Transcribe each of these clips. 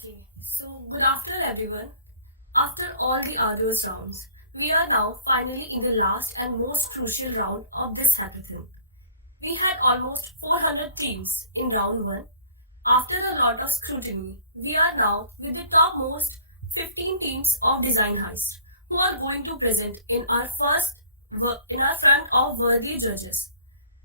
Okay, so good afternoon everyone. After all the arduous rounds, we are now finally in the last and most crucial round of this hackathon. We had almost 400 teams in round 1. After a lot of scrutiny, we are now with the topmost 15 teams of Design Heist who are going to present in our front of worthy judges.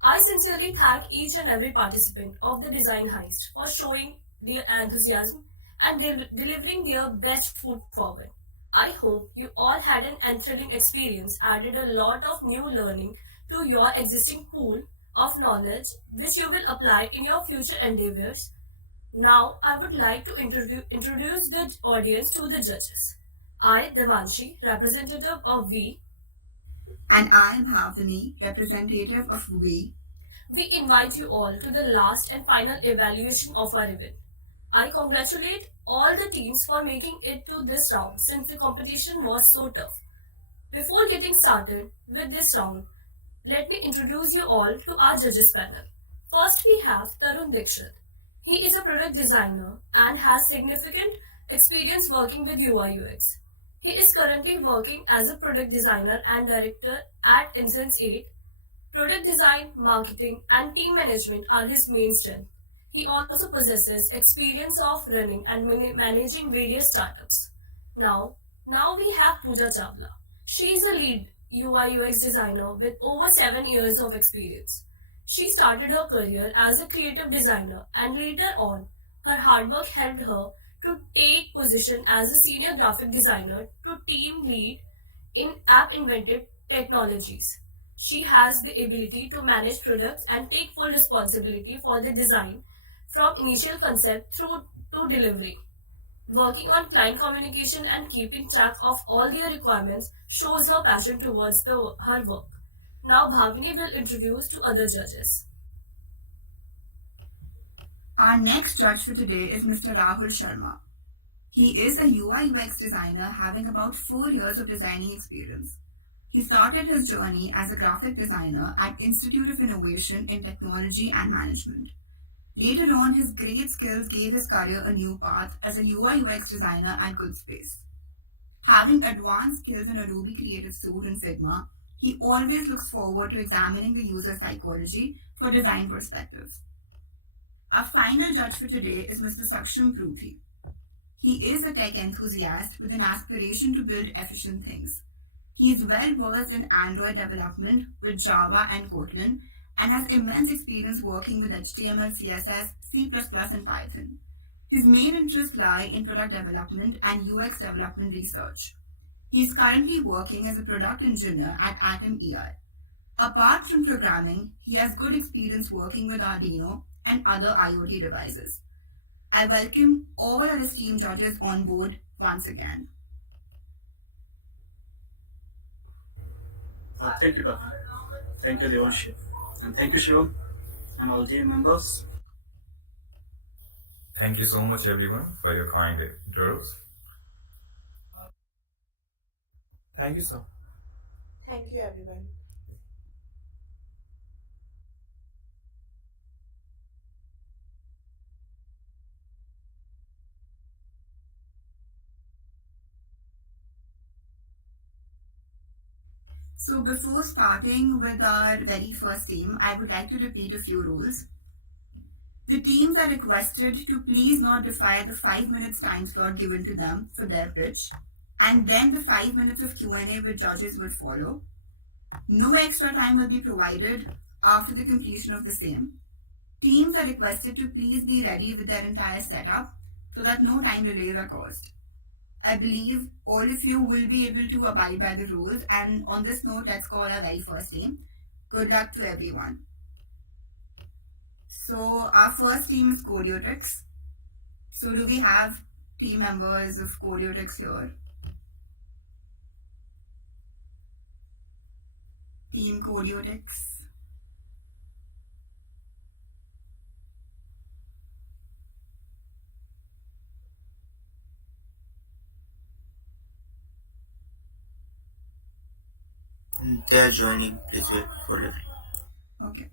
I sincerely thank each and every participant of the Design Heist for showing their enthusiasm and delivering their best foot forward. I hope you all had an enthralling experience, added a lot of new learning to your existing pool of knowledge, which you will apply in your future endeavors. Now, I would like to introduce the audience to the judges. I, Devanshi, representative of V, And I am Bhavani, representative of we invite you all to the last and final evaluation of our event. I congratulate all the teams for making it to this round since the competition was so tough. Before getting started with this round, let me introduce you all to our judges panel. First, we have Tarun Dikshit. He is a product designer and has significant experience working with UI UX. He is currently working as a product designer and director at Instance 8. Product design, marketing, and team management are his main strength. He also possesses experience of running and managing various startups. Now, now we have Pooja Chawla. She is a lead UI UX designer with over 7 years of experience. She started her career as a creative designer and later on, her hard work helped her to take position as a senior graphic designer to team lead in app invented technologies. She has the ability to manage products and take full responsibility for the design from initial concept through to delivery. Working on client communication and keeping track of all their requirements shows her passion towards her work. Now Bhavini will introduce to other judges. Our next judge for today is Mr. Rahul Sharma. He is a UI UX designer having about 4 years of designing experience. He started his journey as a graphic designer at Institute of Innovation in Technology and Management. Later on, his great skills gave his career a new path as a UI UX designer at Goodspace. Having advanced skills in Adobe Creative Suite and Figma, he always looks forward to examining the user psychology for design perspectives. Our final judge for today is Mr. Saksham Pruthi. He is a tech enthusiast with an aspiration to build efficient things. He is well versed in Android development with Java and Kotlin and has immense experience working with HTML, CSS, C++, and Python. His main interests lie in product development and UX development research. He is currently working as a product engineer at Atom EI. Apart from programming, he has good experience working with Arduino and other IoT devices. I welcome all our esteemed judges on board once again. Thank you, Bhavani. Thank you, Devanshi. And thank you, Shivam, and all team members. Thank you so much, everyone, for your kind intros. Thank you, sir. Thank you, everyone. So before starting with our very first team, I would like to repeat a few rules. The teams are requested to please not defy the 5 minutes time slot given to them for their pitch, and then the 5 minutes of Q&A with judges would follow. No extra time will be provided after the completion of the same. Teams are requested to please be ready with their entire setup so that no time delays are caused. I believe all of you will be able to abide by the rules, and on this note, let's call our very first team. Good luck to everyone. So our first team is Codeotics. So do we have team members of Codeotics here? Team Codeotics. They are joining. Please wait for a little. Okay.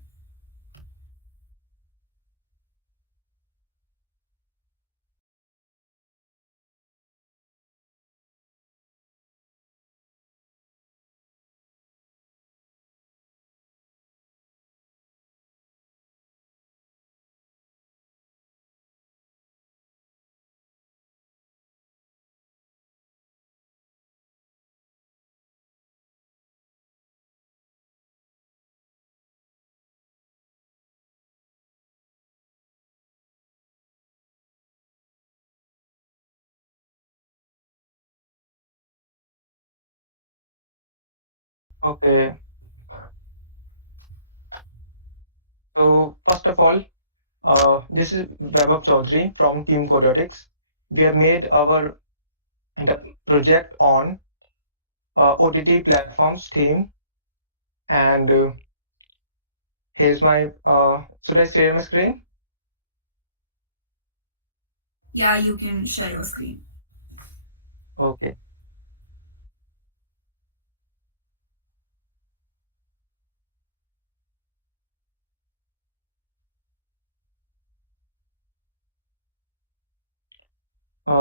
Okay. So first of all, this is Vaibhav Chaudhary from Team Codotics. We have made our project on OTT platforms team, and here's my. Should I share my screen? Yeah, you can share your screen. Okay.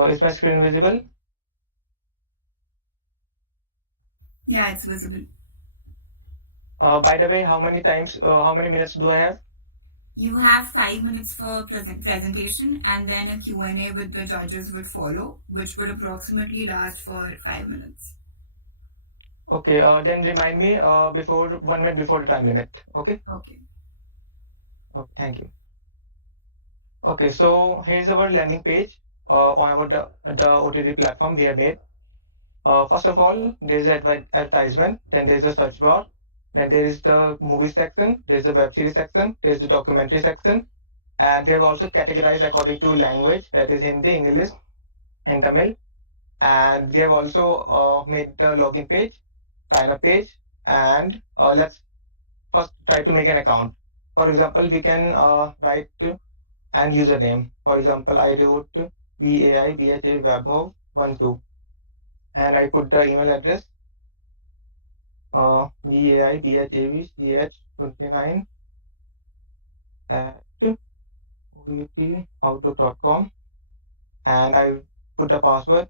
Is my screen visible? Yeah, it's visible. By the way, how many minutes do I have? You have 5 minutes for presentation, and then a Q&A with the judges would follow, which would approximately last for 5 minutes. Okay, then remind me before 1 minute before the time limit. Okay. Okay. Okay, thank you. Okay, so here's our landing page on our the OTT platform we have made. First of all, there's advertisement, then there's a search bar, then there is the movie section, there's the web series section, there's the documentary section, and they're also categorized according to language, that is Hindi, English, and Tamil. And we have also made the login page, sign up page, and let's first try to make an account. For example, we can write an username. For example, I wrote VAIBHA Vaibhav 12, and I put the email address VAIBHAVCH29 at outlook.com, and I put the password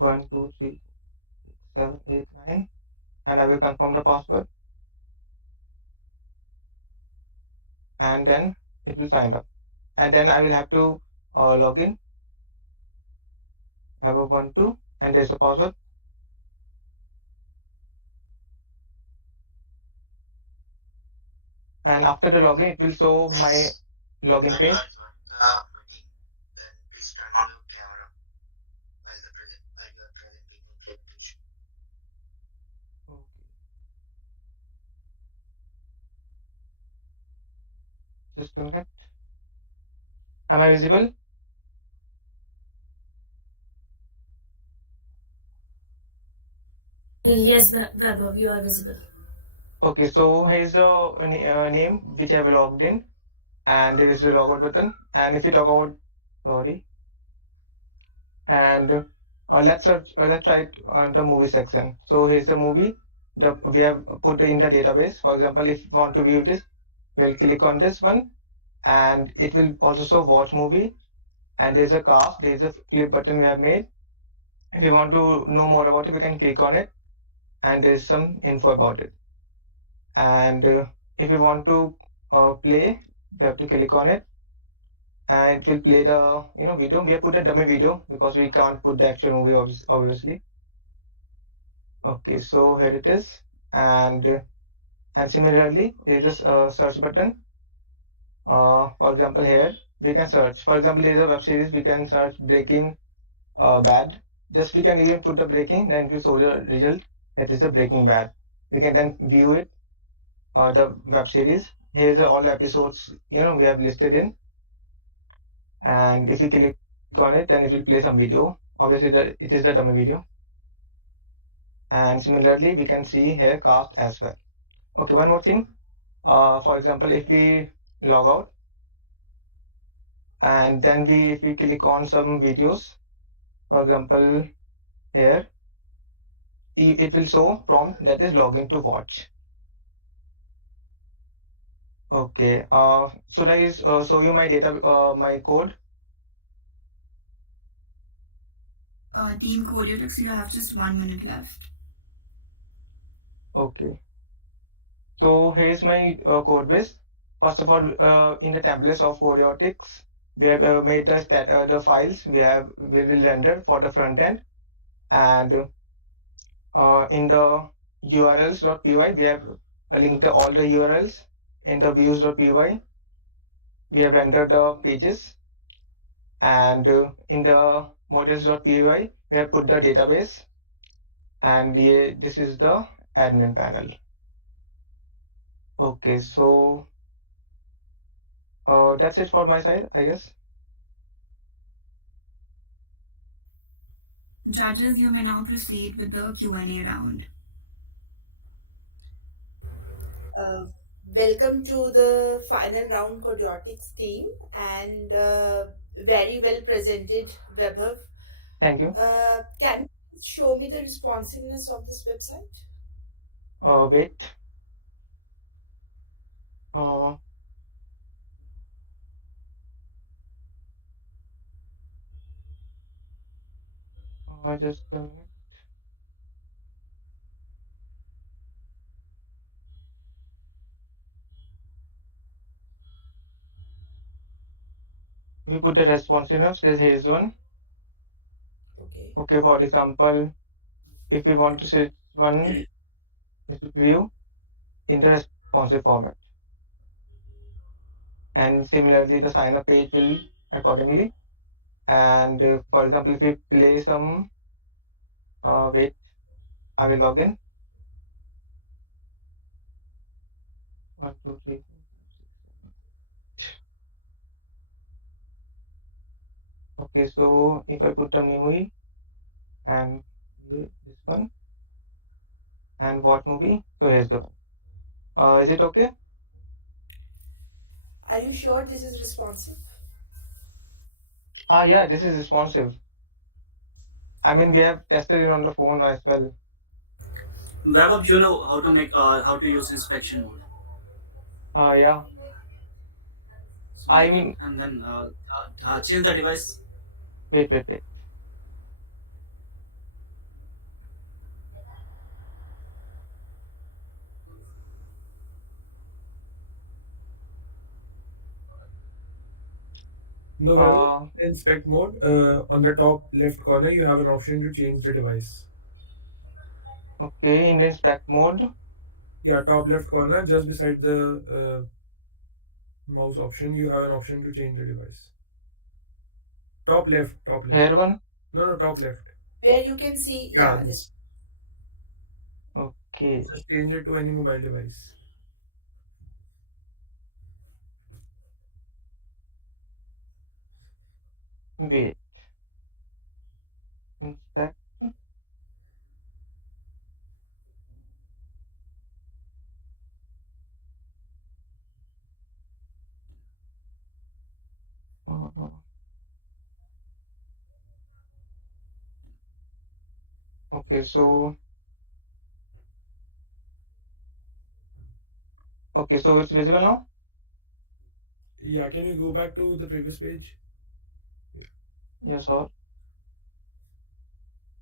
12367889, and I will confirm the password, and then it will sign up, and then I will have to log in. I have a 12, and there's a password. And after the login, it will show my login page. Then please turn on your camera while you are presenting the presentation. Just a minute. Am I visible? Yes, Vaibhav, you are visible. Okay, so here's the name which I have logged in, and there is the logout button. And if you talk about, sorry, and let's try it on the movie section. So here's the movie. We have put in the database. For example, if you want to view this, we'll click on this one, and it will also show watch movie. And there's a cast, there's a clip button we have made. If you want to know more about it, we can click on it, and there's some info about it. And if you want to play, we have to click on it, and it will play the video. We have put a dummy video because we can't put the actual movie obviously. Okay, so here it is, and similarly there is a search button. For example, here we can search. For example, there is a web series. We can search Breaking Bad. Just we can even put the breaking, then we show the result. That is the Breaking Bad. We can then view it, the web series. Here's all the episodes we have listed in, and if you click on it, then it will play some video. Obviously, it is the dummy video. And similarly, we can see here cast as well. Okay, one more thing. For example, if we log out, and then if we click on some videos, for example, here, it will show prompt that is login to watch. Okay. Should I show you my my code? Team Codeotics, you have just 1 minute left. Okay. So here's my code base. First of all, in the templates of Codeotics, we have made the files we will render for the front end, and in the urls.py we have linked all the URLs. In the views.py we have rendered the pages, and in the models.py we have put the database, and this is the admin panel. Okay, so that's it for my side, I guess. Judges, you may now proceed with the Q&A round. Welcome to the final round Quadrotics team and very well presented, Vaibhav. Thank you. Can you please show me the responsiveness of this website? Wait. Uh, just a minute. We put the responsiveness. This is one. Okay. Okay, for example, if we want to set one view in the responsive format, and similarly the sign up page will accordingly. And for example, if we play some wait, I will log in. 1, 2, 3, 4, 5, 6, 7. Okay, so if I put the movie and this one and watch movie, so here's the one. Is it okay? Are you sure this is responsive? Yeah, this is responsive. I mean, we have tested it on the phone as well. Vaibhav, you know how to make how to use inspection mode. Yeah. So I make it mean, and then change the device. wait. No, well, inspect mode. On the top left corner, you have an option to change the device. Okay, in the inspect mode. Yeah, top left corner, just beside the mouse option, you have an option to change the device. Top left. Here one. No, top left. Where you can see, Yeah, yeah, this. Okay. Just change it to any mobile device. Wait. Inspect. Okay, so it's visible now. Yeah, can you go back to the previous page? Yes, sir.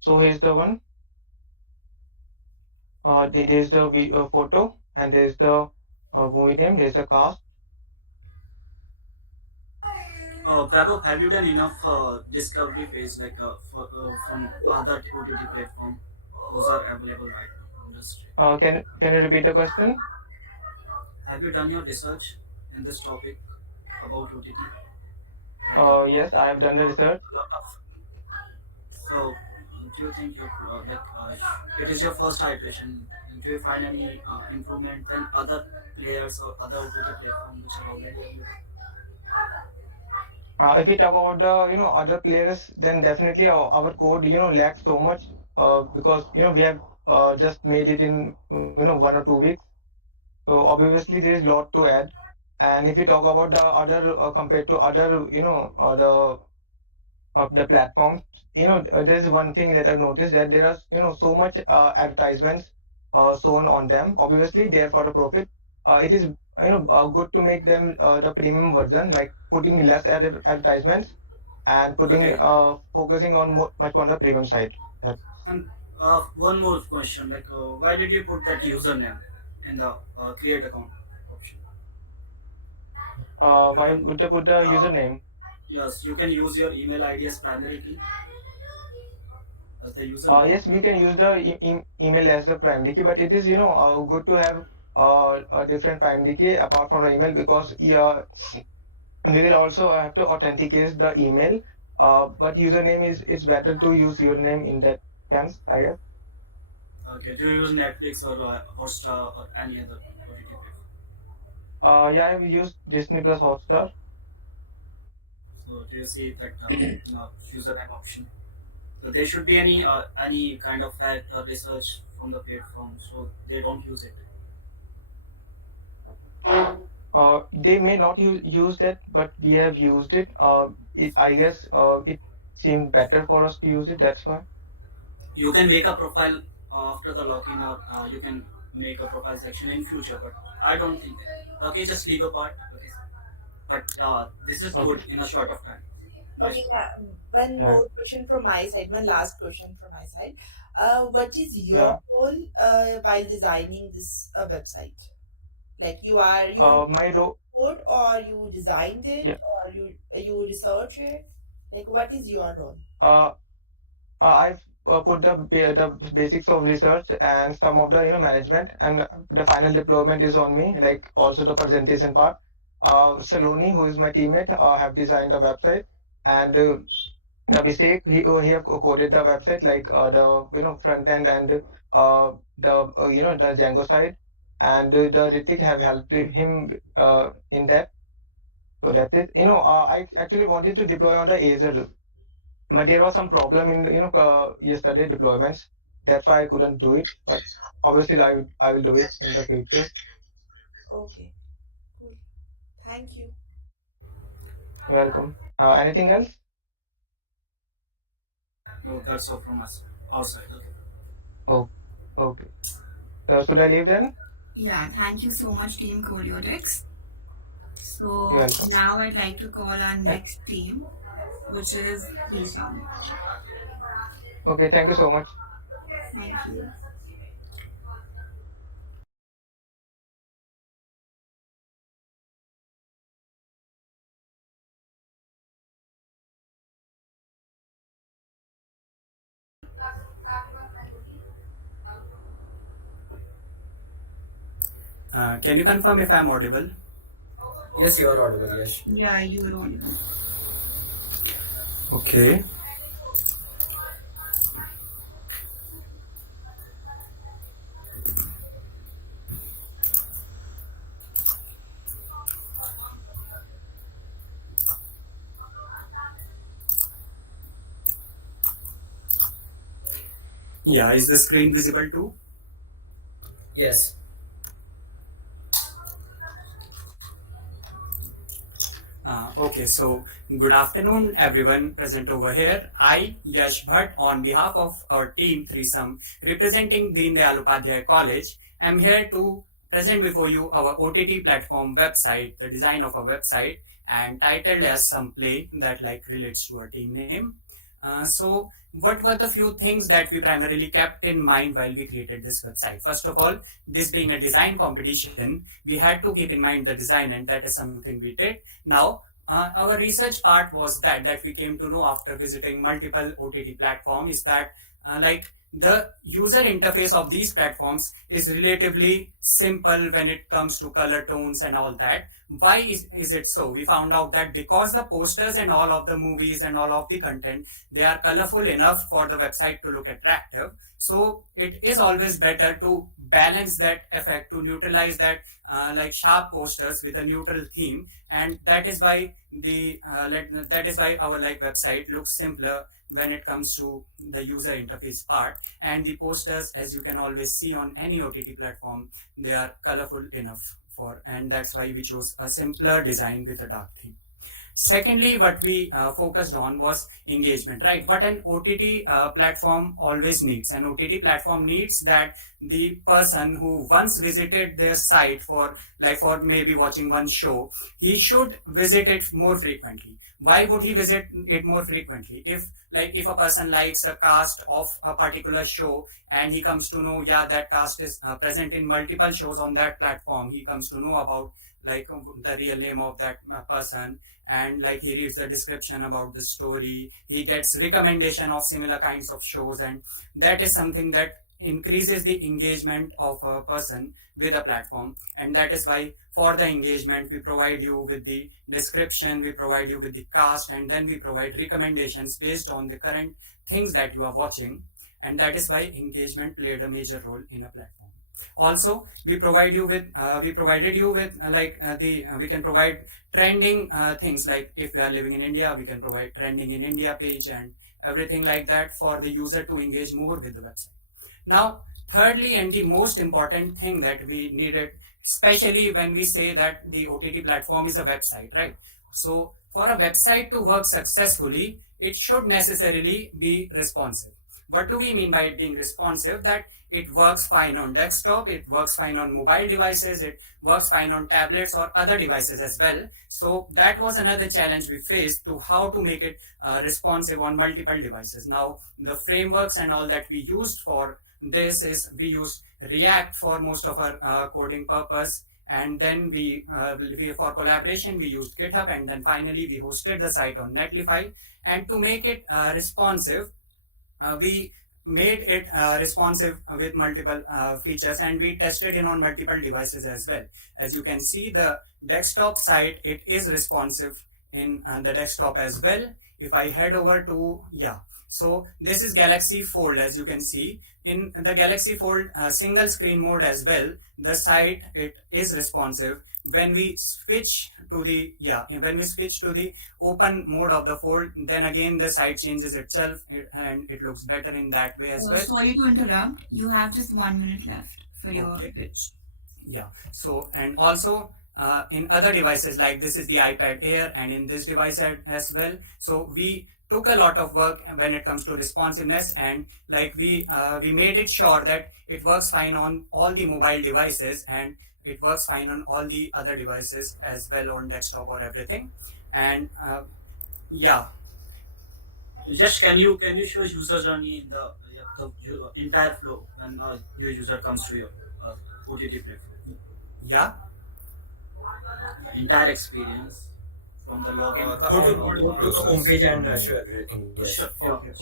So here's the one. There's the photo, and there's the movie name. There's the cast. Vaibhav, have you done enough discovery phase like from other OTT platform? Those are available right now on the street. Can you repeat the question? Have you done your research in this topic about OTT? Yes, I have done the research. So, do you think it is your first iteration? Do you find any improvement than other players or other OTT platforms which are already available? If we talk about the other players, then definitely our code lacks so much because we have just made it in 1 or 2 weeks. So obviously there is a lot to add. And if we talk about the other compared to other the platforms, there's one thing that I've noticed, that there are so much advertisements shown on them. Obviously they are for a profit. It is good to make them the premium version, like putting less advertisements and putting Okay. focusing on much on the premium side. And one more question, why did you put that username in the create account option? You Why can, would they put the username? yes, you can use your email ID as primary key as the username. Yes, we can use the email as the primary key, but it is good to have a different primary key apart from the email, because we will also have to authenticate the email. But username is it's better to use username in that sense, I guess. Okay, do you use Netflix or Hotstar or any other OTT platform? Yeah, I've used Disney Plus Hotstar. So do you see that username option? So there should be any kind of fact or research from the platform, so they don't use it. They may not use that, but we have used it. I guess it seemed better for us to use it. That's why. You can make a profile after the login, or you can make a profile section in future. But I don't think. Okay, just leave a part. Okay, but this is good Okay. in a short of time. Okay, yeah. One Yeah. more question from my side, one last question from my side. What is your Yeah. role while designing this website? Like you My role. code, or you designed it, Yeah. or you research it? Like what is your role? Uh, I've put the basics of research and some of the management, and the final deployment is on me. Like also the presentation part. Saloni, who is my teammate, have designed the website, and Abhishek, he have coded the website, like the front end and the Django side, and the Ritik have helped him in that. So that's it. I actually wanted to deploy on the Azure, but there was some problem in yesterday deployments. That's why I couldn't do it. But obviously, I will do it in the future. Okay, cool. Thank you. You're welcome. Anything else? No, that's all from us. Our side. Okay. Oh, okay. Should I leave then? Yeah, thank you so much, Team Choreotics. So You're welcome. now I'd like to call our next team, which is Hisham. Okay, thank you so much. Thank you. Can you confirm if I'm audible? Yes, you are audible, Yash. Yeah, you're audible. Okay. Yeah, is the screen visible too? Yes. Okay, so good afternoon, everyone present over here. I, Yash Bhatt, on behalf of our team Threesome, representing Deen Dayal Upadhyay College, am here to present before you our OTT platform website, the design of our website, and titled as some play that relates to our team name. So what were the few things that we primarily kept in mind while we created this website? First of all, this being a design competition, we had to keep in mind the design, and that is something we did. Now, our research part was that we came to know after visiting multiple OTT platforms is that the user interface of these platforms is relatively simple when it comes to color tones and all that. Why is it so? We found out that because the posters and all of the movies and all of the content, they are colorful enough for the website to look attractive. So it is always better to balance that effect, to neutralize that sharp posters with a neutral theme, and that is why our website looks simpler when it comes to the user interface part. And the posters, as you can always see on any OTT platform, they are colorful enough for, and that's why we chose a simpler design with a dark theme. Secondly, what we focused on was engagement, right? What an OTT platform always needs. An OTT platform needs that the person who once visited their site for maybe watching one show, he should visit it more frequently. Why would he visit it more frequently? If a person likes a cast of a particular show and he comes to know, yeah, that cast is present in multiple shows on that platform, he comes to know about the real name of that person, and he reads the description about the story, he gets recommendation of similar kinds of shows, and that is something that increases the engagement of a person with a platform. And that is why for the engagement we provide you with the description, we provide you with the cast, and then we provide recommendations based on the current things that you are watching. and that is why engagement played a major role in a platform. Also, we provided you with we can provide trending things, like if we are living in India, we can provide trending in India page and everything like that for the user to engage more with the website. Now, thirdly, and the most important thing that we needed, especially when we say that the OTT platform is a website, right? So for a website to work successfully, it should necessarily be responsive. What do we mean by it being responsive? That it works fine on desktop, it works fine on mobile devices, it works fine on tablets or other devices as well. So that was another challenge we faced, to how to make it responsive on multiple devices. Now, the frameworks and all that we used for this is, we used React for most of our coding purpose, and then we for collaboration we used GitHub, and then finally we hosted the site on Netlify. And to make it responsive, we made it responsive with multiple features, and we tested it on multiple devices as well. As you can see, the desktop site, it is responsive in the desktop as well. If I head over to, so this is Galaxy Fold. As you can see, in the Galaxy Fold single screen mode as well, the site, it is responsive. When we switch to the open mode of the Fold, then again the site changes itself, and it looks better in that way as well. Sorry to interrupt. You have just 1 minute left for your pitch. Yeah. So, and also in other devices, like this is the iPad Air, and in this device as well. So we took a lot of work when it comes to responsiveness, and like we made it sure that it works fine on all the mobile devices, and it works fine on all the other devices as well, on desktop or everything. And Just can you show user journey in the entire flow when your user comes to your OTT platform? Yeah. Entire experience from the login. Go to the homepage and show everything. Yes. Sure. Okay.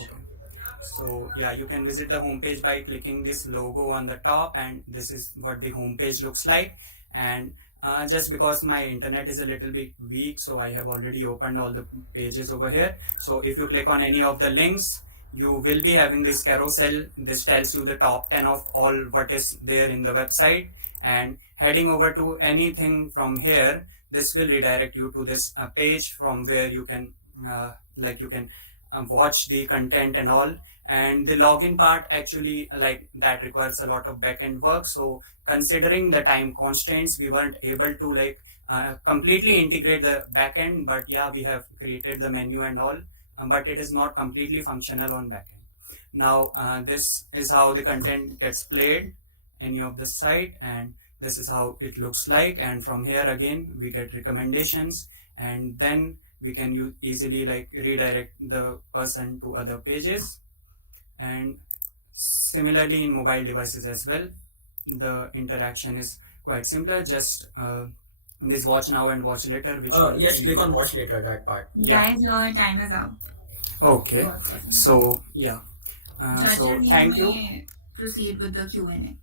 So you can visit the homepage by clicking this logo on the top, and this is what the homepage looks like. And just because my internet is a little bit weak, so I have already opened all the pages over here. So if you click on any of the links, you will be having this carousel. This tells you the top 10 of all what is there in the website, and heading over to anything from here, this will redirect you to this page from where you can watch the content and all. And the login part, actually, that requires a lot of backend work. So considering the time constraints, we weren't able to completely integrate the backend, but we have created the menu and all, but it is not completely functional on backend. Now this is how the content gets played any of the site, and this is how it looks like. And from here again we get recommendations, and then we can easily redirect the person to other pages. And similarly in mobile devices as well, the interaction is quite simpler. Just this watch now and watch later, which Yes, click on watch later, that part. Guys, your time is up. Okay. So so Judges, thank you. may proceed with the Q&A.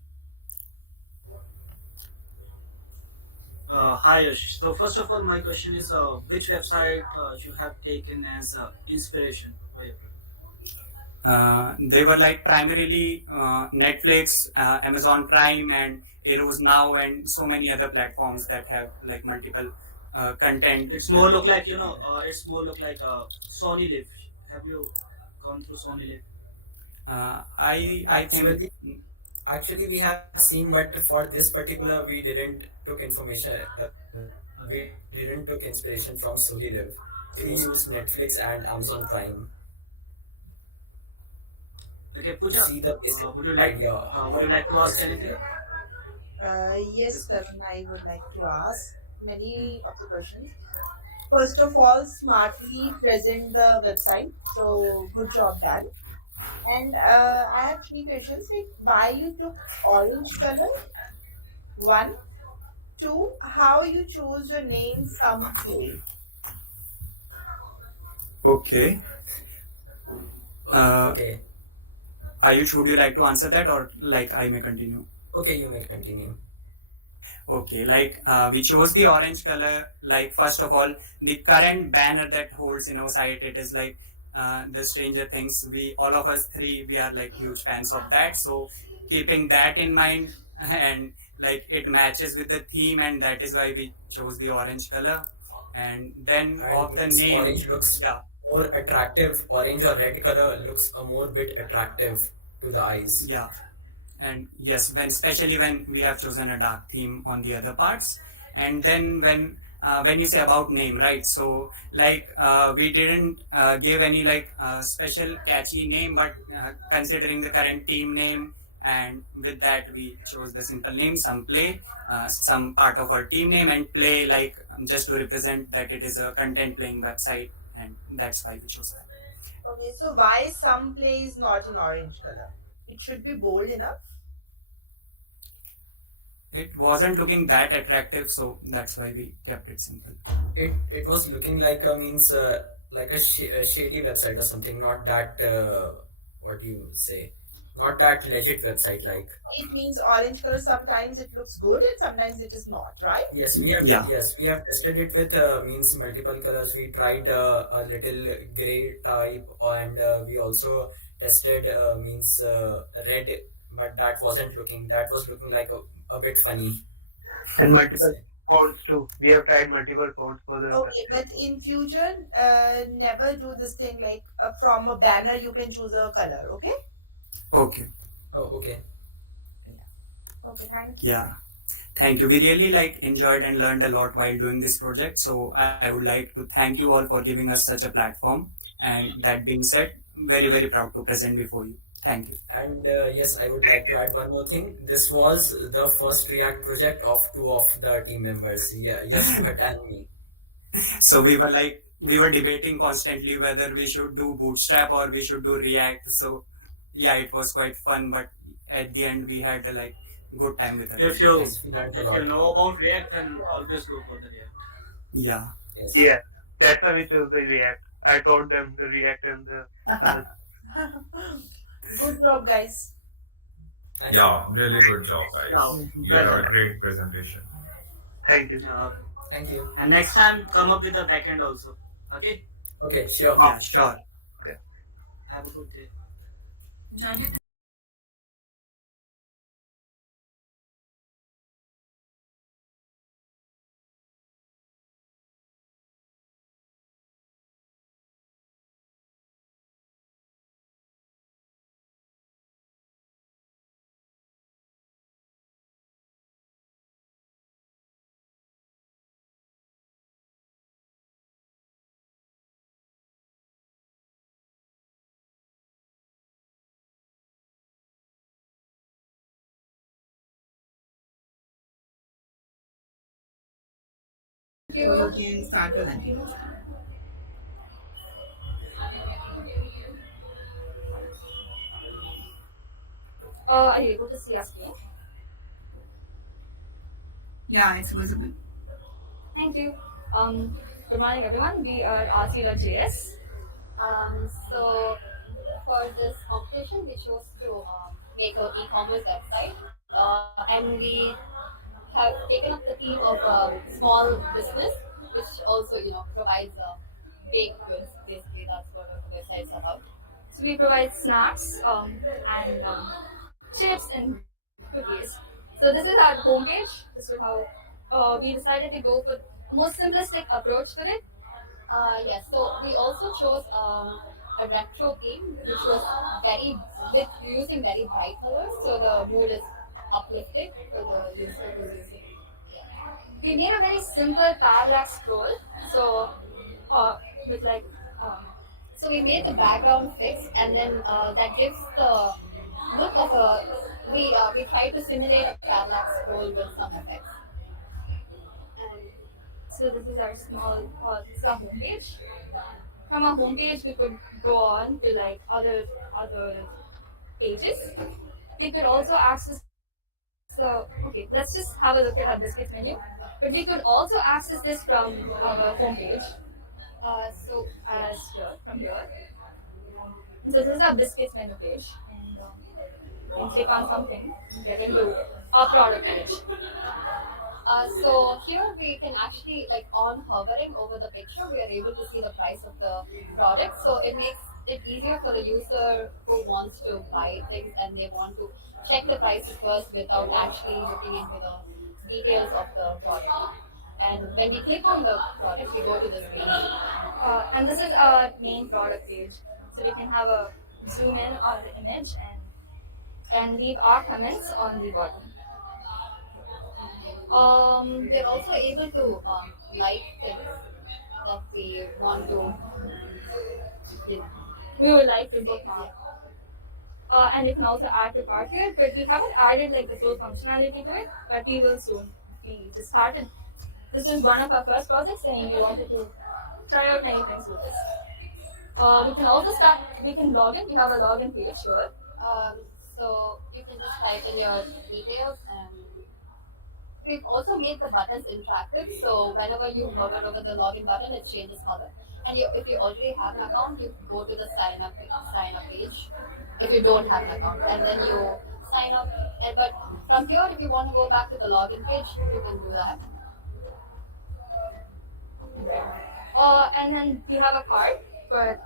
Hi Yash. So first of all, my question is, which website you have taken as inspiration for your project? They were primarily Netflix, Amazon Prime, and Eros Now, and so many other platforms that have multiple content. It's more look like Sony Live. Have you gone through Sony Live? I think Actually, we have seen, but for this particular, we didn't took information. We didn't took inspiration from Sony Live. We used Netflix and Amazon Prime. Okay, Pooja, See the basic would you like idea. to ask anything? Yes, Tarun, I would like to ask many of the questions. First of all, smartly present the website. So good job done. And I have three questions. Why you took orange color? 1, 2. How you chose your name from play? okay. Okay. Ayush, would you like to answer that, or I may continue? Okay, you may continue. Okay, we chose the orange color. First of all, the current banner that holds in our site, it is the Stranger Things. We all of us three, we are like huge fans of that. So keeping that in mind, and like it matches with the theme, and that is why we chose the orange color. And then And of the means name, orange looks yeah, more attractive. Orange or red color looks a more bit attractive to the eyes. yeah. And yes, especially when we have chosen a dark theme on the other parts. And then when you say about name, right? So like we didn't give any like special catchy name, but considering the current team name, and with that we chose the simple name, some play, some part of our team name, and play like just to represent that it is a content playing website, and that's why we chose that. Okay, so why some play is not in orange color? It should be bold enough. It wasn't looking that attractive, so that's why we kept it simple. It was looking like a like a shady website or something. Not that what do you say? Not that legit website like. It means orange color. Sometimes it looks good and sometimes it is not, right? Yes, we have tested it with means multiple colors. We tried a little gray type, and we also tested means red, but that was looking like a bit funny. And multiple fonts too. We have tried multiple fonts for the Okay, but in future, never do this thing like from a banner you can choose a color. Okay. Okay. Oh, okay. Okay. Thank you. Yeah. Thank you. We really like enjoyed and learned a lot while doing this project. So I would like to thank you all for giving us such a platform. And that being said, very, very proud to present before you. Thank you. And yes, I would like to add one more thing. This was the first React project of two of the team members. Yeah, yes, Bhatt and me. So we were debating constantly whether we should do Bootstrap or we should do React. So yeah, it was quite fun, but at the end we had a like good time with it. If you Yes, we learned a if lot. you know about React, then always go for the React. Yeah. Yes. yeah. That's why we chose the React. I taught them the React and the Good job, guys. Thank Yeah, really good job, guys. Yeah. You Well have a done. great presentation. thank you. Thank you. And next time, come up with the backend also. Okay. Okay, sure. Yeah, sure. Have a good day. You can start presenting. Are you able to see our screen? Yeah, it's visible. Thank you. Good morning, everyone. We are RC.js. So for this competition, we chose to make an e-commerce website, and we have taken up the theme of small business, which also provides baked goods. Basically, that's what our website's about. So we provide snacks and chips and cookies. So this is our homepage. This is how we decided to go for the most simplistic approach for it. Yes, so we also chose a retro theme, which was using very bright colors, so the mood is uplifted for the user who's using it. We made a very simple parallax scroll, so with like so we made the background fixed, and then that gives the look of a we tried to simulate a parallax scroll with some effects. And so this is our this is our homepage. From our homepage, we could go on to like other pages. We could also access. So okay, let's just have a look at our biscuits menu. But we could also access this from our homepage. So as here, from here. So this is our biscuits menu page, and you can click on something and get into our product page. So here we can actually, like on hovering over the picture, we are able to see the price of the product. So it makes it easier for the user who wants to buy things and they want to check the prices first without actually looking into the details of the product. And when we click on the product, we go to this page. And this is our main product page. So we can have a zoom in on the image and leave our comments on the bottom. They're also able to like things that we want to, we would like to bookmark. And you can also add to cart here, but we haven't added like the full functionality to it, but we will soon. We just started. This is one of our first projects, and we wanted to try out many things with this. We can also start. We can log in. We have a login page here. So you can just type in your details and. We've also made the buttons interactive, so whenever you hover over the login button, it changes color. And if you already have an account, you go to the sign up page. If you don't have an account, and then you sign up. But from here, if you want to go back to the login page, you can do that. And then we have a cart for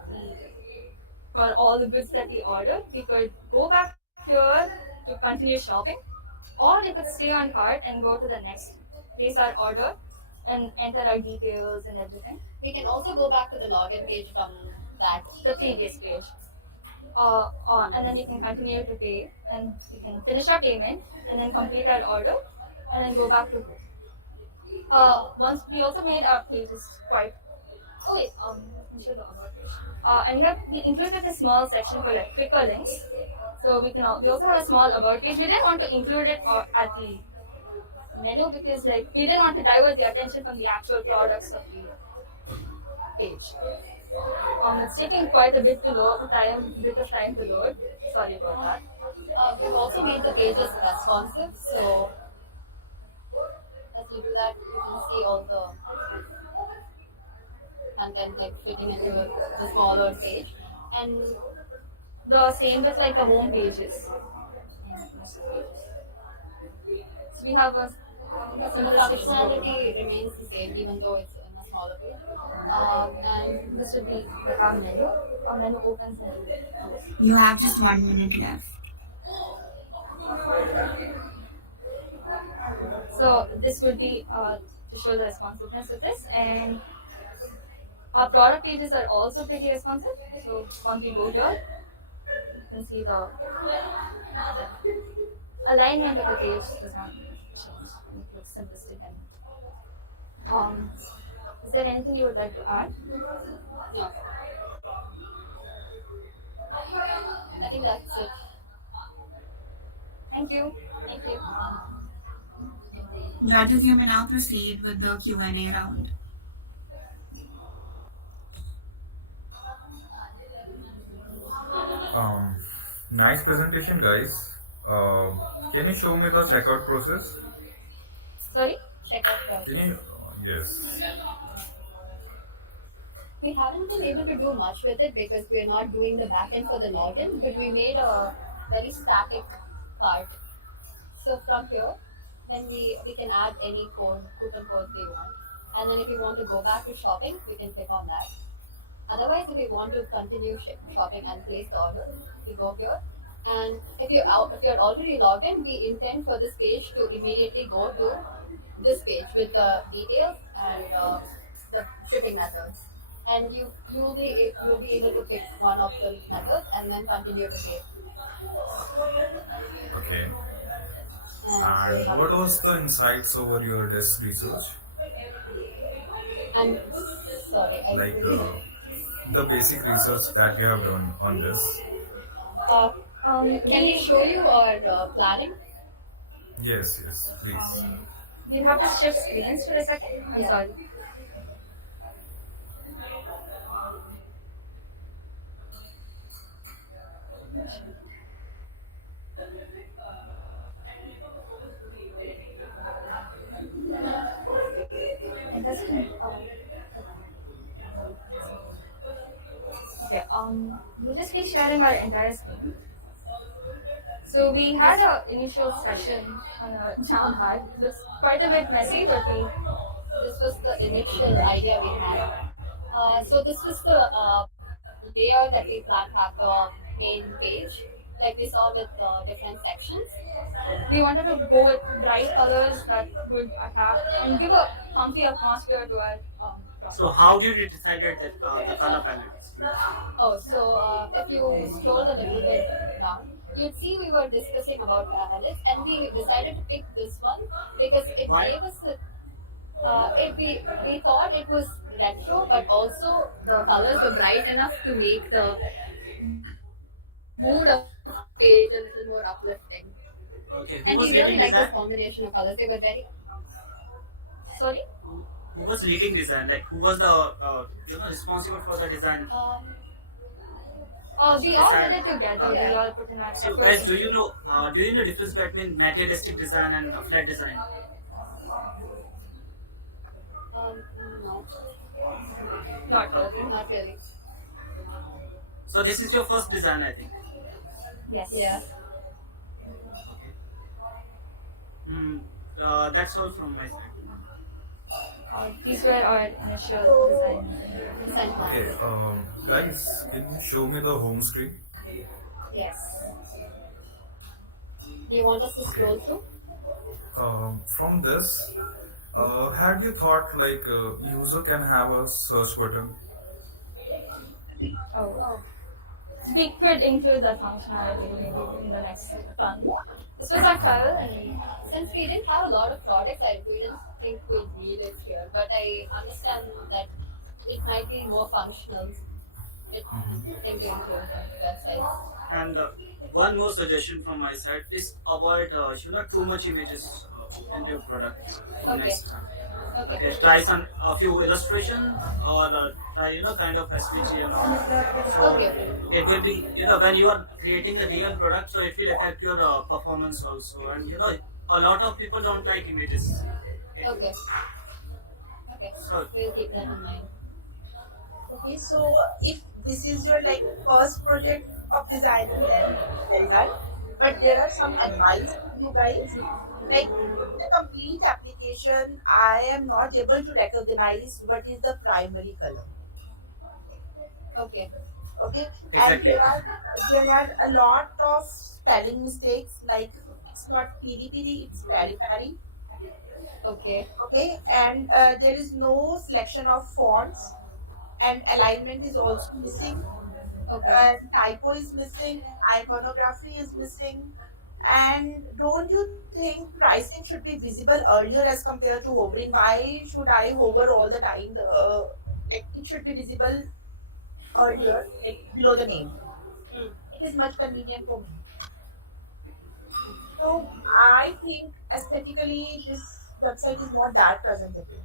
all the goods that we ordered. We could go back here to continue shopping. Or you could stay on cart and go to the next, place our order, and enter our details and everything. We can also go back to the login page from the previous page. And then we can continue to pay, and we can finish our payment, and then complete our order, and then go back to home. Once we also made our pages quite. Oh wait, I'm sure the about page. And we included a small section for like quicker links. So we also have a small about page. We didn't want to include it at the menu because like we didn't want to divert the attention from the actual products of the page. It's taking quite a bit of time to load. Sorry about that. We've also made the pages responsive, so as you do that, you can see all the content like fitting into the smaller page, and the same with like the home pages. So we have a simple functionality remains the same even though it's in a smaller page. And this would be our menu. Our menu opens and closes. You have just 1 minute left. So this would be to show the responsiveness of this, and our product pages are also pretty responsive. So once we go here, you can see the alignment of the page does not change. It looks simplistic. And is there anything you would like to add? No. I think that's it. Thank you. Thank you. Judges, you may now proceed with the Q&A round. Nice presentation, guys. Can you show me the checkout process? Sorry? Checkout process. Can you? Yes. We haven't been able to do much with it because we're not doing the backend for the login, but we made a very static part. So from here, then we can add any coupon code they want. And then if we want to go back to shopping, we can click on that. Otherwise, if we want to continue shopping and place the order, we go here. And if you're already logged in, we intend for this page to immediately go to this page with the details and the shipping methods. And you'll be able to pick one of the methods and then continue to pay. Okay. And what was the insights over your desk research? I'm sorry. The basic research that you have done on this. Can we show you our planning? Yes, please. Do you have to shift screens for a second? I'm sorry. It doesn't. Okay. We'll just be sharing our entire screen. So we had an initial session on a town hall. It was quite a bit messy, but this was the initial idea we had. So this was the layout that we planned to have the main page, like we saw with different sections. We wanted to go with bright colors that would attract and give a comfy atmosphere to our product. So how did you decide that the color palette? Oh, so if you scroll a little bit down, you'd see we were discussing about palettes, and we decided to pick this one because it Why? gave us we thought it was retro, but also the colors were bright enough to make the mood of the page a little more uplifting. Okay. Who And was we really leading liked this design? combination of colors. They were very. Sorry. Who was leading design? Like who was the responsible for the design? We all did it together. We all put in our So effort. guys, do you know difference between materialistic design and flat design? No. Not really. Not really. So this is your first design, I think. Yes. Yeah. That's all from my side. These were our initial design plans. Okay, guys, can you show me the home screen? Yes. Do you want us to scroll through? From this, had you thought like user can have a search button? Oh. We could include that functionality maybe in the next fund. This was our trial, and since we didn't have a lot of products, we didn't think we'd need it here. But I understand that it might be more functional. Thinking to websites. And one more suggestion from my side is avoid too much images in your product for Okay. next time. Okay. Try a few illustration or try kind of SVG and all. So Okay. it will be when you are creating a real product, so it will affect your performance also. And a lot of people don't like images. Okay. So We'll keep that in mind. Okay, so if this is your like first project of designing, then very well. But there are some advice for you guys. Like the complete application, I am not able to recognize what is the primary color. Okay. Okay, Exactly. and there are a lot of spelling mistakes. Like it's not piri piri, it's pari pari. Okay. Okay, and there is no selection of fonts, and alignment is also missing. Okay. And typo is missing, iconography is missing, and don't you think pricing should be visible earlier as compared to hovering? Why should I hover all the time? Like it should be visible earlier, like below the name. It is much convenient for me. So I think aesthetically this website is not that presentable.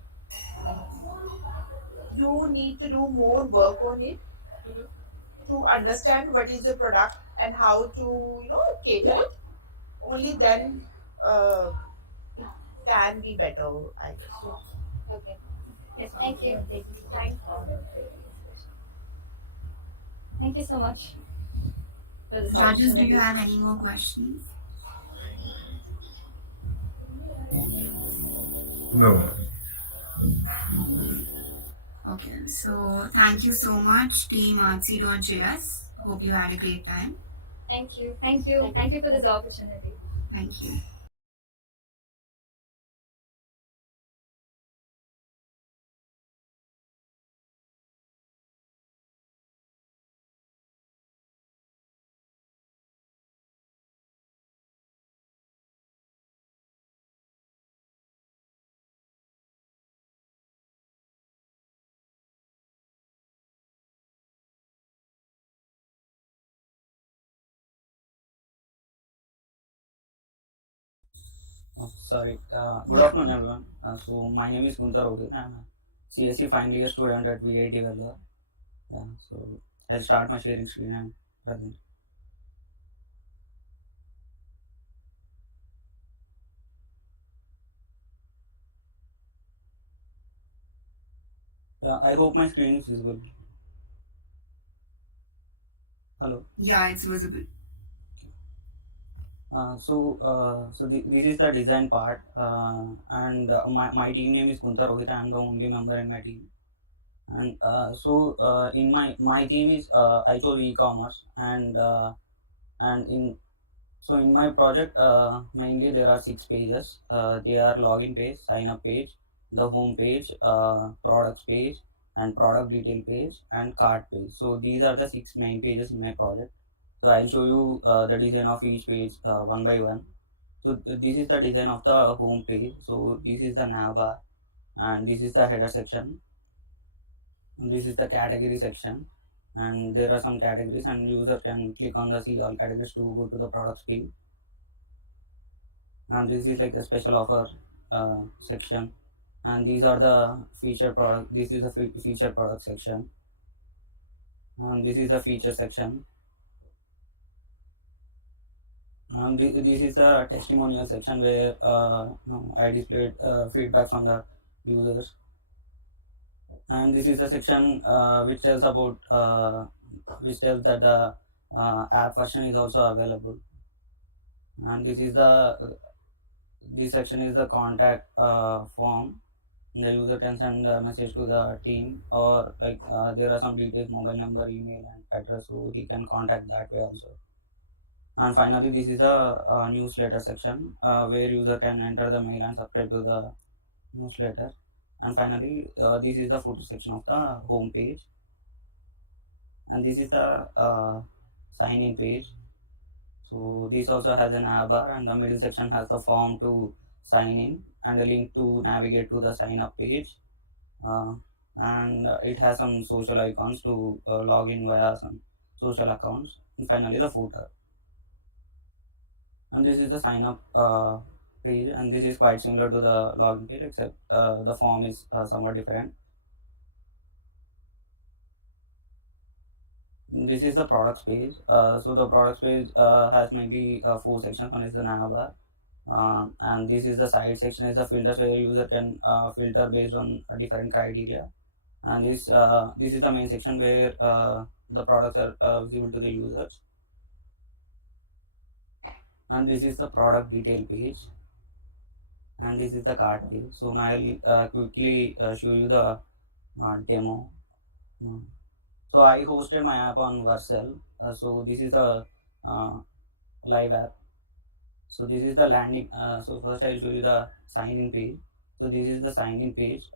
You need to do more work on it to understand what is your product and how to cater it. Only then it can be better, I guess. Okay. Yes, thank you. Thank you so much. For this Judges, do opportunity. you have any more questions? No. Okay, so thank you so much, team artsy.js. Hope you had a great time. Thank you. Thank you. Thank you for this opportunity. Thank you. Sorry. Good afternoon, everyone. So my name is Guntar Odi. I'm a CSE final year student at VIT Vellore. Yeah. So I'll start my sharing screen and present. Yeah. I hope my screen is visible. Hello. Yeah, it's visible. This is the design part, and my team name is Kunta Rohit. I am the only member in my team, and in my team is I chose e-commerce, and in my project mainly there are 6 pages. They are login page, sign up page, the home page, products page, and product detail page, and cart page. So these are the 6 main pages in my project. So I'll show you the design of each page one by one. So this is the design of the home page. So this is the nav bar, and this is the header section. And this is the category section, and there are some categories, and user can click on the see all categories to go to the products page. And this is like a special offer section, and these are the feature product. This is the feature product section, and this is the feature section. This is the testimonial section where I displayed feedback from the users, and this is the section which tells about which tells that the app version is also available, and this section is the contact form. The user can send a message to the team, or like there are some details, mobile number, email, and address, so he can contact that way also. And finally, this is a newsletter section where user can enter the mail and subscribe to the newsletter. And finally, this is the photo section of the home page, and this is the sign in page. So this also has an nav bar, and the middle section has the form to sign in and a link to navigate to the sign up page, and it has some social icons to log in via some social accounts. And finally, the footer. And this is the sign up page, and this is quite similar to the login page, except the form is somewhat different. This is the products page. So the products page has mainly 4 sections. One is the nav bar, and this is the side section is the filters where user can filter based on different criteria. And this is the main section where the products are visible to the users. And this is the product detail page, and this is the cart page. So now I'll quickly show you the demo. So I hosted my app on Vercel. So this is the live app. So this is the landing. So first I'll show you the sign in page. So this is the sign in page.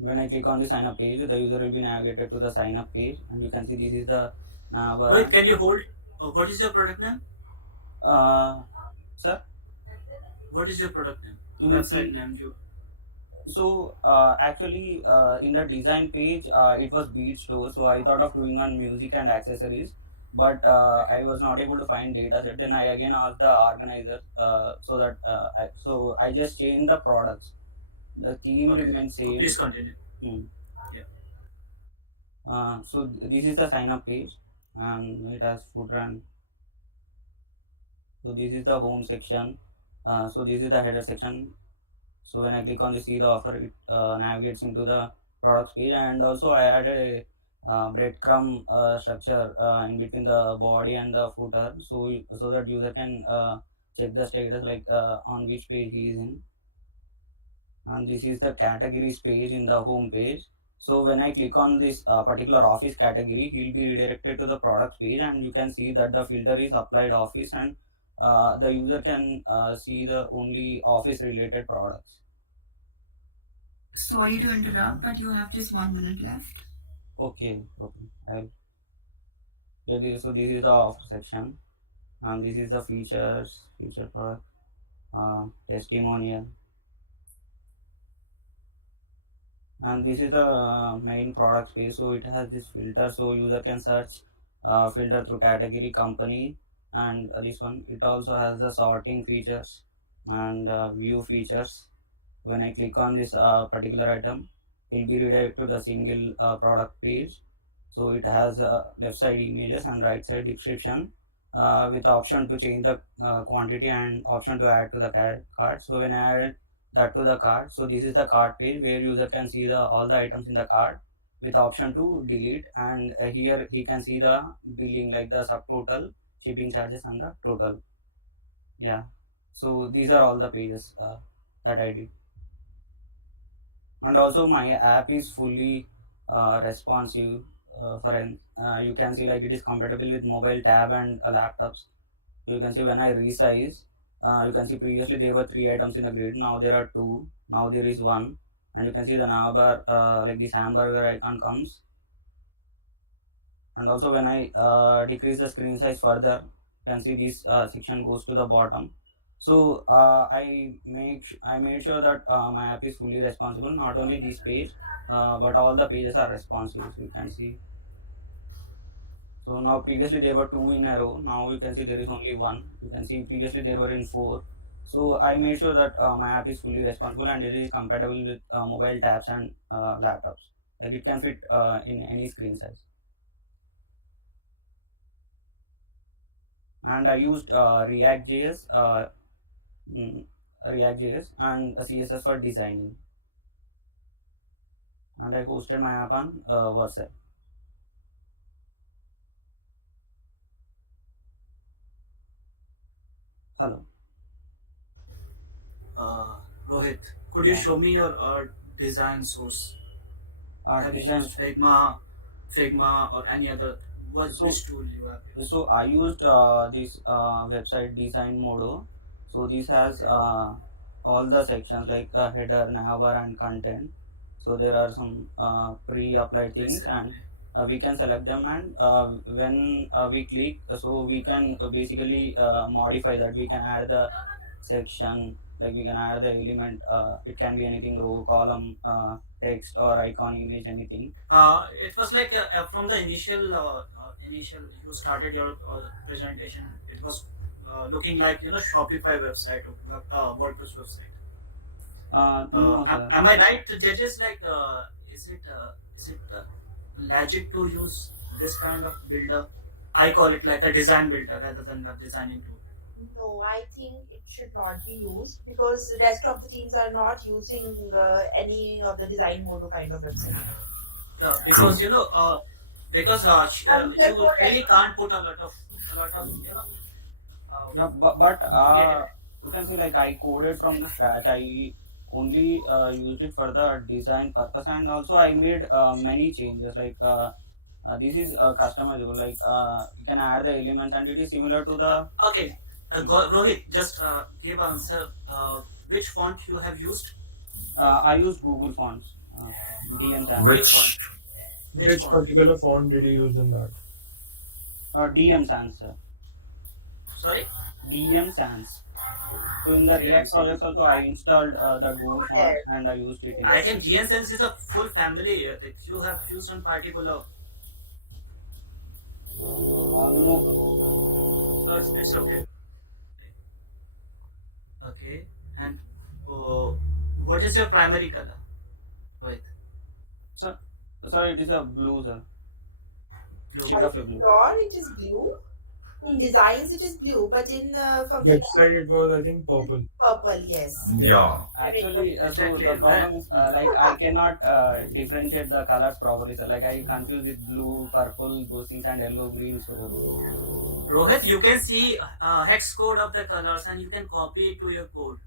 When I click on the sign up page, the user will be navigated to the sign up page, and you can see this is the Wait, can you hold? What is your product name? Sir? What is your product name? You Website name. So actually in the design page it was Beat Store, so I thought of doing on music and accessories, but I was not able to find data set. Then I again asked the organizer so that I just changed the products. The theme remains same. Please continue. So this is the sign up page, and it has footer, and so this is the home section. So this is the header section. So when I click on the see the offer, it navigates into the products page, and also I added a breadcrumb structure in between the body and the footer, so that user can check the status, like on which page he is in. And this is the categories page in the home page. So when I click on this particular office category, he'll be redirected to the products page, and you can see that the filter is applied office, and the user can see the only office related products. Sorry to interrupt, but you have just 1 minute left. Okay. So this is the offer section, and this is the feature product, testimonial, and this is the main product page. So it has this filter, so user can search filter through category, company, and this one. It also has the sorting features and view features. When I click on this particular item, it will be redirected to the single product page. So it has left side images and right side description with option to change the quantity and option to add to the cart. So when I add that to the cart, so this is the cart page where user can see all the items in the cart with option to delete, and here he can see the billing, like the subtotal. shipping charges and the total. Yeah, so these are all the pages that I did. And also my app is fully responsive for an you can see like it is compatible with mobile tab and laptops. You can see when I resize, you can see previously there were 3 items in the grid, now there are 2, now there is 1, and you can see the navbar like this hamburger icon comes. And also when I decrease the screen size further, you can see this section goes to the bottom. So I made sure that my app is fully responsible. Not only this page, but all the pages are responsive. So you can see. So now previously there were 2 in a row. Now you can see there is only 1. You can see previously there were in 4. So I made sure that my app is fully responsible and it is compatible with mobile tabs and laptops. Like it can fit in any screen size. And I used React.js and CSS for designing, and I hosted my app on Vercel. Hello. Rohit, could you show me your design source? Have you Design. used Figma or any other? Which tool you have used? So I used this website design modo. So this has all the sections like header, navbar, and content. So there are some pre-applied things, and we can select them, and when we click, so we can basically modify that. We can add the section, like we can add the element. It can be anything: row, column, text, or icon, image, anything. It was like from the initial you started your presentation. It was looking like Shopify website or WordPress website. No, sir. Am I right? That is like is it logic to use this kind of builder? I call it like a design builder rather than a designing tool. No, I think it should not be used because the rest of the teams are not using any of the design mode kind of website. Because because you really can't put a lot of Yeah, but you can see like I coded from the scratch. I only used it for the design purpose, and also I made many changes. Like this is customizable. Like you can add the elements, and it is similar to the. Okay, Rohit, just give answer. Which font you have used? I used Google Fonts. DM Sans. Which particular font did you use in that? DM Sans, sir. Sorry? DM Sans. So in the React project also I installed the Google font and I used it. I think DM Sans is a full family that you have used in particular. No. So it's okay. Okay, and what is your primary color? Wait. Sir, it is a blue, sir. Shade of blue. It is blue. In designs, it is blue, but in website it was, I think, purple. Purple, yes. Yeah. Actually, so the problem is like I cannot differentiate the colors properly. So like I confuse with blue, purple, those things, and yellow, green. So Rohit, you can see hex code of the colors and you can copy it to your code.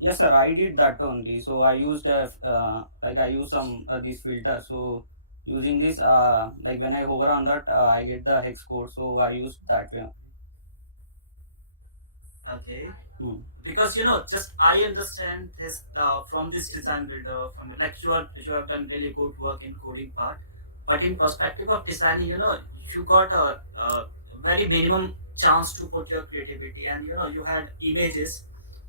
Yes, sir. I did that only. So I used like I used some these filters. So using this, like when I hover on that, I get the hex code. So I used that way. Okay. Because just I understand this from this design builder, from like you have done really good work in coding part, but in perspective of designing, you got a very minimum chance to put your creativity, and you had images.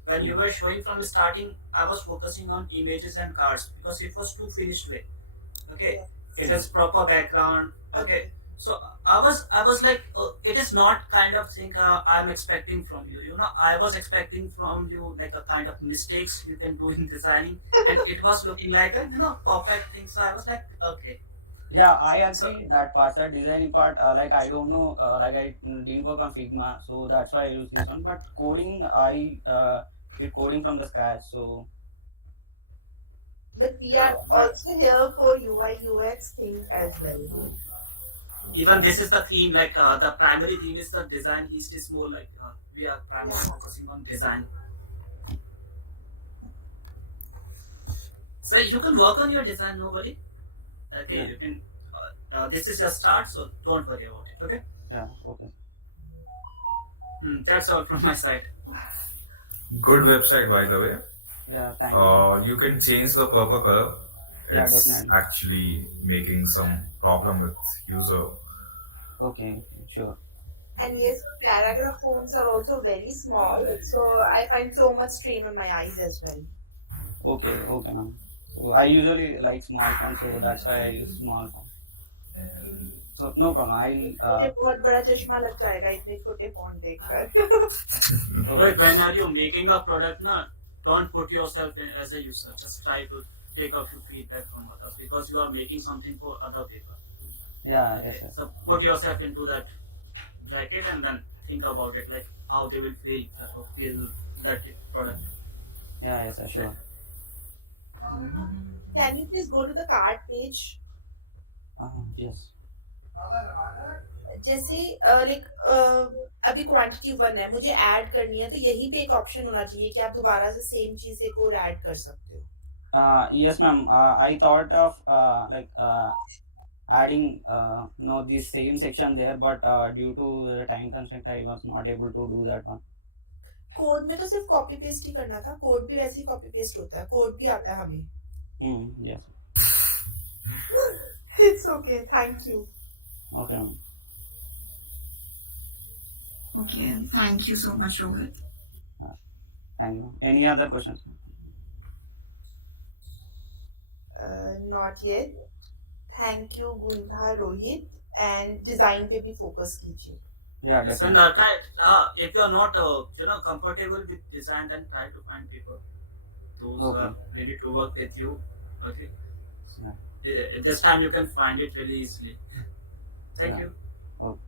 When you were showing from the starting, I was focusing on images and cards because it was too finished way. Okay, it has proper background. Okay, so I was like, it is not kind of thing I'm expecting from you. I was expecting from you like a kind of mistakes you can do in designing, and it was looking like a perfect thing. So I was like, okay. Yeah, I agree that part, that designing part. Like I don't know, like I didn't work on Figma, so that's why I use this one. But coding, I did coding from the scratch. So. But we are also here for UI UX thing as well. even this is the theme, like the primary theme is the design. Heist is more like we are primarily focusing on design. So you can work on your design, no worry. Okay, Yeah. you can. This is your start, so don't worry about it. Okay. Yeah. Okay. That's all from my side. Good website, by the way. Yeah. Thank you. You can change the purple color. Yeah, It's definitely. actually making some problem with user. Okay. Sure. And yes, paragraph fonts are also very small, so I find so much strain on my eyes as well. Okay. Okay, ma'am. So I usually like small font, so that's why I use small font. So no problem. मुझे I'll. बहुत बड़ा चश्मा लग जाएगा इतने छोटे font देखकर. Like when are you making a product, na, don't put yourself in as a user. Just try to take a few feedback from others because you are making something for other people. Yeah. Okay. Yes, sir. So put yourself into that bracket and then think about it, like how they will feel that product. Yeah. Yes, sir. Sure. Can you please go to the cart page? Yes. जैसे like अभी quantity 1 है, मुझे add करनी है, तो यही पे एक ऑप्शन होना चाहिए कि आप दोबारा से सेम चीज एक और ऐड कर सकते हो. Yes, ma'am. I thought of adding no the same section there, but due to the time constraint, I was not able to do that one. Code में तो सिर्फ कॉपी पेस्ट ही करना था. कोड भी वैसे ही कॉपी पेस्ट होता है. Code भी आता है हमें. Yes. It's okay. Thank you. Okay, ma'am. Okay, thank you so much, Rohit. Thank you. Any other questions? Not yet. Thank you, Guntha, Rohit. And design पे भी focus कीजिए. Yeah, Yes, definitely. and try, if you are not comfortable with design, then try to find people those who are ready to work with you. Okay. Yeah. This time you can find it really easily. Thank Yeah. you. Okay.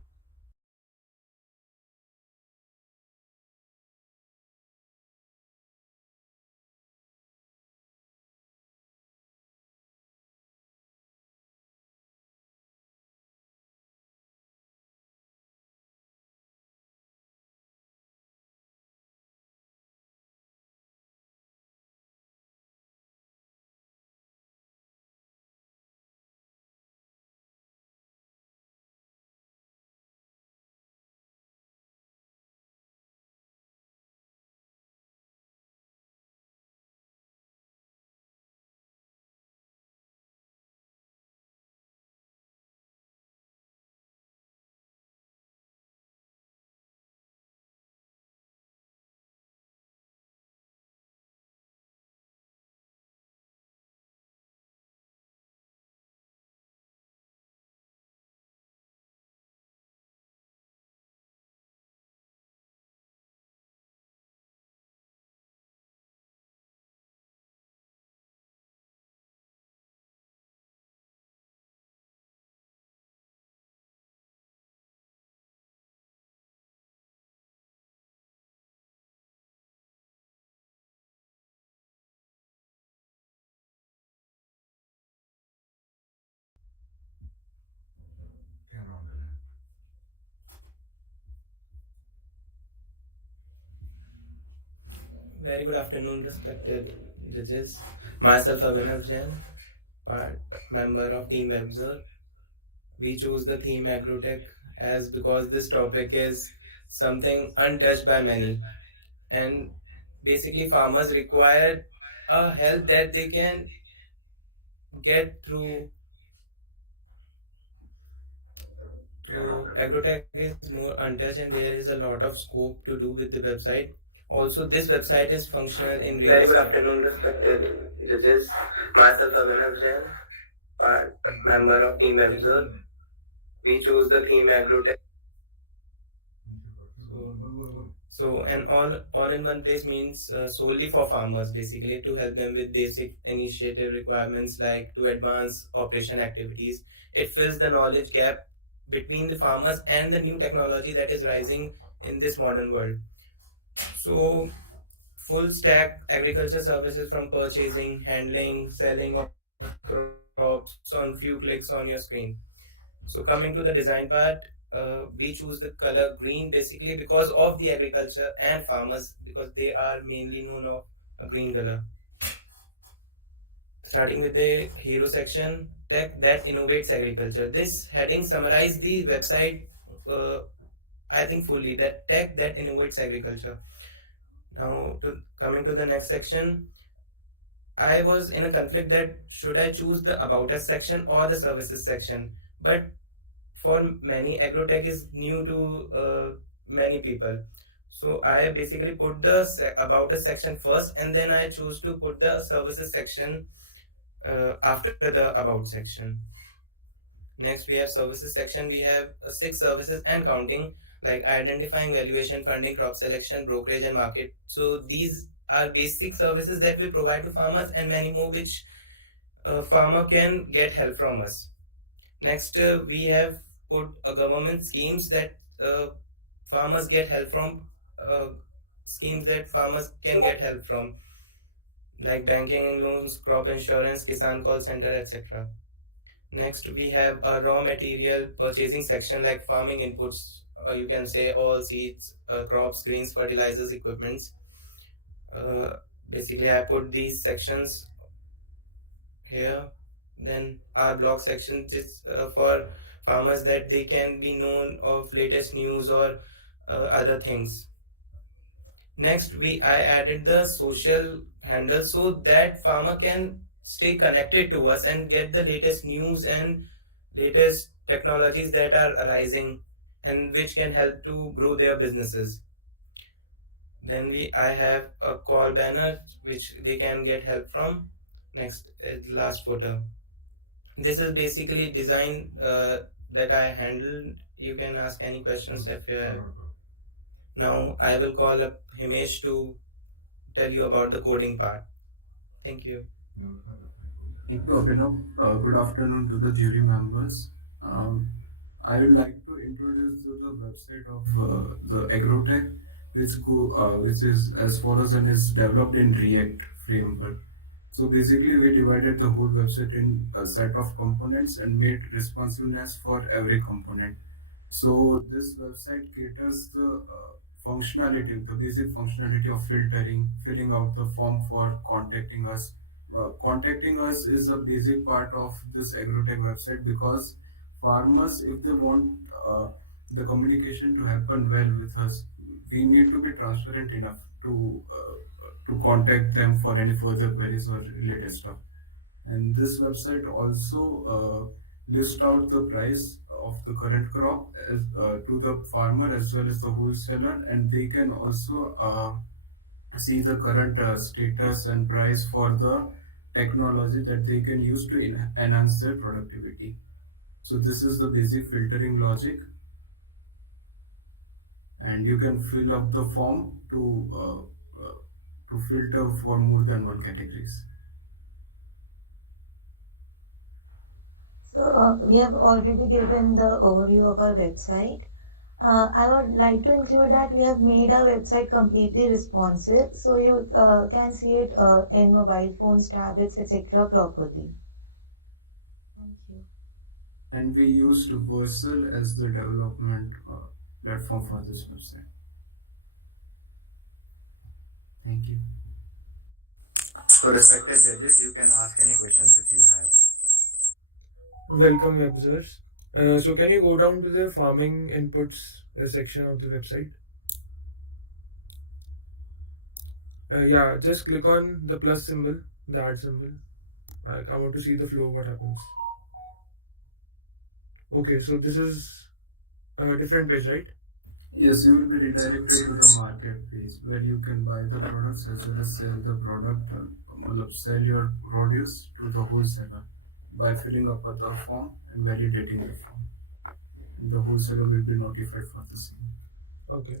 Very good afternoon, respected judges. Myself, Abhinav Jain, part member of Team Webzer. We chose the theme agrotech as because this topic is something untouched by many, and basically farmers require a help that they can get through agrotech is more untouched, and there is a lot of scope to do with the website. Also, this website is functional in real. Very good afternoon, respected judges. Myself, Abhinav Jain, member of Team Webzer. We chose the theme agrotech. So an all in one place means solely for farmers, basically to help them with basic initiative requirements like to advance operation activities. It fills the knowledge gap between the farmers and the new technology that is rising in this modern world. So full stack agriculture services from purchasing, handling, selling of crops on few clicks on your screen. So coming to the design part, we choose the color green basically because of the agriculture and farmers, because they are mainly known of a green color. Starting with the hero section, tech that innovates agriculture. This heading summarizes the website, I think fully, that tech that innovates agriculture. Now, coming to the next section, I was in a conflict that should I choose the about us section or the services section. But for many, agrotech is new to many people. So I basically put the about us section first, and then I choose to put the services section after the about section. Next, we have services section. We have 6 services and counting, like identifying, valuation, funding, crop selection, brokerage, and market. So these are basic services that we provide to farmers, and many more which farmer can get help from us. Next, we have put government schemes that farmers get help from, schemes that farmers can get help from, like banking and loans, crop insurance, Kisan call center, etc. Next, we have a raw material purchasing section, like farming inputs. You can say all seeds, crops, greens, fertilizers, equipments. Basically, I put these sections here. Then our blog section is for farmers that they can be known of latest news or other things. Next, I added the social handle so that farmer can stay connected to us and get the latest news and latest technologies that are arising and which can help to grow their businesses. Then I have a call banner which they can get help from. Next is last footer. This is basically design that I handled. You can ask any questions if you have. Now I will call up Himesh to tell you about the coding part. Thank you. Thank you, Abhinav. Good afternoon to the jury members. I would like to introduce you the website of the Agrotech, which is as follows and is developed in React framework. So basically, we divided the whole website in a set of components and made responsiveness for every component. So this website caters the functionality, the basic functionality of filtering, filling out the form for contacting us. Contacting us is a basic part of this agrotech website because farmers, if they want the communication to happen well with us, we need to be transparent enough to contact them for any further queries or related stuff. And this website also lists out the price of the current crop to the farmer as well as the wholesaler, and they can also see the current status and price for the technology that they can use to enhance their productivity. So this is the basic filtering logic, and you can fill up the form to filter for more than one categories. So we have already given the overview of our website. I would like to include that we have made our website completely responsive, so you can see it in mobile phones, tablets, etc. properly. Thank you. And we used Versal as the development platform for this website. Thank you. So respected judges, you can ask any questions if you have. Welcome, websers. So can you go down to the farming inputs section of the website? Yeah, just click on the plus symbol, the add symbol. I want to see the flow, what happens. Okay, so this is a different page, right? Yes, you will be redirected to the market page where you can buy the products as well as sell the product, sell your produce to the wholesaler by filling up the form and validating the form. And the wholesaler will be notified for the same. Okay.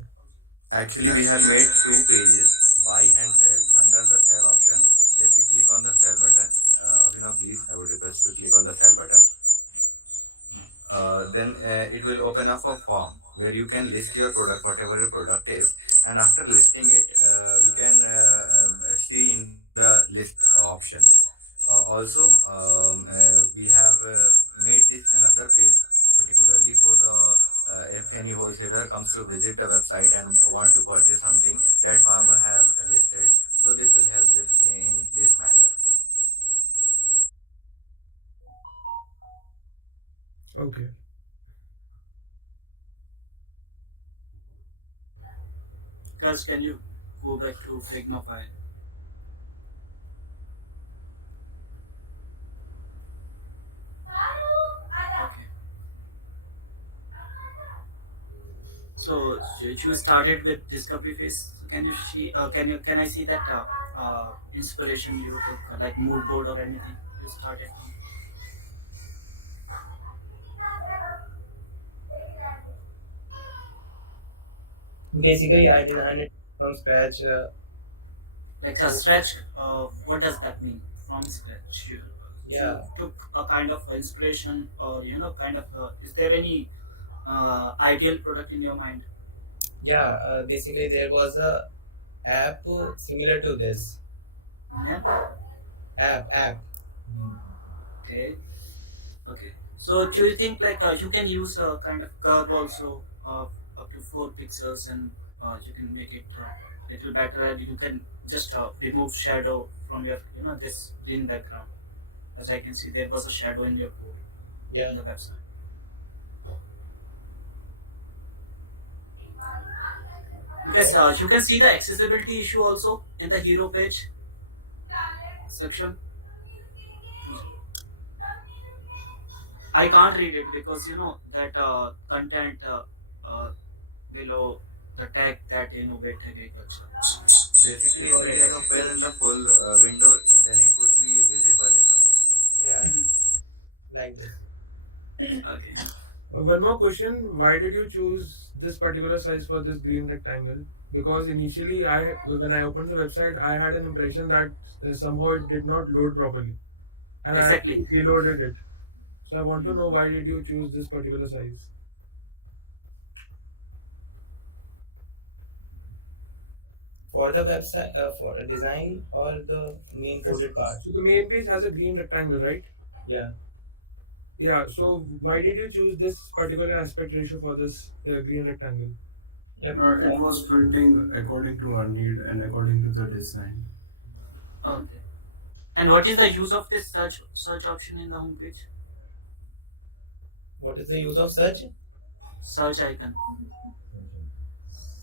Actually, we have made 2 pages, buy and sell. Under the sell option, if we click on the sell button, Abhinav, please, I would request to click on the sell button. Then it will open up a form where you can list your product, whatever your product is, and after listing it, we can see in the list options. Also, we have made this another page. Raj, can you go back to Figma file? Okay. So you started with discovery phase. So can you see? Can I see that inspiration you took, like mood board or anything you started from? Basically, I designed it from scratch. Like a stretch. What does that mean? From scratch. You Yeah, took a kind of inspiration, or kind of. Is there any ideal product in your mind? yeah. Basically, there was a app similar to this. Yeah. App. Okay. Okay. So do you think like you can use a kind of curve also up to 4 pixels, and you can make it little better, and you can just remove shadow from your this green background. As I can see, there was a shadow in your code Yeah. in the website. Because you can see the accessibility issue also in the hero page section. I can't read it because that content below the tag that innovate agriculture. Basically, if it is open in the full window, then it would be visible enough. Yeah. Like this. Okay. One more question: why did you choose this particular size for this green rectangle? Because initially, when I opened the website, I had an impression that somehow it did not load properly, and Exactly. I reloaded it. So I want to know, why did you choose this particular size? For the website, for a design or the main coded part. So the main page has a green rectangle, right? Yeah. Yeah. So why did you choose this particular aspect ratio for this green rectangle? Yep. It was fitting according to our need and according to the design. Okay. And what is the use of this search option in the homepage? What is the use of search? Search icon.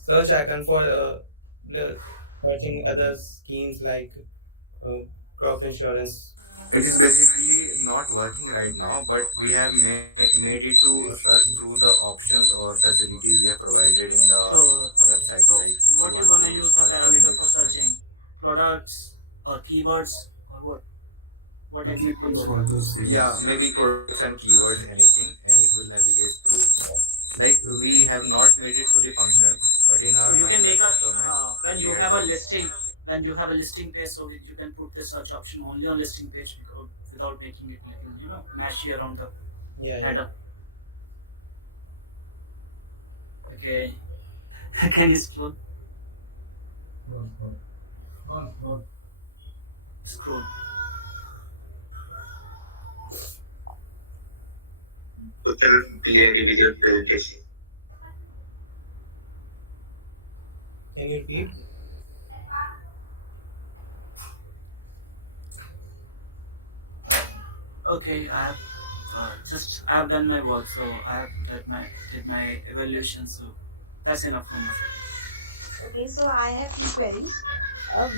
Search icon for searching other schemes like crop insurance. It is basically not working right now, but we have made it to search through the options or facilities we have provided in the website. So Like if what you gonna use the parameter for searching? Products or keywords or what? What exactly? Yeah, maybe products and keywords, anything, and it will navigate through. Like we have not made it fully functional, but in our So you can mind, make a domain, when we you had have a made- listing. When you have a listing page, so you can put the search option only on listing page because without making it little mashy around the header. Okay. Can you scroll? Scroll. Total clearly with your presentation. Can you repeat? Okay, I have I have done my work, so I have did my evaluation, so that's enough for me. Okay, so I have few queries.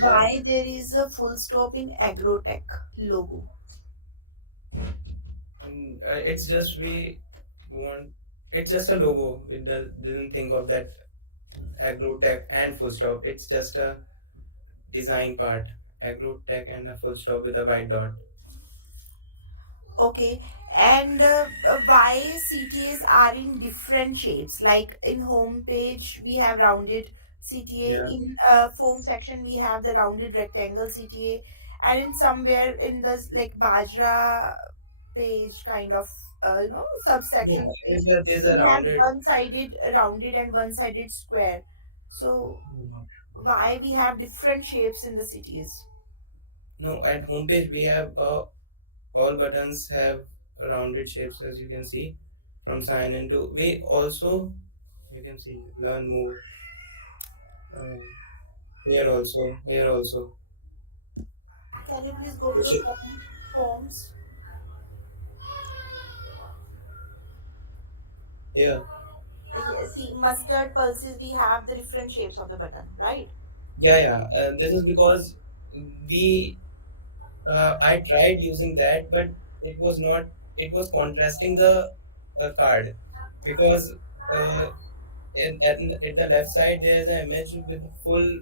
Why there is a full stop in agrotech logo? It's just we want. It's just a logo. We didn't think of that agrotech and full stop. It's just a design part. Agrotech and a full stop with a white dot. Okay, and why CTAs are in different shapes? Like in home page, we have rounded CTA. Yeah. In form section, we have the rounded rectangle CTA, and in somewhere in the like Bajra page kind of subsection Yeah, page, there's a we have rounded. one-sided rounded and one-sided square. So why we have different shapes in the CTAs? No, at homepage we have all buttons have rounded shapes, as you can see from sign in to. We also, you can see, learn more. Here also. Can you please go to the forms? Here. See, mustard pulses, we have the different shapes of the button, right? Yeah. This is because we I tried using that, but it was not. It was contrasting the card because at the left side there is an image with full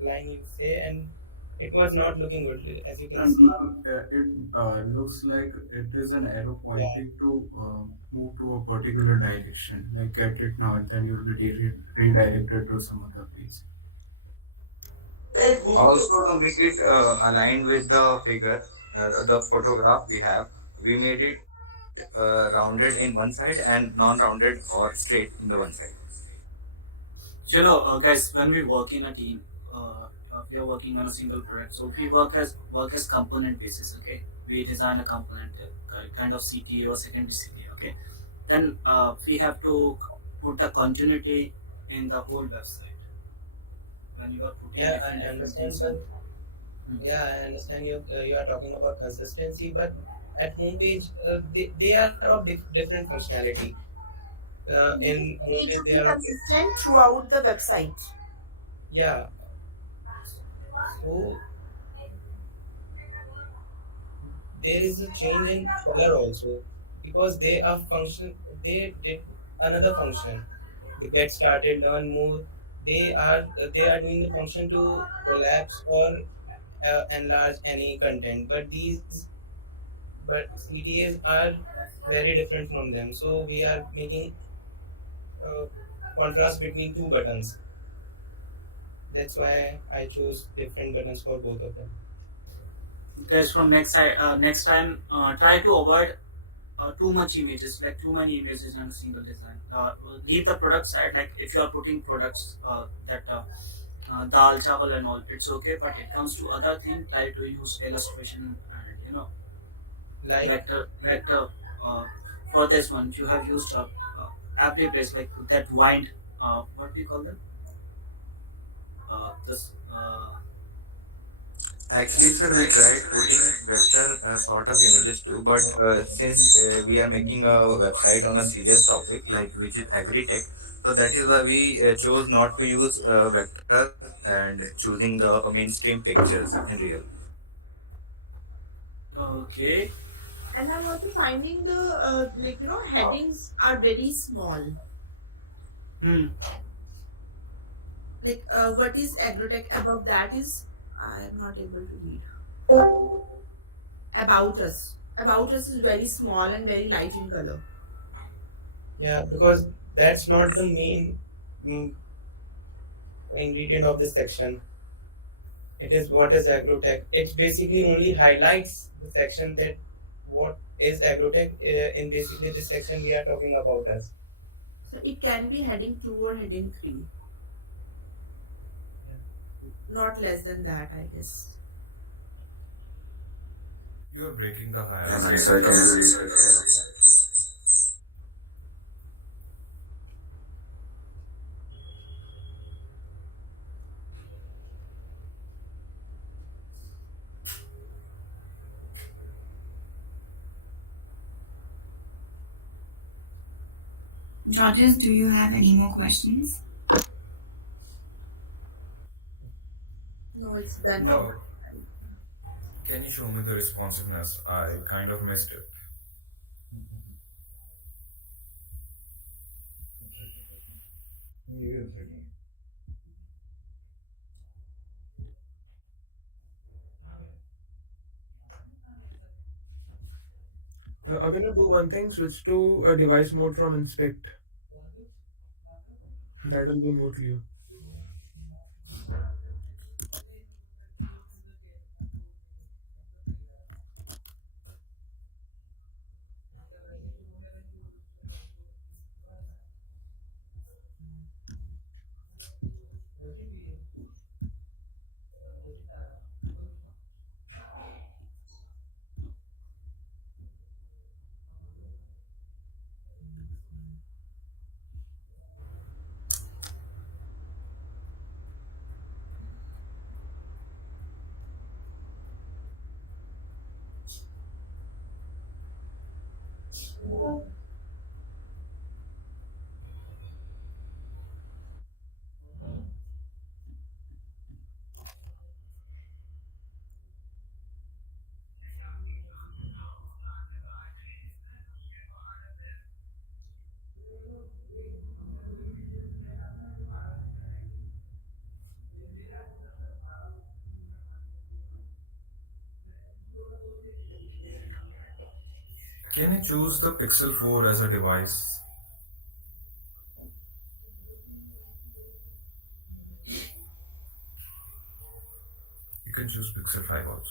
line, you say, and it was not looking good, as you can And see. it looks like it is an arrow Yeah. pointing to move to a particular direction. Like get it now, and then you'll be redirected to some other place. Also, to make it aligned with the figure, the photograph we have, we made it rounded in one side and non-rounded or straight in the one side. Guys, when we work in a team, we are working on a single product, so we work as component basis. Okay, we design a component, kind of CTA or secondary CTA. Okay, then we have to put the continuity in the whole website when you are putting Yeah, different I understand, things. but I understand you are talking about consistency, but at homepage they are of different functionality. In You need to homepage they be are of consistent throughout the website. yeah. So there is a change in color also because they are function. They did another function. They get started, learn more. They are doing the function to collapse or enlarge any content, but CTAs are very different from them. So we are making uh, contrast between two buttons. That's why I chose different buttons for both of them. Guys, from next time, try to avoid too much images, like too many images in a single design. Leave the product side, like if you are putting products that dal, chawal and all, it's okay. But it comes to other thing, try to use illustration and Like uh, for this one, you have used every place like that wind. What do you call them? This. Actually, sir, we tried putting vector sort of images too, but since we are making a website on a serious topic like which is agri-tech, so that is why we chose not to use vector and choosing the mainstream pictures in real. Okay. And I'm also finding the headings are very small. Like what is agrotech above that is I am not able to read. About us. About us is very small and very light in color. yeah, because that's not the main mm, ingredient of this section. It is what is agrotech. It basically only highlights the section that what is agrotech. In basically this section we are talking about us. So it can be heading 2 or heading 3. Not less than that, I guess. You are breaking the Yeah, hierarchy. man, certainly. Judges, do you have any more questions? No, it's done. No. Can you show me the responsiveness? I kind of missed it. I'm gonna do one thing, switch to a device mode from inspect. That will be more clear. Can you choose the Pixel 4 as a device? You can choose Pixel 5 also.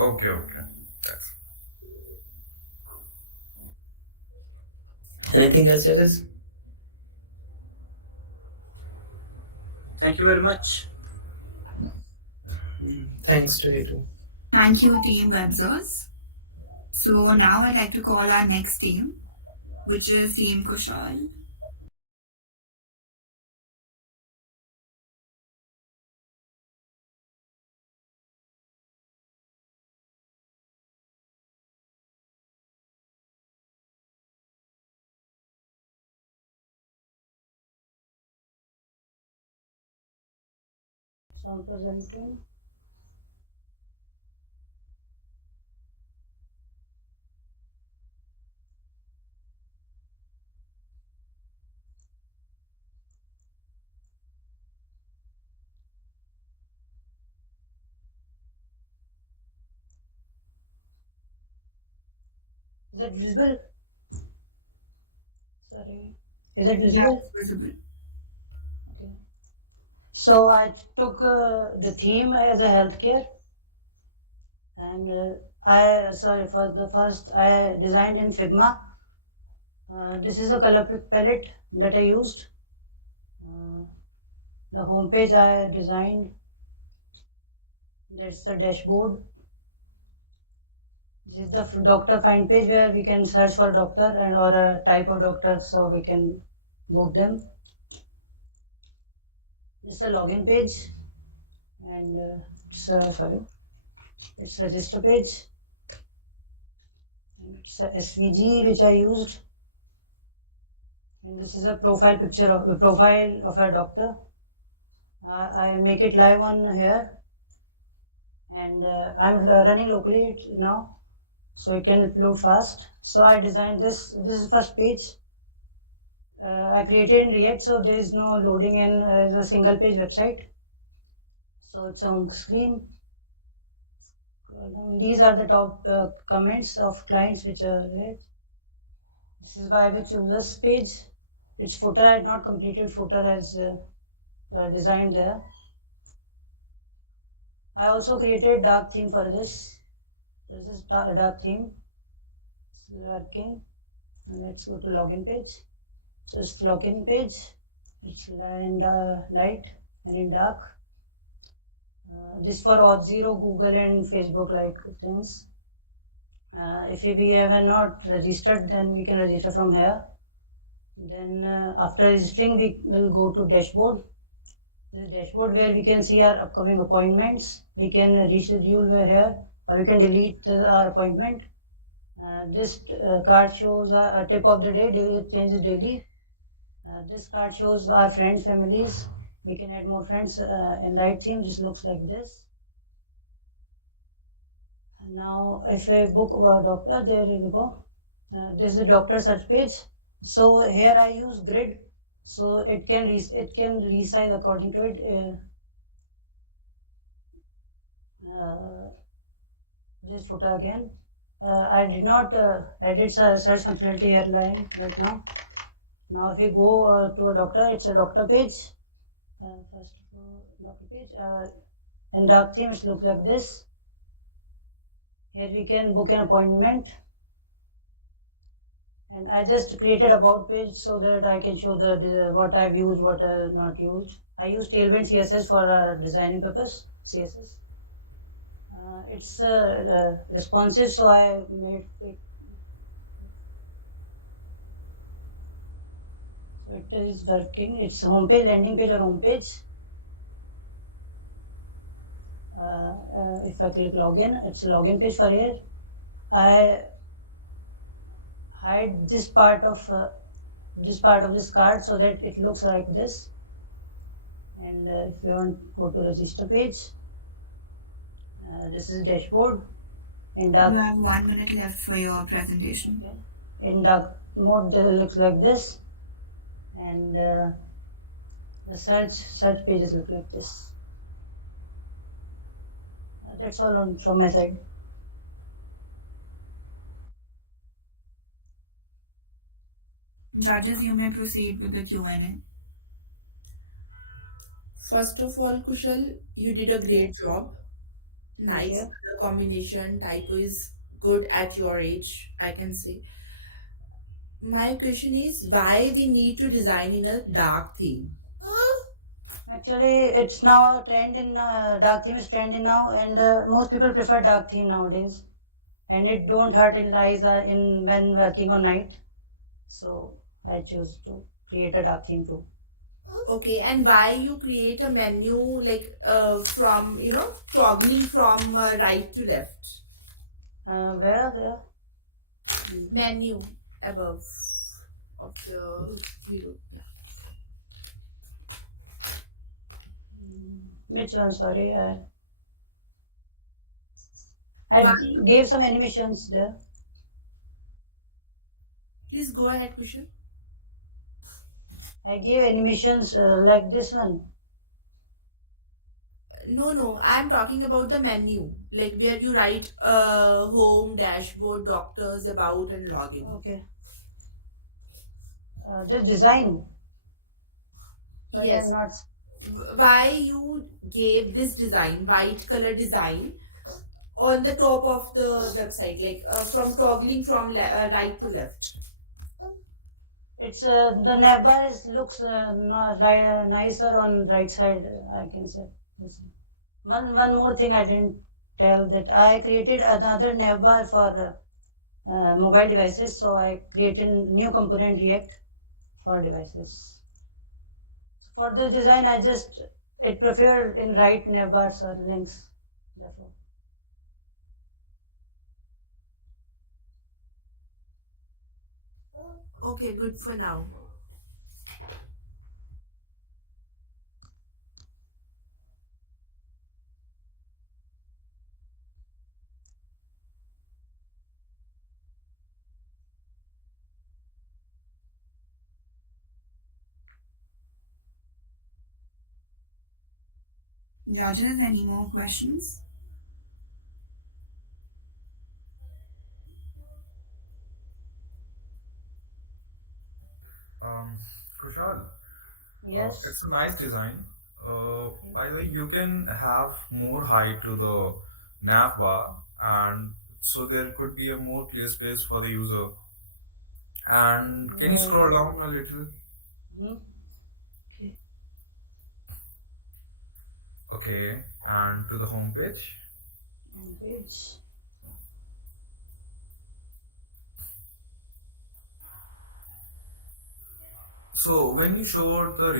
Okay, okay. That's Anything else, judges? Thank you very much. Thanks to you too. Thank you, Team Webzos. So now I'd like to call our next team, which is Team Kushal. So I'm presenting. Is it visible? Sorry. Is it visible? Yeah, it's visible. Okay. So I took the theme as a healthcare, and for the first I designed in Figma. This is a color palette that I used. The home page I designed. That's the dashboard. This is the doctor find page where we can search for a doctor or a type of doctor, so we can book them. This is the login page, and it's it's register page. And it's a SVG which I used, and this is a profile picture of the profile of a doctor. I make it live on here, and I'm running locally now, so it can upload fast. So I designed this. This is the first page. I created in React, so there is no loading in it's a single page website. So it's a home screen. These are the top comments of clients which are read. This is why we choose this page. Which footer I had not completed footer as designed there. I also created dark theme for this. This is dark theme. It's working. And let's go to login page. So it's login page. It's in light and in dark. This for Auth0, Google and Facebook like things. If we have not registered, then we can register from here. Then after registering, we will go to dashboard. This dashboard where we can see our upcoming appointments. We can reschedule here, or we can delete our appointment. This card shows a tip of the day. It changes daily. This card shows our friends, families. We can add more friends in light theme. This looks like this. Now, if I book a doctor, there you go. This is the doctor search page. So here I use grid, so it can resize according to it. This footer again. I did not edit search functionality here right now. Now if we go to a doctor, it's a doctor page. First doctor page. In dark theme, it looks like this. Here we can book an appointment. And I just created about page so that I can show what I've used, what I have not used. I use Tailwind CSS for designing purpose, CSS. It's responsive, so I made it. So it is working. It's homepage, landing page or homepage. If I click login, it's a login page for here. I hide this part of this card so that it looks like this. And if you want, go to register page. This is dashboard. In dark, You have 1 minute left for your presentation. in dark mode, it looks like this, and the search pages look like this. That's all from my side. Judges, you may proceed with the Q&A. First of all, Kushal, you did a great job. Nice you. color combination. Typo is good at your age, I can say. My question is why we need to design in a dark theme? Actually, it's now a trend in dark theme is trending now, and most people prefer dark theme nowadays, and it don't hurt in eyes in when working on night. So I choose to create a dark theme too. Okay, and why you create a menu like from toggling from right to left? Where? Menu above of the zero. Yeah. Which one? Sorry, I gave some animations there. Please go ahead, Kushal. I gave animations like this one. No, I'm talking about the menu, like where you write home, dashboard, doctors, about, and login. Okay. This design. Sorry, Yes. I'm not. Why you gave this design, white color design, on the top of the website, like from toggling from right to left? It's the navbar looks nicer on right side. I can say. One more thing I didn't tell, that I created another navbar for mobile devices. So I created new component React for devices. For this design, it preferred in right navbars or links. Therefore. Okay, good for now. Judges, any more questions? Kushal, Yes. it's a nice design. By the way, you can have more height to the nav bar, and so there could be a more clear space for the user. And can you scroll down a little? Okay, and to the home page. So when you showed the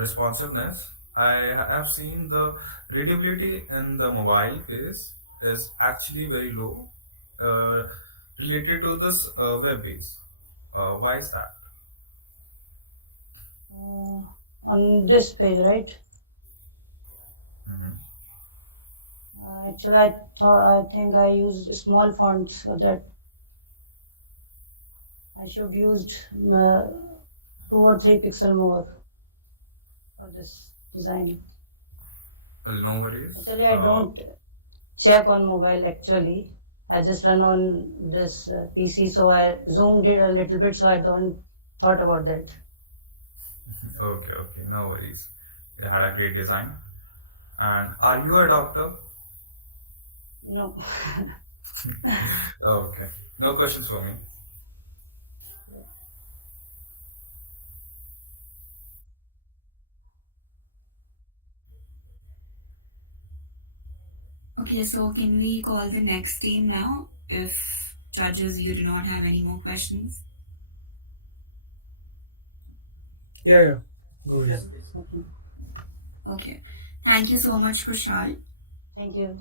responsiveness, I have seen the readability in the mobile case is actually very low related to this web base. Why is that? On this page, right? Actually, I think I used small fonts, so that I should used 2 or 3 pixel more for this design. Well, no worries. Actually, I don't check on mobile actually. I just run on this PC, so I zoomed it a little bit, so I don't thought about that. Okay, no worries. You had a great design. And are you a doctor? No. Okay, no questions for me. Okay, so can we call the next team now? If judges, you do not have any more questions. Yeah. Go ahead. Okay. Thank you so much, Kushal. Thank you.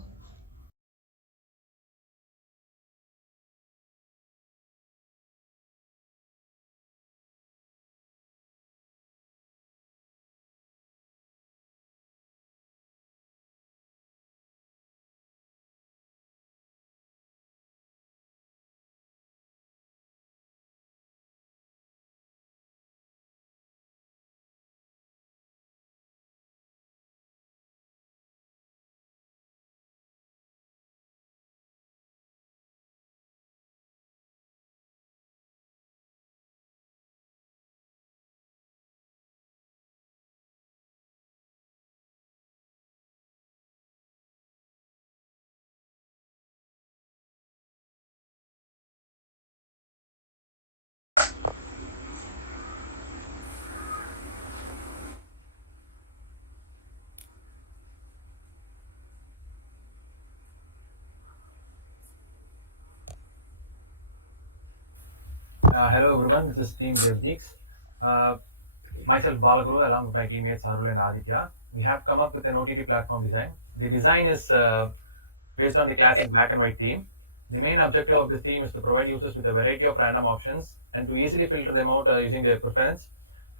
Hello everyone, this is Team DevGeeks. Myself Balaguru along with my teammates Harul and Aditya. We have come up with an OTT platform design. The design is based on the classic black and white theme. The main objective of this theme is to provide users with a variety of random options and to easily filter them out using their preference.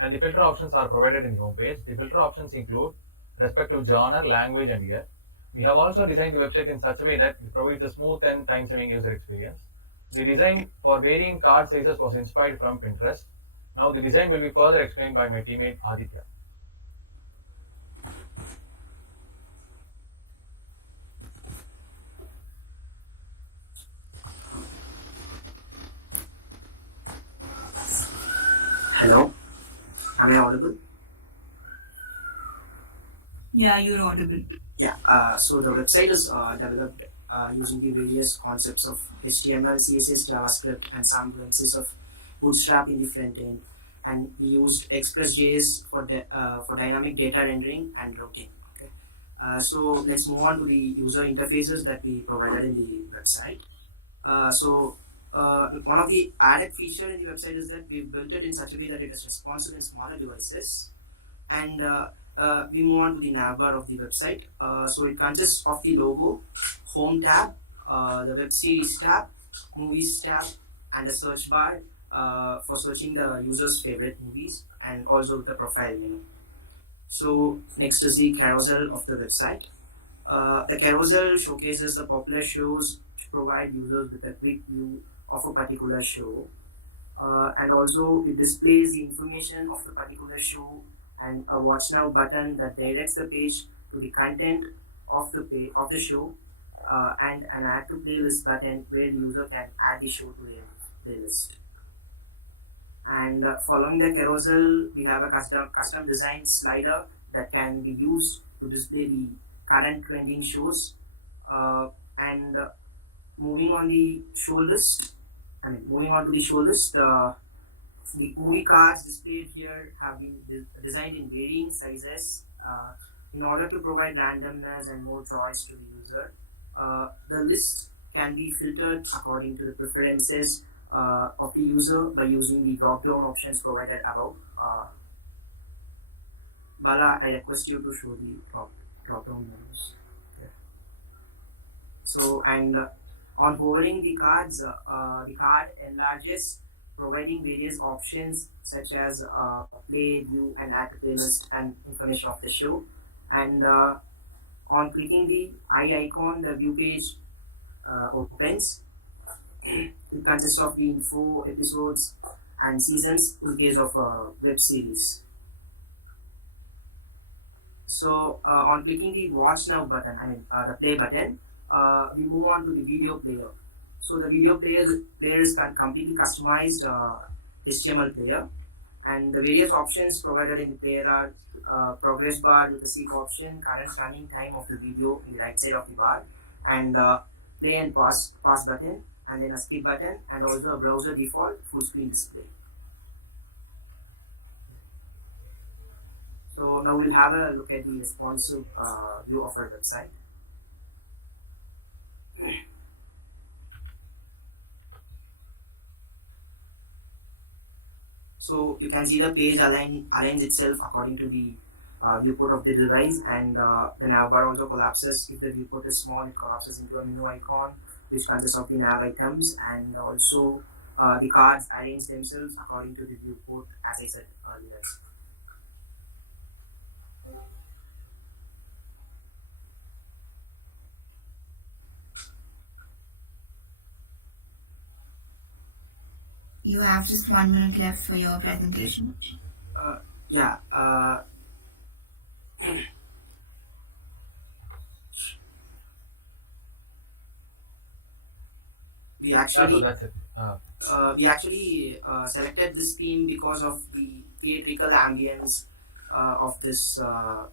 And the filter options are provided in the homepage. The filter options include respective genre, language and year. We have also designed the website in such a way that it provides a smooth and time-saving user experience. The design for varying card sizes was inspired from Pinterest. Now the design will be further explained by my teammate Aditya. Hello, am I audible? Yeah, you're audible. Yeah, so the website is developed using the various concepts of HTML, CSS, JavaScript, and some glimpses of Bootstrap in the front end. And we used Express.js for dynamic data rendering and routing. Okay. So let's move on to the user interfaces that we provided in the website. One of the added feature in the website is that we've built it in such a way that it is responsive in smaller devices. And we move on to the navbar of the website. So it consists of the logo, home tab, the web series tab, movies tab, and a search bar for searching the user's favorite movies, and also the profile menu. So next is the carousel of the website. The carousel showcases the popular shows to provide users with a quick view of a particular show, and also it displays the information of the particular show and a watch now button that directs the page to the content of the show, and an add to playlist button where the user can add the show to a playlist. And following the carousel, we have a custom designed slider that can be used to display the current trending shows. And moving on to the show list, the movie cards displayed here have been designed in varying sizes in order to provide randomness and more choice to the user. The list can be filtered according to the preferences of the user by using the drop-down options provided above. Bala, I request you to show the drop-down menus. Yeah. So, and on hovering the cards, the card enlarges, providing various options such as play, view, and add to playlist and information of the show. And on clicking the eye icon, the view page opens. It consists of the info, episodes, and seasons in case of a web series. So on clicking the watch now button, the play button, we move on to the video player. So the video player is completely customized HTML player, and the various options provided in the player are progress bar with the seek option, current running time of the video in the right side of the bar, and play and pause button, and then a skip button, and also a browser default full screen display. So now we'll have a look at the responsive view of our website. So you can see the page aligns itself according to the viewport of the device, and the nav bar also collapses. If the viewport is small, it collapses into a menu icon which consists of the nav items, and also the cards arrange themselves according to the viewport, as I said earlier. You have just 1 minute left for your presentation. Yeah. We actually that's it. Selected this theme because of the theatrical ambience of this of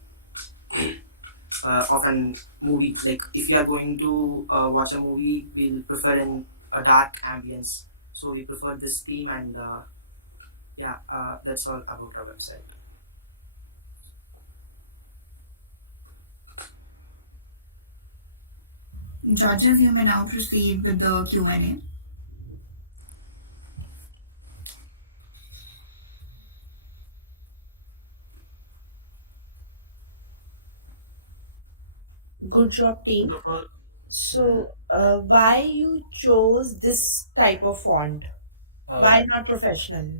an movie. Like if you are going to watch a movie, we'll prefer a dark ambience. So we prefer this theme, and that's all about our website. Judges, you may now proceed with the Q&A. Good job, team. So, why you chose this type of font? Why not professional?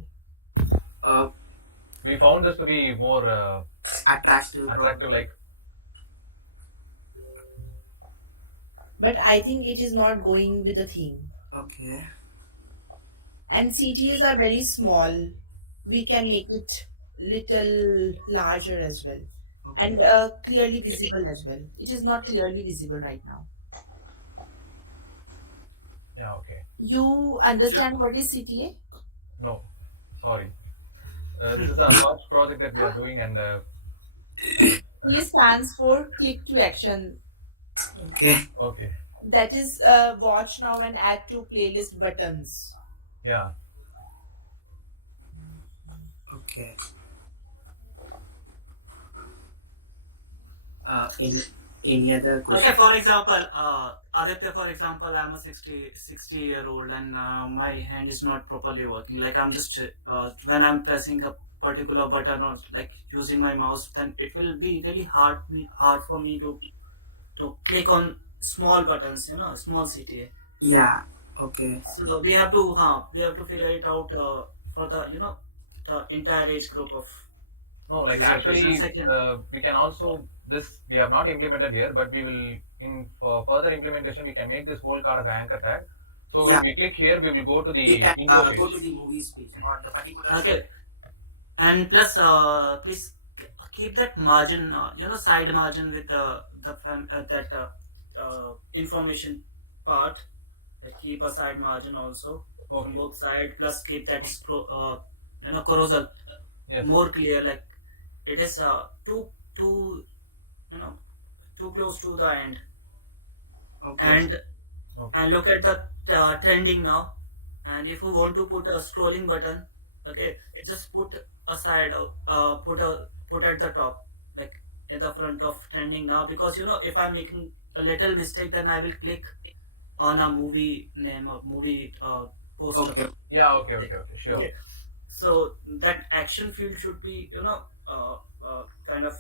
We found this to be more attractive, like. But I think it is not going with the theme. Okay. And CTAs are very small. We can make it little larger as well. Okay. And clearly visible as well. It is not clearly visible right now. Yeah, okay. You understand what is CTA? No, sorry. This is our first project that we are doing, and CTA stands for click to action. Okay. Okay. That is watch now and add to playlist buttons. Yeah. Okay. Any other question? Okay, for example, Aditya, for example, I'm a 60-year-old and my hand is not properly working. Like I'm just, when I'm pressing a particular button or like using my mouse, then it will be really hard for me to click on small buttons, small CTA. Yeah. Okay. So we have to figure it out for the, the entire age group of. No, like actually, we can also we have not implemented here, but we will for further implementation we can make this whole card as an anchor tag. So when we click here, we will go to the intro page. Go to the movies page or the particular. Okay. And plus, please keep that margin, side margin with that information part. Like keep a side margin also on both sides. Plus keep that carousel more clear. Like it is too close to the end. Okay. And look at the trending now. And if you want to put a scrolling button, okay, just put aside, put at the top, like in the front of trending now, because if I'm making a little mistake, then I will click on a movie name or movie poster. Okay. Yeah. Okay. Sure. Okay. So that action field should be kind of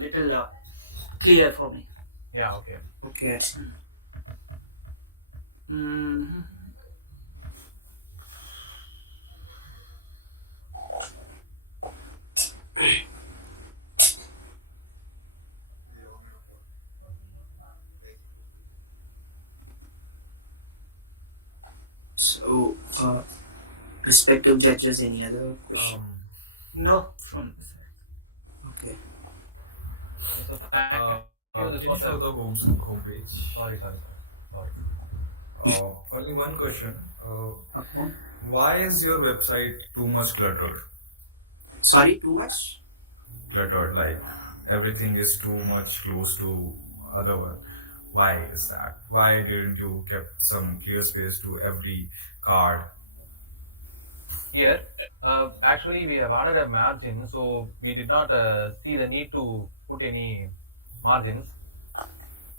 little clear for me. Yeah. Okay. Okay. So, respective judges, any other question? No, from okay. This was for the homepage. Sorry. Only one question. Why is your website too much cluttered? Sorry, too much? Cluttered, like everything is too much close to other one. Why is that? Why didn't you kept some clear space to every card? Here, actually, we have added a margin, so we did not see the need to put any margins.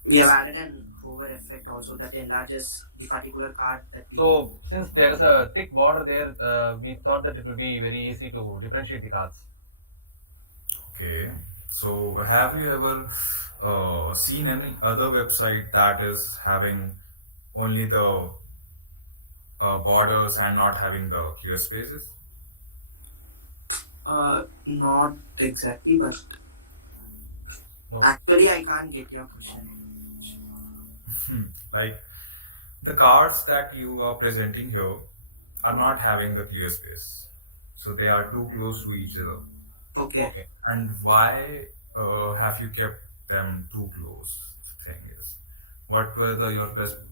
We have added an over effect also that enlarges the particular card that we. So since there is a thick border there, we thought that it will be very easy to differentiate the cards. Okay. So have you ever seen any other website that is having only the borders and not having the clear spaces? Not exactly, but actually I can't get your question. Like the cards that you are presenting here are not having the clear space, so they are too close to each other. Okay. And why have you kept them too close? Thing is, what were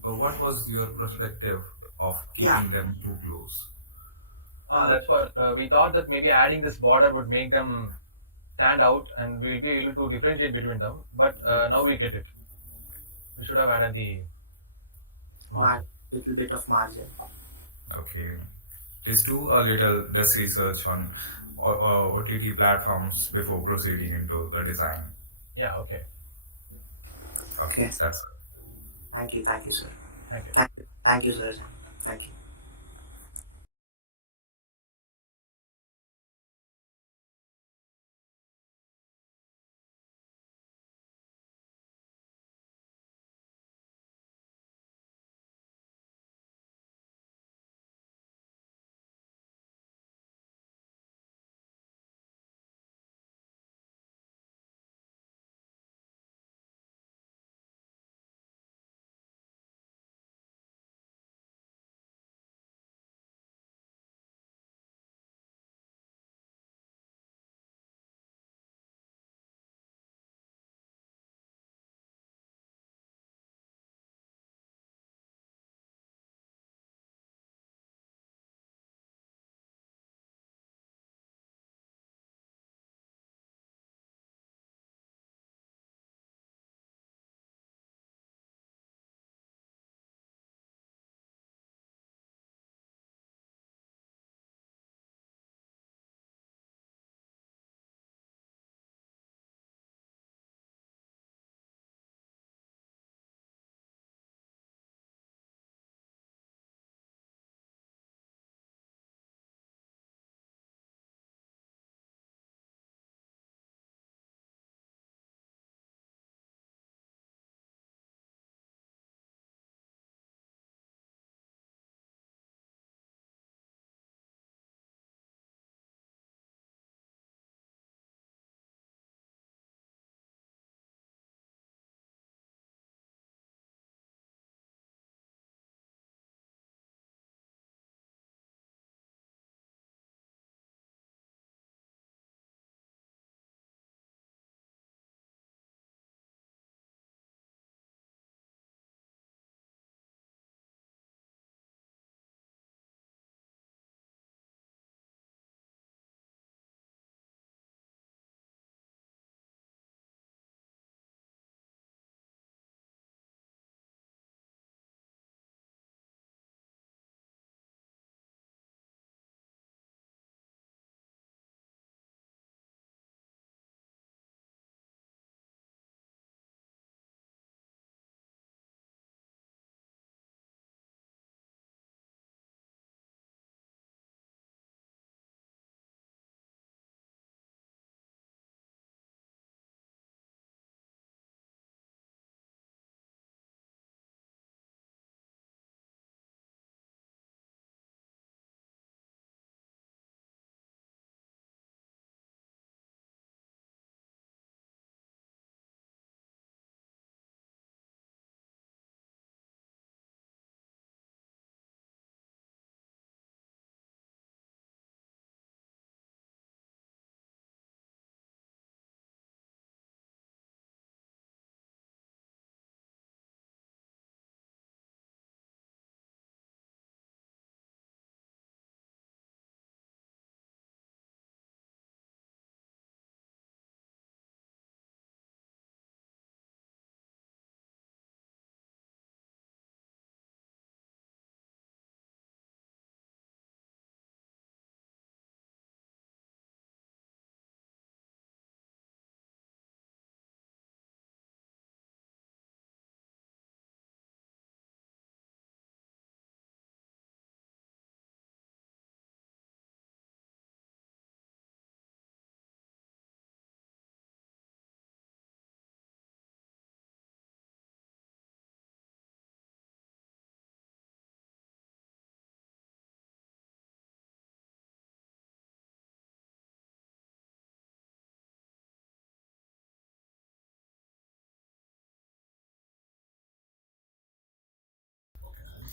what was your perspective of keeping them too close? That's what we thought, that maybe adding this border would make them stand out and we'll be able to differentiate between them. But now we get it. We should have added the little bit of margin. Okay. Please do a little less research on OTT platforms before proceeding into the design. Yeah, okay. Okay, that's it. Thank you, sir. Thank you. Thank you, sir. Thank you.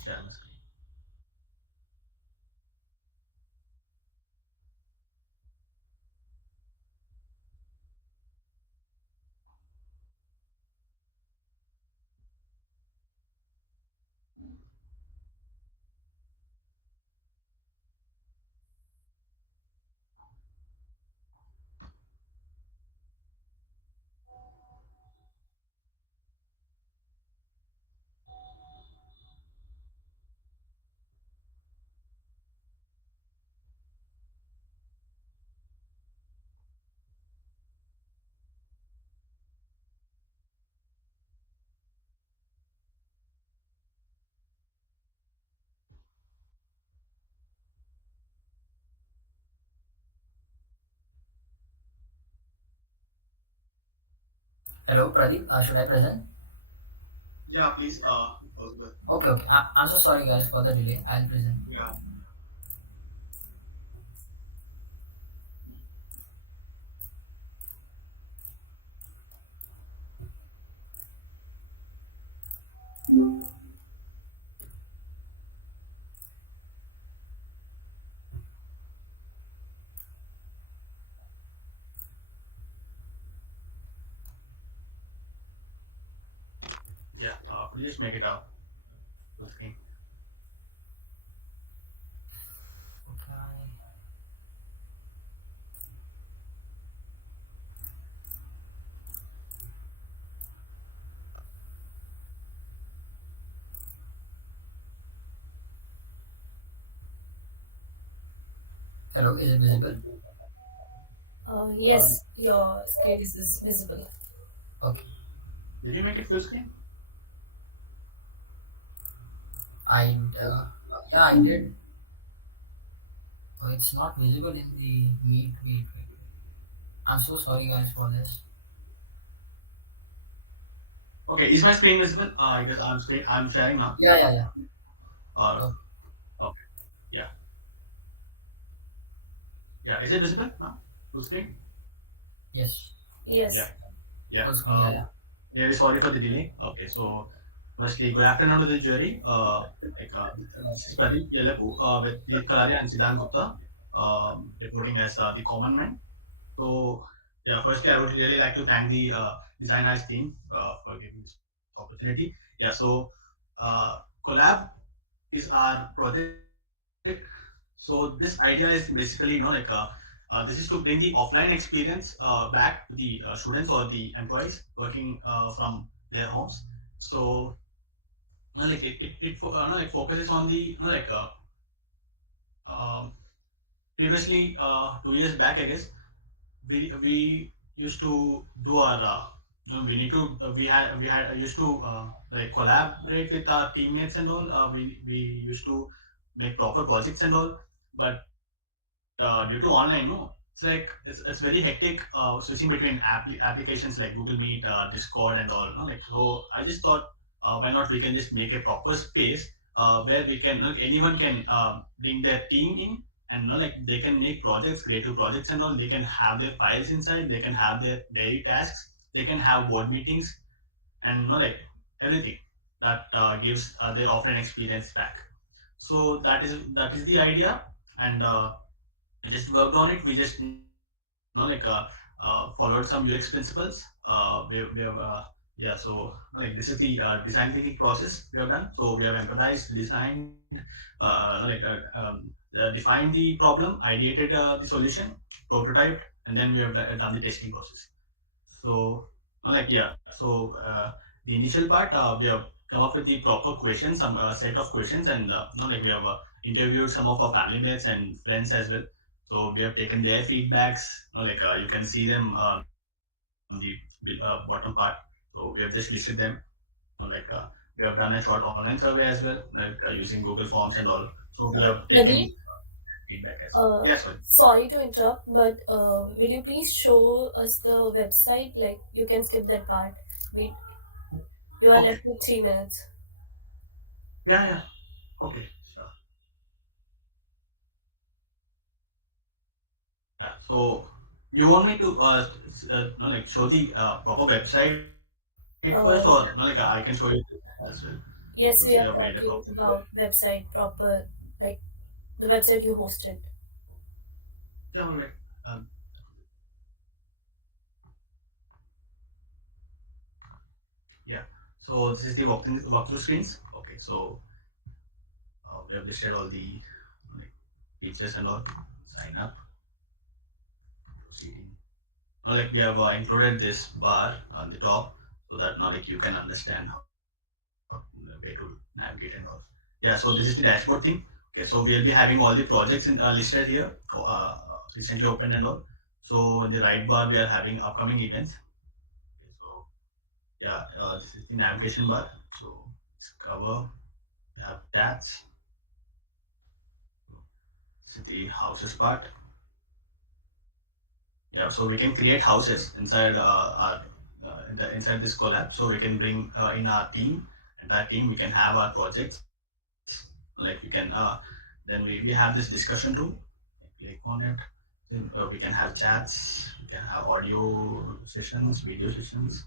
share my screen. Hello, Pradeep. Should I present? Yeah, please, if possible. Okay, okay. I'm so sorry, guys, for the delay. I'll present. Yeah. Yeah, could you just make it out full screen? Hello, is it visible? Yes, your screen is visible. Okay. Did you make it full screen? Yeah, I did. Oh, it's not visible in the meet. Wait. I'm so sorry, guys, for this. Okay, is my screen visible? I guess I'm sharing now. Yeah. Okay. Yeah. Yeah, is it visible now? Full screen? Yes. Yes. Yeah. Full screen, yeah. Really sorry for the delay. Okay, so firstly, good afternoon to the jury. This is Pradeep Yelapu with Veer Kalaria and Siddhant Gupta, reporting as the common man. So, yeah, firstly, I would really like to thank the Design Heist team for giving this opportunity. Yeah, so collab is our project. So this idea is basically, this is to bring the offline experience back to the students or the employees working from their homes. So, it focuses on the, um, previously 2 years back, I guess, we used to do our we need to we had used to like collaborate with our teammates and all. We used to make proper projects and all, but due to online, no, it's very hectic switching between applications like Google Meet, Discord, and all. No, so I just thought, why not we can just make a proper space where we can, anyone can bring their team in, and they can make projects, creative projects and all. They can have their files inside. They can have their daily tasks. They can have board meetings, and everything that gives their offline experience back. So that is the idea, and we just worked on it. We just followed some UX principles. We have yeah. So this is the design thinking process we have done. So we have empathized, designed, defined the problem, ideated the solution, prototyped, and then we have done the testing process. So yeah. So the initial part, we have come up with the proper questions, some set of questions, and we have interviewed some of our family mates and friends as well. So we have taken their feedbacks. You can see them on the bottom part. So we have just listed them. We have done a short online survey as well, using Google Forms and all. So we have taken Pradeep, feedback as well. Yes, sorry. sorry to interrupt, but will you please show us the website? Like, you can skip that part. You are left with 3 minutes. Yeah. Okay, sure. Yeah. So you want me to show the proper website first, or I can show you as well. Yes, So we you are have made a talking proper about website proper, like the website you hosted. Yeah, all right. Um, yeah. So this is the walkthrough screens. Okay, so we have listed all the like features and all. Sign up, proceeding. Now, like we have included this bar on the top so that now like you can understand how the way to navigate and all. Yeah, so this is the dashboard thing. Okay, so we'll be having all the projects in, listed here, recently opened and all. So in the right bar we are having upcoming events. Okay, so yeah, this is the navigation bar. So it's cover. We have tabs. This is the houses part. Yeah, so we can create houses inside our inside this collab. So we can bring in our team, entire team. We can have our projects. Like we can then we have this discussion room. Click on it. Then we can have chats. We can have audio sessions, video sessions.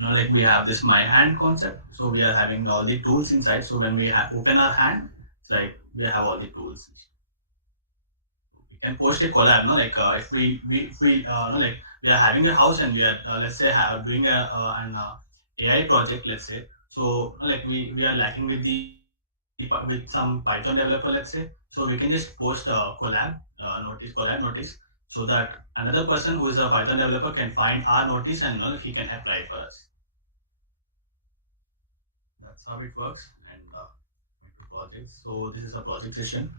Like we have this my hand concept. So we are having all the tools inside. So when we open our hand, it's like we have all the tools. We can post a collab, no? Like if we no, like we are having a house and we are let's say doing an AI project, let's say. So like we are lacking with the with some Python developer, let's say. So we can just post a collab notice, so that another person who is a Python developer can find our notice and he can apply for us. That's how it works. And into projects. So this is a project session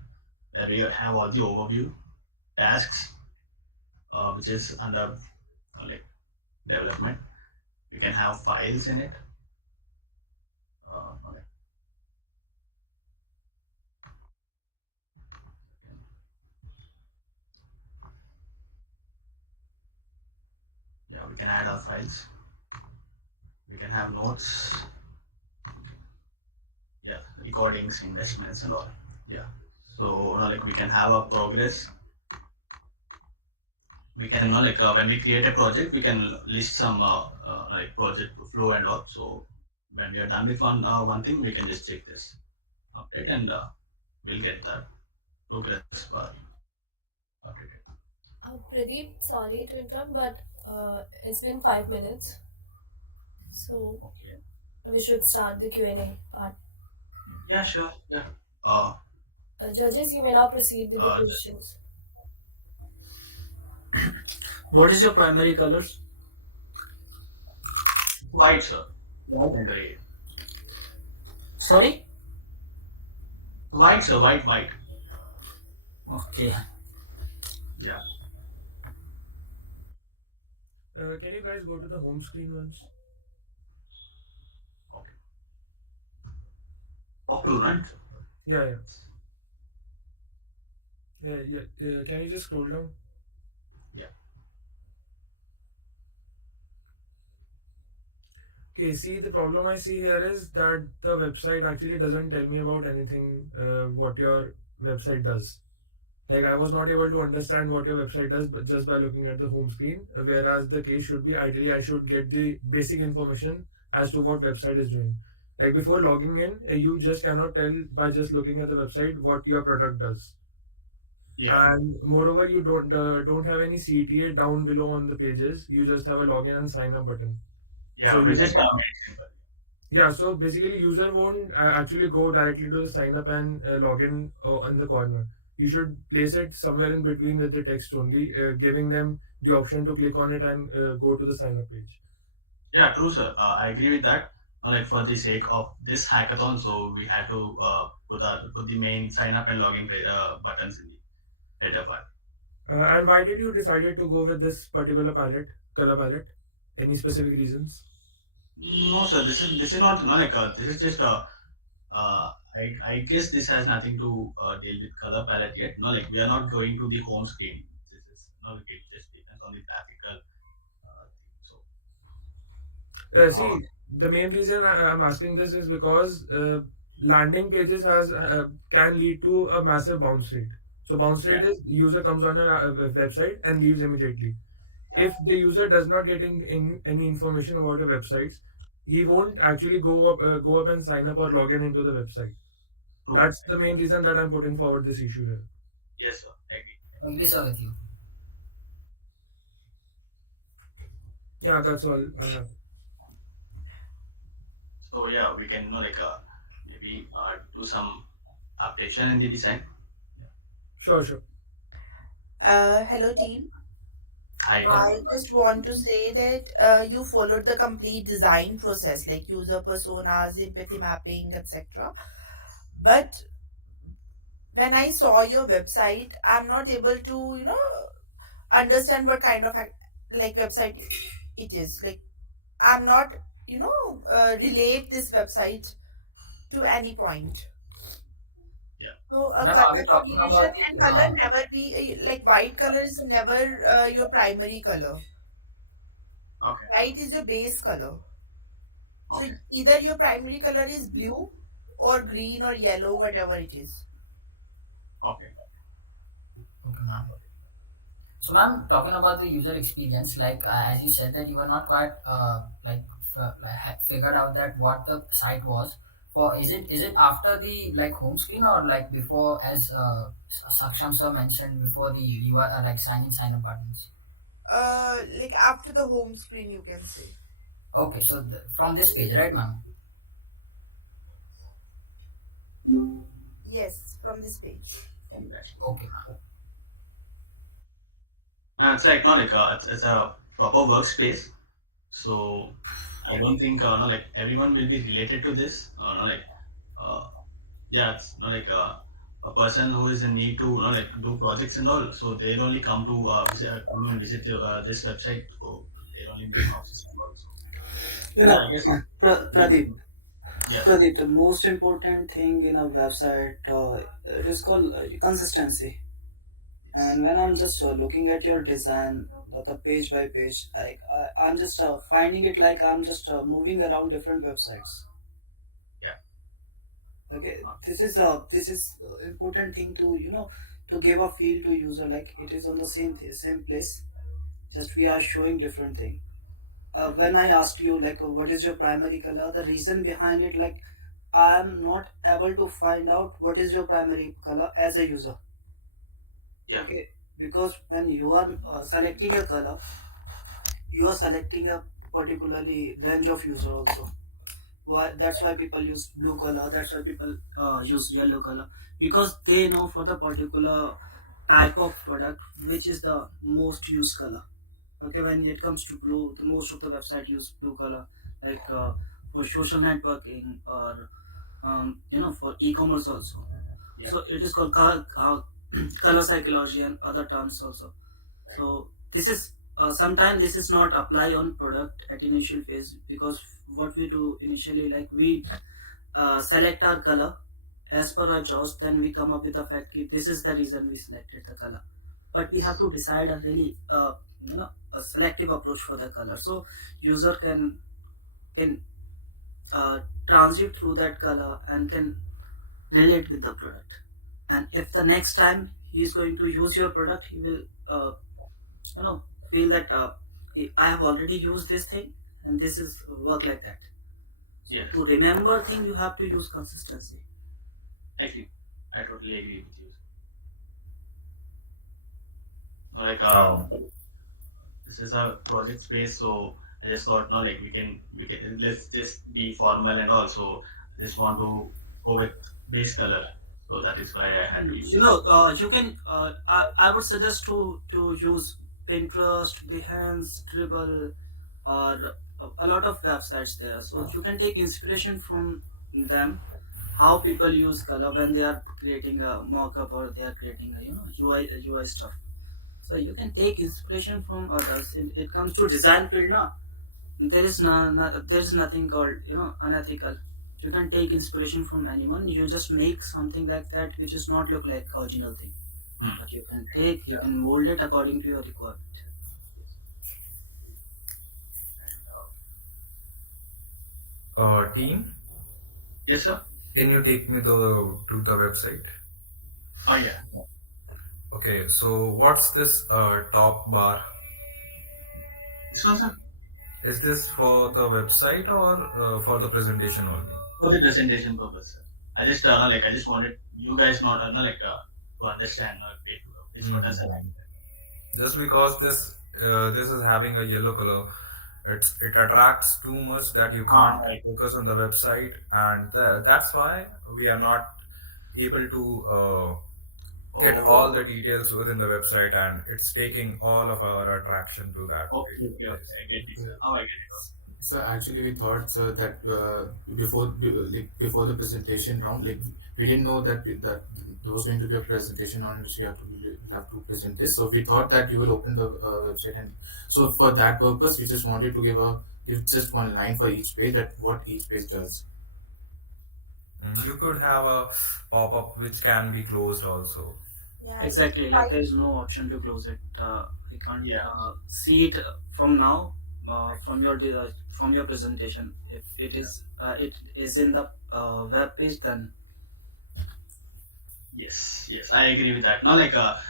where we have all the overview tasks, which is under like development. We can have files in it. Like, yeah, we can add our files. We can have notes. Yeah, recordings, investments, and all. Yeah. So like we can have a progress. We can like when we create a project, we can list some like project flow and all. So when we are done with one thing, we can just check this update and we'll get that progress bar updated. Pradeep, sorry to interrupt, but it's been 5 minutes, so we should start the Q&A part. Yeah, sure. Yeah. Judges, you may now proceed with the questions. What is your primary colors? White, sir. White and gray. Sorry? White, sir. White. Okay. Yeah. Can you guys go to the home screen once? Walkthrough, right? Yeah. Can you just scroll down? Yeah. Okay, see, the problem I see here is that the website actually doesn't tell me about anything what your website does. Like, I was not able to understand what your website does but just by looking at the home screen, whereas the case should be ideally I should get the basic information as to what website is doing. Like before logging in, you just cannot tell by just looking at the website what your product does. Yeah. And moreover, you don't have any CTA down below on the pages. You just have a login and sign up button. Yeah, So we you- just Yeah, so basically user won't actually go directly to the sign up and login in the corner. You should place it somewhere in between with the text only, giving them the option to click on it and go to the sign up page. Yeah, true, sir. I agree with that. Like for the sake of this hackathon, so we had to put the main sign up and login buttons in the header part. And why did you decided to go with this particular color palette? Any specific reasons? No, sir. This is not like this is just I guess this has nothing to deal with color palette yet. No, like we are not going to the home screen. This is like it just depends on the graphical. See, the main reason I'm asking this is because landing pages can lead to a massive bounce rate. So bounce rate is user comes on a website and leaves immediately. If the user does not get in any information about your websites, he won't actually go up and sign up or log in into the website. That's the main reason that I'm putting forward this issue here. Yes, sir. Agree. Agree, sir, with you. Yeah, that's all I have. So yeah, we can maybe do some updation in the design. Sure. Hello team. Hi. I just want to say that you followed the complete design process, like user personas, empathy mapping, etc. But when I saw your website, I'm not able to, understand what kind of website it is. Like, I'm not, relate this website to any point. Yeah. So a Ma'am, color are we talking combination about and color never be like white color is never your primary color. Okay. White is your base color. So Okay. either your primary color is blue or green or yellow, whatever it is. Okay. Okay, ma'am. So, ma'am, talking about the user experience, like as you said that you were not quite figured out that what the site was. For is it after the home screen or before, as Saksham sir mentioned before, the UI sign up buttons? Like after the home screen, you can say. Okay, so from this page, right, ma'am? Yes, from this page. Okay, ma'am. It's it's a proper workspace. So I don't think everyone will be related to this. Yeah, it's a person who is in need to do projects and all. So they'll only come to visit this website. So they'll only move houses and all. So, yeah, I guess. Pradeep. Yes. Pradeep, the most important thing in a website it is called consistency. And when I'm just looking at your design, the page by page, I'm just finding it like I'm just moving around different websites. Yeah. Okay, this is important thing to to give a feel to user like it is on the same place. Just we are showing different thing. When I asked you what is your primary color, the reason behind it I'm not able to find out what is your primary color as a user. Yeah. Okay, because when you are selecting a color, you are selecting a particularly range of user also. That's why people use blue color. That's why people use yellow color, because they know for the particular type of product which is the most used color. Okay, when it comes to blue, the most of the website use blue color, for social networking or for e-commerce also. Yeah. So it is called color psychology and other terms also. So this is sometimes this is not apply on product at initial phase, because what we do initially we select our color as per our choice, then we come up with the fact that this is the reason we selected the color. But we have to decide a really a selective approach for the color, so user can transit through that color and can relate with the product. And if the next time he is going to use your product, he will feel that I have already used this thing and this is work like that. Yes. To remember thing, you have to use consistency. Agree. I totally agree with you. This is a project space, so I just thought we can let's just be formal and also I just want to go with base color, so that is why I had to use. You can I would suggest to use Pinterest, Behance, Dribble, or a lot of websites there, so you can take inspiration from them, how people use color when they are creating a mock-up or they are creating a UI stuff. So you can take inspiration from others. It comes to design field, no? There is there is nothing called unethical. You can take inspiration from anyone. You just make something like that which is not look like original thing, but you can you can mold it according to your requirement. Team? Yes, sir. Can you take me to the website? Oh yeah. Okay, so what's this top bar? This one, sir. Is this for the website or for the presentation only? For the presentation purpose, sir. I just I just wanted you guys not to understand which what is aligned. Just because this is having a yellow color, it attracts too much that you can't Right. focus on the website, and that's why we are not able to get all the details within the website, and it's taking all of our attraction to that. Okay, I get it, sir. Now I get it. So actually, we thought that before the presentation round, we didn't know that there was going to be a presentation on which we have to present this. So we thought that you will open the website, and so for that purpose, we just wanted to give just one line for each page, that what each page does. You could have a pop-up which can be closed also. Yeah, Exactly, like there's no option to close it. I can't see it from now, from your presentation. If it is in the web page, then Yes, I agree with that. No,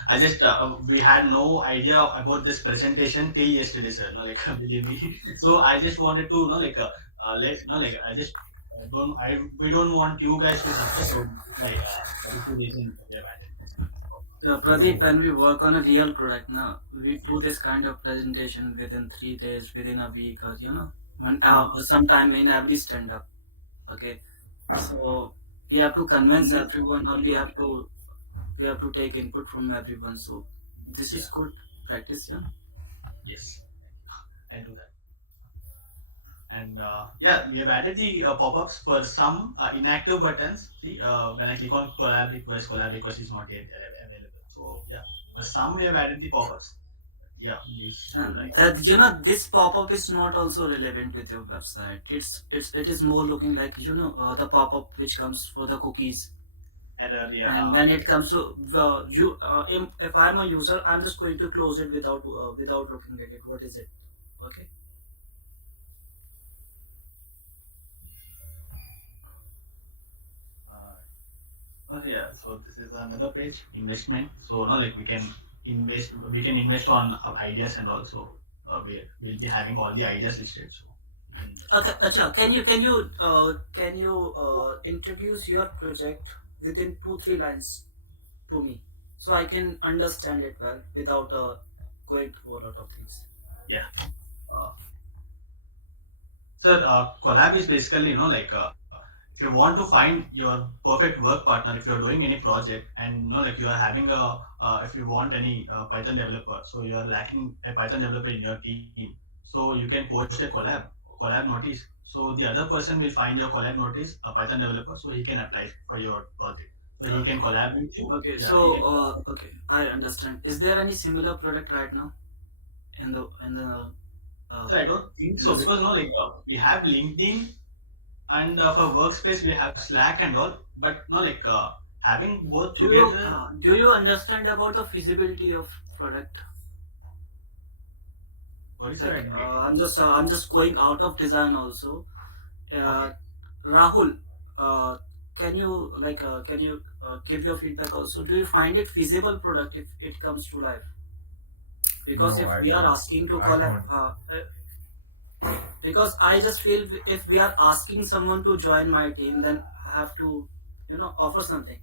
I just we had no idea about this presentation till yesterday, sir. No, believe me. So I just wanted to I just we don't want you guys to suffer. So the 2 days in we have added. Pradeep, when we work on a real product, now we do this kind of presentation within 3 days, within a week, or when sometime in every stand up. Okay, so we have to convince everyone, or we have to take input from everyone. So this is good practice, yeah. Yes, I do that. And we have added the pop-ups for some inactive buttons. See, when I click on collab request is not yet available. So for some we have added the pop-ups. This pop-up is not also relevant with your website. It is more looking like the pop-up which comes for the cookies. And when it comes to if I'm a user, I'm just going to close it without looking at it. What is it? Okay. So this is another page, investment. So we can invest on ideas, and also we'll be having all the ideas listed. So Okay, Acha, can you introduce your project within 2-3 lines to me, so I can understand it well without going through a lot of things. Sir, collab is basically if you want to find your perfect work partner, if you're doing any project, and you are having if you want any Python developer, so you are lacking a Python developer in your team, so you can post a collab notice. So the other person will find your collab notice, a Python developer, so he can apply for your project. So he can collab with you. Okay, okay, I understand. Is there any similar product right now in the Sir, I don't think so, because we have LinkedIn, and for workspace we have Slack and all, but having both together. Do you understand about the feasibility of product? What is that? I'm just going out of design also. Rahul, can you give your feedback also? Do you find it feasible product if it comes to life? Because No, if I we are don't. asking to I collab, because I just feel if we are asking someone to join my team, then I have to offer something.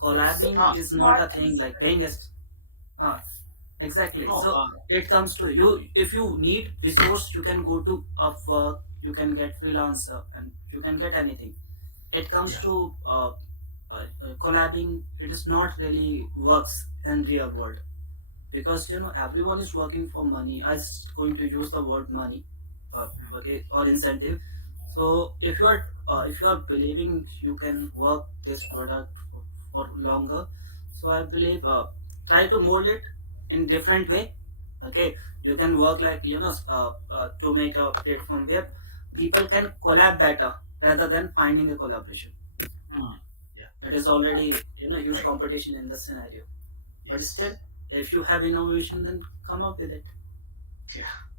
Collabing is not a thing like paying us. Exactly. No, So it comes to you. If you need resource, you can go to Upwork. You can get freelancer, and you can get anything. It comes to collabing. It is not really works in real world, because everyone is working for money. I'm just going to use the word money, okay, or incentive. So if you are believing you can work this product for longer, so I believe try to mold it in different way. Okay, you can work to make a platform where people can collab better rather than finding a collaboration. It is already huge competition in this scenario, but still, if you have innovation, then come up with it.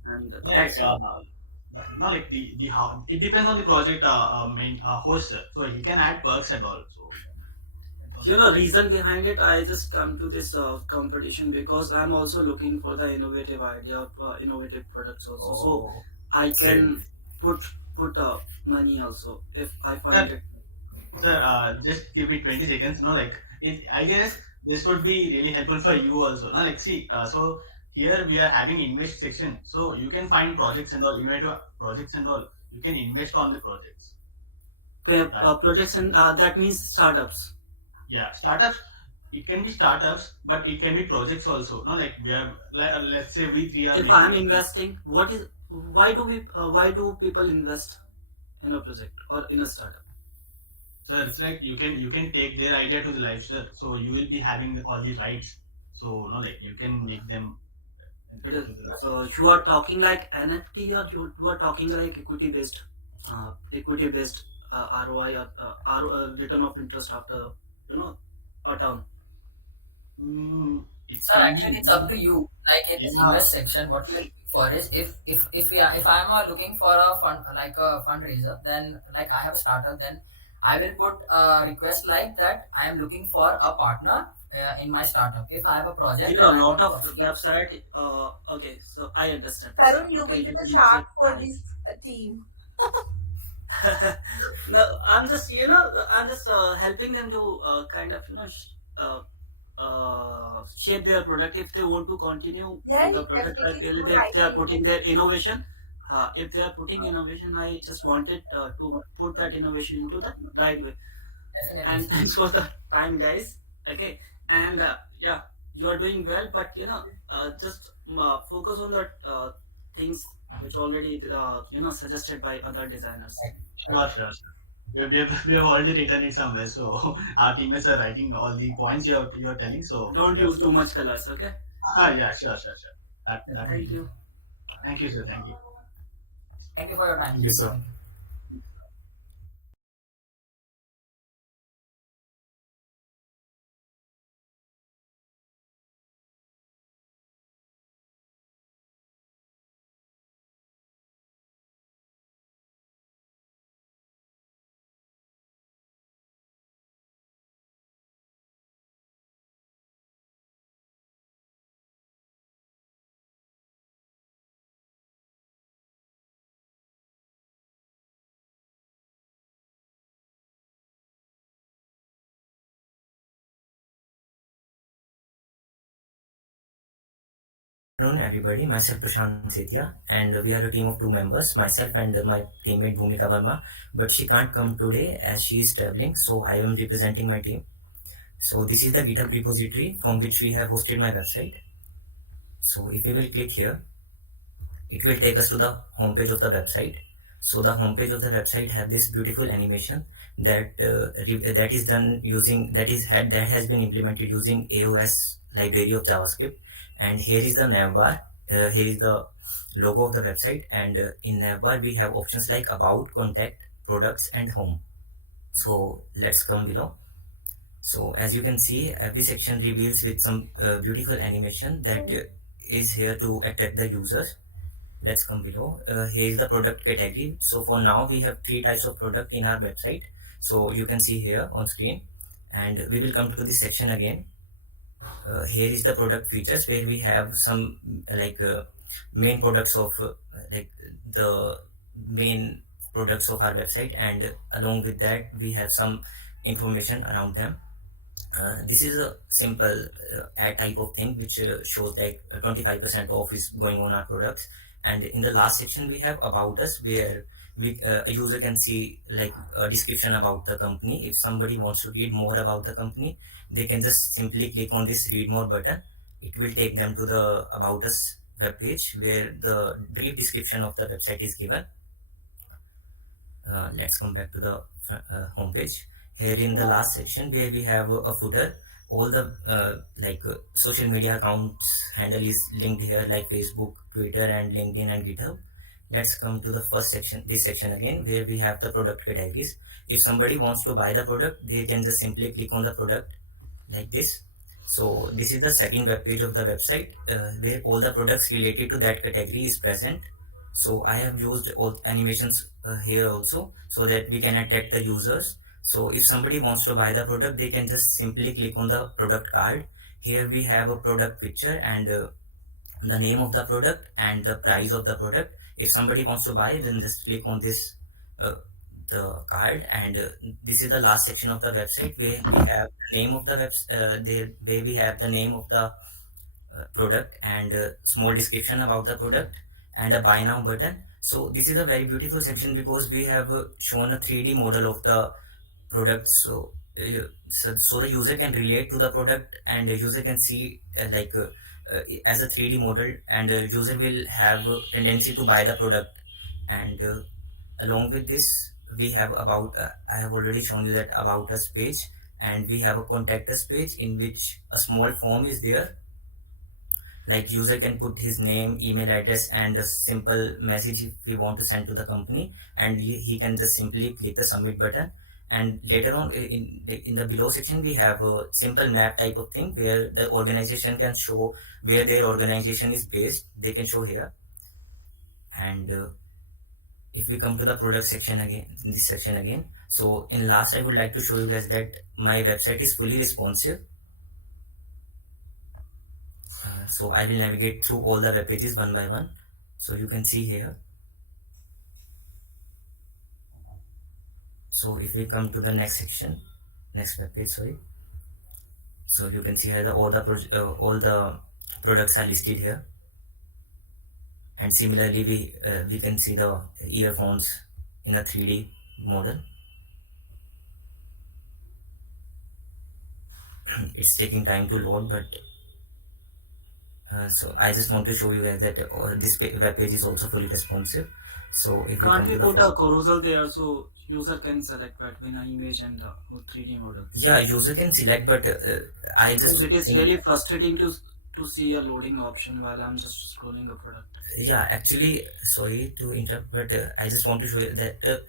And that's the how it depends on the project main host, so he can add perks and all. So reason behind it, I just come to this competition because I'm also looking for the innovative idea, innovative products also. So I can put money also if I find it. Sir, just give me 20 seconds. No, like I guess this could be really helpful for you also. No, like see, so here we are having invest section, so you can find projects and all, innovative projects and all. You can invest on the projects. Projects and that means startups. Yeah, startups. It can be startups, but it can be projects also. No, like we have, let's say we three are. If I am investing, why do people invest in a project or in a startup? Sir, it's like you can take their idea to the life, sir. So you will be having all the rights. So no, like you can make them. So you are talking like NFT, or you are talking like equity based ROI or return of interest after a term. Sir, actually, it's up to you. Like in this invest section, what we are looking for is if I'm looking for a fund like a fundraiser, then like I have a starter, then I will put a request like that. I am looking for a partner in my startup. If I have a project, There are a lot of website. Okay, so I understand. Tarun, you will be the shark for this team. No, I'm just helping them to kind of shape their product if they want to continue with the product. Like if they are putting their innovation. If they are putting innovation, I just wanted to put that innovation into the right way. Definitely. And thanks for the time, guys. Okay, and yeah, you are doing well, but just focus on the things which already suggested by other designers. Sure. We have already written it somewhere, so our teammates are writing all the points you're telling. So don't use too much colors, okay? Yeah, sure. Thank you. Thank you, sir. Thank you. Thank you for your time. Thank you, sir. Afternoon, everybody. Myself Prashant Setia, and we are a team of 2 members, myself and my teammate Bhumika Verma. But she can't come today as she is traveling, so I am representing my team. So this is the GitHub repository from which we have hosted my website. So if we will click here, it will take us to the homepage of the website. So the homepage of the website have this beautiful animation that that is done using that has been implemented using AOS library of JavaScript. And here is the navbar. Here is the logo of the website, and in navbar we have options like about, contact, products, and home. So let's come below. So as you can see, every section reveals with some beautiful animation that is here to attract the users. Let's come below. Here is the product category. So for now we have 3 types of product in our website. So you can see here on screen, and we will come to this section again. Here is the product features, where we have some main products of like the main products of our website, and along with that we have some information around them. This is a simple ad type of thing which shows like 25% off is going on our products. And in the last section we have about us, where a user can see like a description about the company. If somebody wants to read more about the company, they can just simply click on this read more button. It will take them to the about us web page, where the brief description of the website is given. Let's come back to the home page. Here in the last section, where we have a footer, all the social media accounts handle is linked here, like Facebook, Twitter, and LinkedIn and GitHub. Let's come to the first section, this section again, where we have the product categories. If somebody wants to buy the product, they can just simply click on the product like this. So this is the second web page of the website, where all the products related to that category is present. So I have used all animations here also, so that we can attract the users. So if somebody wants to buy the product, they can just simply click on the product card. Here we have a product picture and the name of the product and the price of the product. if somebody wants to buy, then just click on this the card, and this is the last section of the website where we have the name of the where we have the name of the product and small description about the product and a buy now button. So this is a very beautiful section because we have shown a 3D model of the product, so the user can relate to the product and the user can see as a 3D model, and the user will have a tendency to buy the product. And along with this, we have about I have already shown you that about us page, and we have a contact us page in which a small form is there. Like user can put his name, email address, and a simple message if we want to send to the company, and he can just simply click the submit button. And later on in the below section, we have a simple map type of thing where the organization can show where their organization is based. They can show here. And if we come to the product section again, in this section again, so in last I would like to show you guys that my website is fully responsive. So I will navigate through all the web pages one by one. So you can see here. So if we come to the next section, next web page, sorry. So you can see here all the products are listed here. And similarly, we can see the earphones in a 3D model. It's taking time to load, but so I just want to show you guys that this web page is also fully responsive. So if Can't we put a carousel there so user can select between an image and the 3D model? Yeah, user can select, but I just it is really frustrating to see a loading option while I'm just scrolling a product. Yeah, actually, sorry to interrupt, but I just want to show you that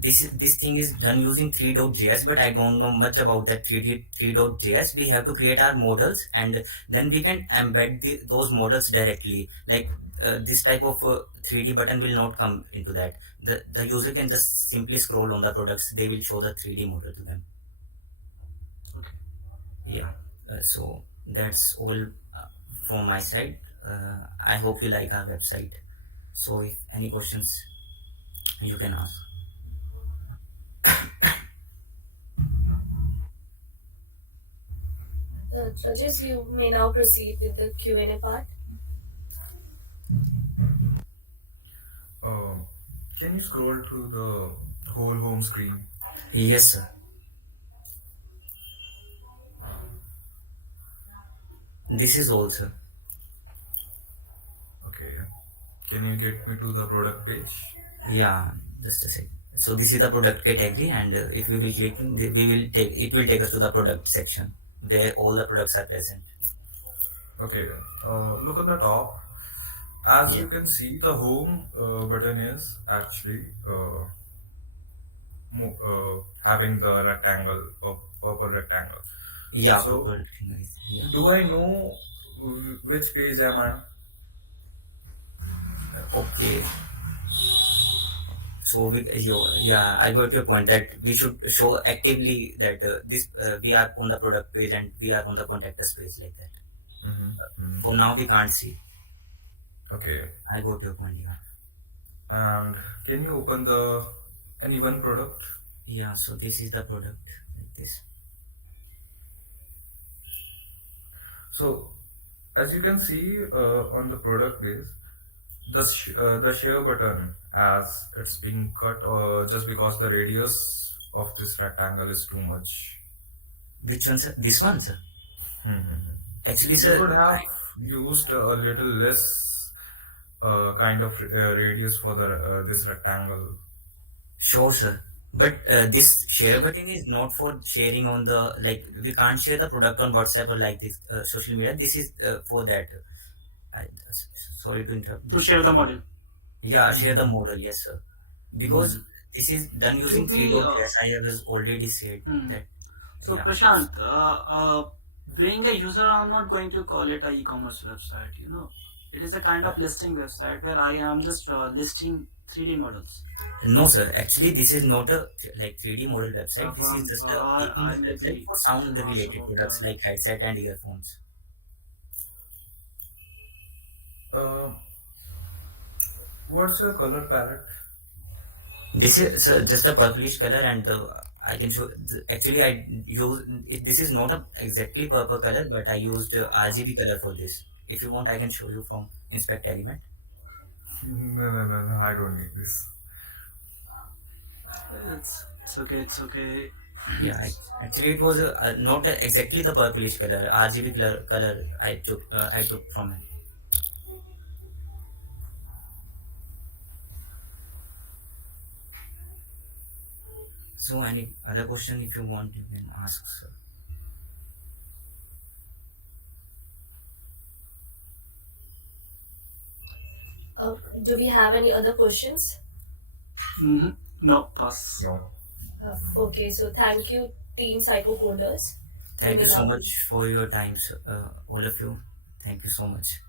this thing is done using 3.js, but I don't know much about that 3.js. We have to create our models, and then we can embed those models directly. Like this type of 3D button will not come into that. The user can just simply scroll on the products. They will show the 3D model to them. Okay. Yeah. So that's all from my side. I hope you like our website. So if any questions, you can ask. Judges, you may now proceed with the Q&A part. Can you scroll through the whole home screen? Yes, sir. This is also. Okay. Can you get me to the product page? Yeah, just a sec. So this is the product category, and if we will click, it will take us to the product section where all the products are present. Okay. Look on the top. As you can see, the home button is actually having the rectangle, purple rectangle. Yeah, so purple rectangle. Yeah. Do I know which page am I? Okay. So yeah, I got your point that we should show actively that we are on the product page and we are on the contact us page like that. For now, we can't see. Okay. I got your point. Yeah. And can you open any one product? Yeah. So this is the product like this. So as you can see on the product page, the share button, as it's being cut just because the radius of this rectangle is too much. Which one, sir? This one, sir? Actually, you sir, could have used a little less kind of radius for the this rectangle. Sure, sir. But this share button is not for sharing on the, like, we can't share the product on WhatsApp or like this social media. This is for that. Sorry to interrupt. To share the model. Yeah, share the model, yes, sir. Because this is done using 3.js. I have already said that. So yeah. Prashant, being a user, I'm not going to call it an e-commerce website. You know, it is a kind of listing website where I am just listing 3D models. No, sir. Actually, this is not a 3D model website. This is just a website for sound related products like headset and earphones. What's your color palette? This is just a purplish color, and I can show. Actually, I use this is not a exactly purple color, but I used RGB color for this. If you want, I can show you from inspect element. No, I don't need this. It's okay. It's okay. Yeah, actually, it was not exactly the purplish color. RGB color I took from it. So, any other question if you want, you can ask, sir. Do we have any other questions? No, pass. No. Okay, so thank you, Team Psycho Coders. Thank you so much for your time, all of you. Thank you so much.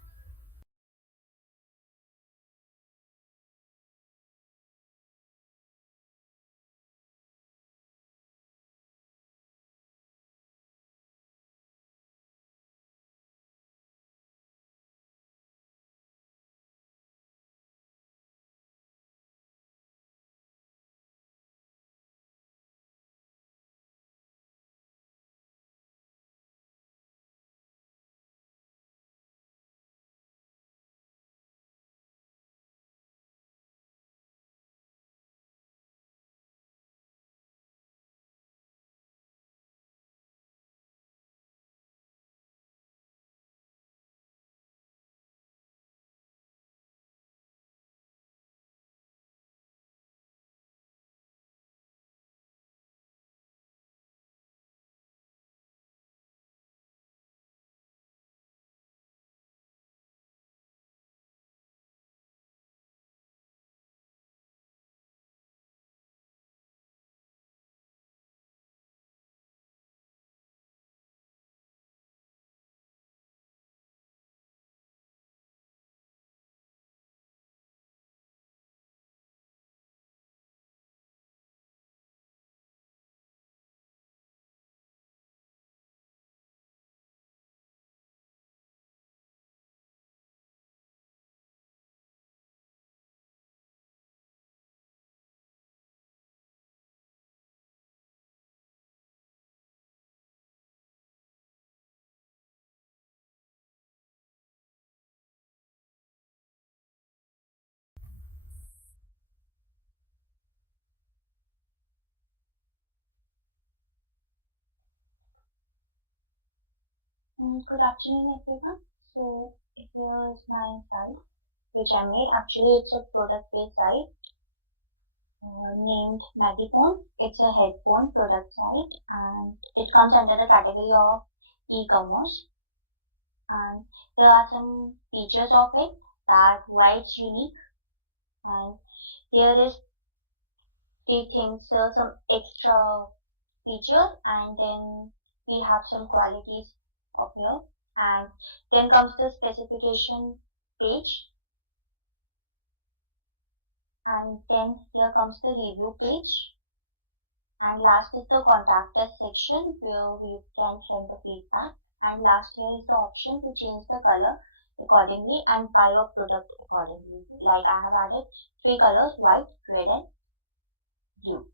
Good afternoon, everyone. So here is my site, which I made. Actually, it's a product-based site named Magicone. It's a headphone product site, and it comes under the category of e-commerce. And there are some features of it that why it's unique. And here is three things, some extra features, and then we have some qualities of here, and then comes the specification page, and then here comes the review page, and last is the contact us section where we can send the feedback, and last here is the option to change the color accordingly and buy your product accordingly. Like I have added 3 colors, white, red and blue.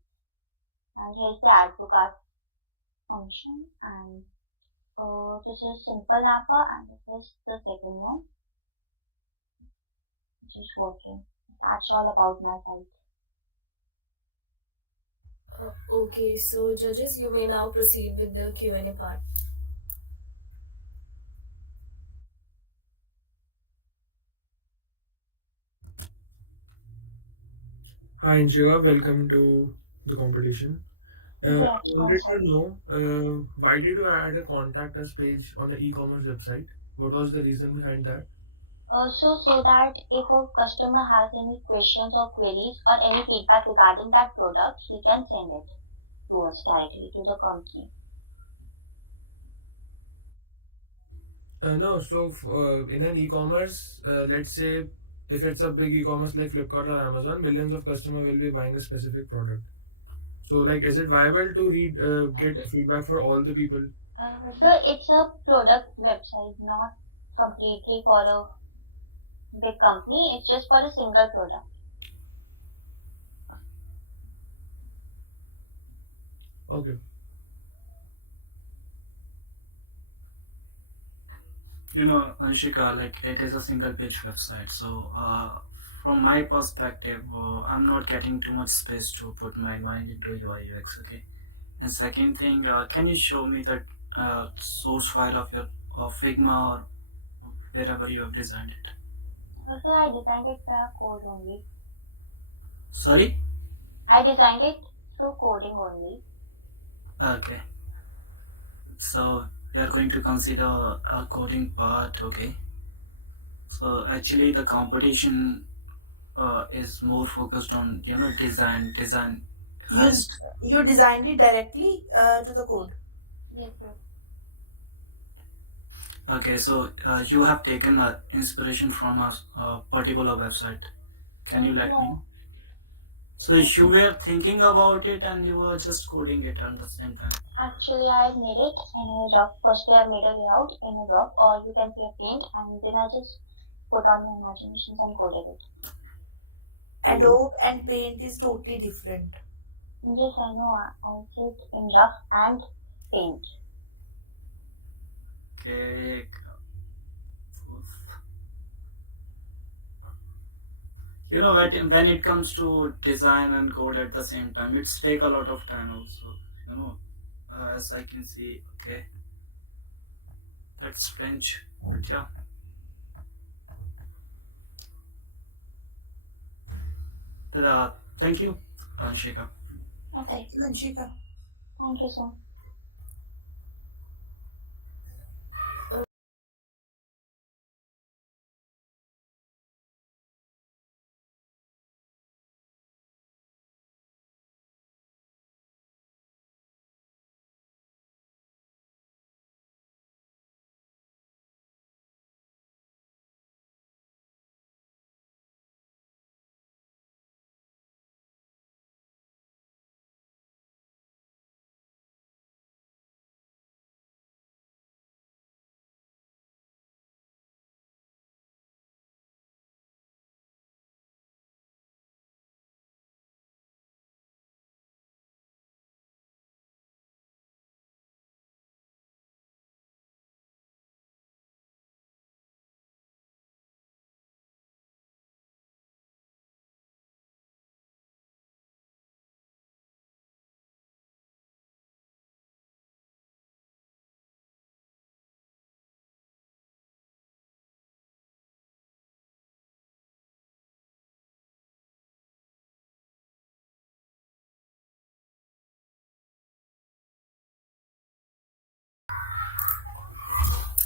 And here's the add to cart function, and this is simple napper, and this is the second one, which is working. That's all about my site. Okay, so judges, you may now proceed with the Q&A part. Hi Anshika, welcome to the competition. I wanted to know, why did you add a contact us page on the e-commerce website? What was the reason behind that? So that if a customer has any questions or queries or any feedback regarding that product, he can send it to us directly, to the company. No, so in an e-commerce, let's say if it's a big e-commerce like Flipkart or Amazon, millions of customers will be buying a specific product. So like, is it viable to get feedback for all the people? So it's a product website, not completely for a big company. It's just for a single product. Okay. Anshika, like it is a single page website. So, from my perspective, I'm not getting too much space to put my mind into UI UX. Okay. And second thing, can you show me the source file of your of Figma or wherever you have designed it? Also, I designed it by code only. Sorry. I designed it through coding only. Okay. So we are going to consider a coding part. Okay. So actually, the competition is more focused on design. You designed it directly to the code. Yes, sir. Okay, so you have taken inspiration from a particular website. Can you let me know? So you were thinking about it and you were just coding it at the same time. Actually, I had made it in a rough. Firstly, I made a layout in a rough, or you can say a paint, and then I just put on my imaginations and coded it. Adobe and Paint is totally different. Yes, I know. I did in rough and paint. Okay. When it comes to design and code at the same time, it's take a lot of time also. As I can see. Okay, that's strange. But yeah. Thank you, Anshika. Okay. Manshika. Thank you, sir.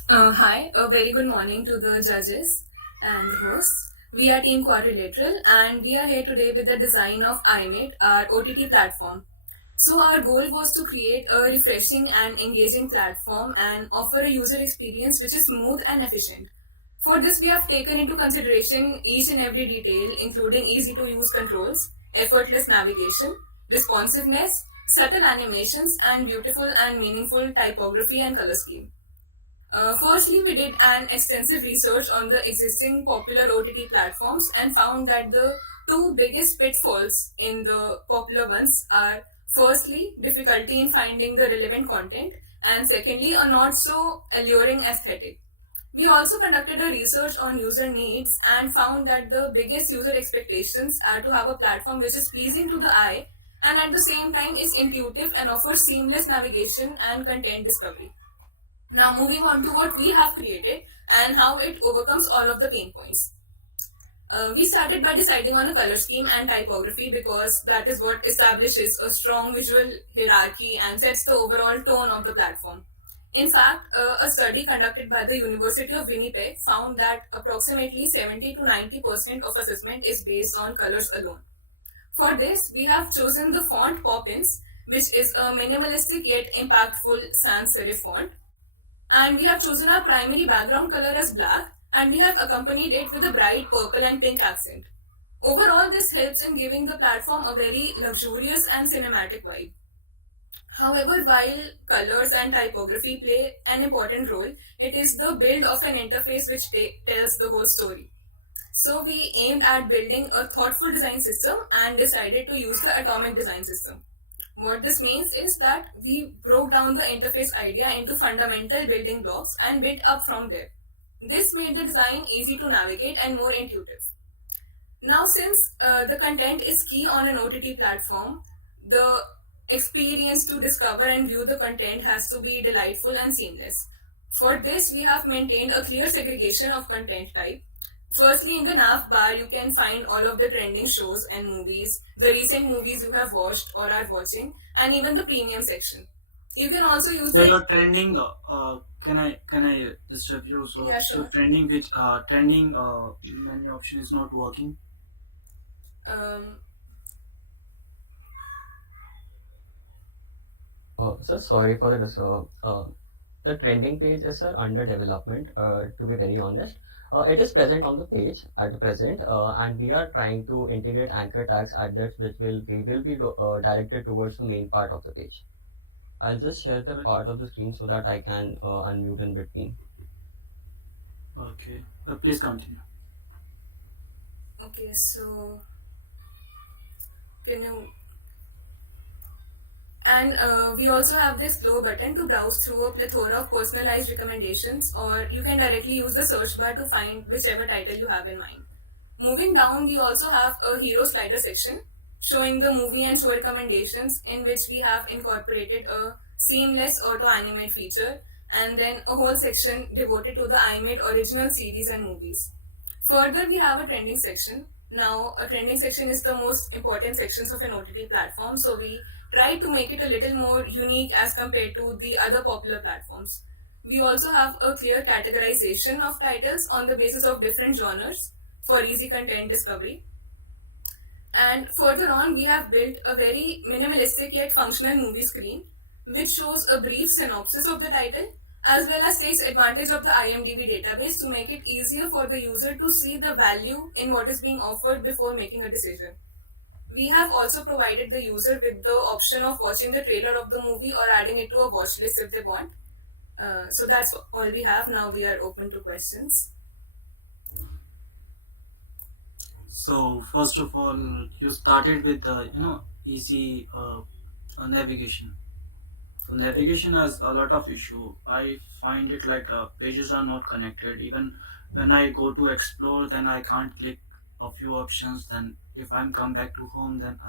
Hi, a very good morning to the judges and the hosts. We are Team Quadrilateral and we are here today with the design of iMate, our OTT platform. So our goal was to create a refreshing and engaging platform and offer a user experience which is smooth and efficient. For this, we have taken into consideration each and every detail, including easy to use controls, effortless navigation, responsiveness, subtle animations, and beautiful and meaningful typography and color scheme. Firstly, we did an extensive research on the existing popular OTT platforms and found that the two biggest pitfalls in the popular ones are firstly, difficulty in finding the relevant content, and secondly, a not so alluring aesthetic. We also conducted a research on user needs and found that the biggest user expectations are to have a platform which is pleasing to the eye and at the same time is intuitive and offers seamless navigation and content discovery. Now moving on to what we have created and how it overcomes all of the pain points. We started by deciding on a color scheme and typography because that is what establishes a strong visual hierarchy and sets the overall tone of the platform. In fact, a study conducted by the University of Winnipeg found that approximately 70 to 90% of assessment is based on colors alone. For this, we have chosen the font Poppins, which is a minimalistic yet impactful sans serif font. And we have chosen our primary background color as black and we have accompanied it with a bright purple and pink accent. Overall, this helps in giving the platform a very luxurious and cinematic vibe. However, while colors and typography play an important role, it is the build of an interface which tells the whole story. So we aimed at building a thoughtful design system and decided to use the atomic design system. What this means is that we broke down the interface idea into fundamental building blocks and built up from there. This made the design easy to navigate and more intuitive. Now, since the content is key on an OTT platform, the experience to discover and view the content has to be delightful and seamless. For this, we have maintained a clear segregation of content type. Firstly, in the nav bar, you can find all of the trending shows and movies, the recent movies you have watched or are watching, and even the premium section. You can also use So the your trending. Can I disturb you? So Yeah, sure. your trending which trending menu option is not working. um, Sir, sorry for the trending page is sir under development. To be very honest, it is present on the page at the present, and we are trying to integrate anchor tags at that which we will be directed towards the main part of the page. I'll just share the part of the screen so that I can unmute in between. Okay. Please continue. okay, so can you and we also have this flow button to browse through a plethora of personalized recommendations, or you can directly use the search bar to find whichever title you have in mind. Moving down, we also have a hero slider section showing the movie and show recommendations, in which we have incorporated a seamless auto animate feature, and then a whole section devoted to the iMade original series and movies. Further, we have a trending section. Now, a trending section is the most important sections of an OTT platform, so we tried to make it a little more unique as compared to the other popular platforms. We also have a clear categorization of titles on the basis of different genres for easy content discovery. And further on, we have built a very minimalistic yet functional movie screen, which shows a brief synopsis of the title, as well as takes advantage of the IMDb database to make it easier for the user to see the value in what is being offered before making a decision. We have also provided the user with the option of watching the trailer of the movie or adding it to a watch list if they want. So that's all we have. Now we are open to questions. So first of all, you started with the easy navigation. So navigation has a lot of issue. I find it like pages are not connected. Even when I go to explore, then I can't click a few options. Then if I'm come back to home, then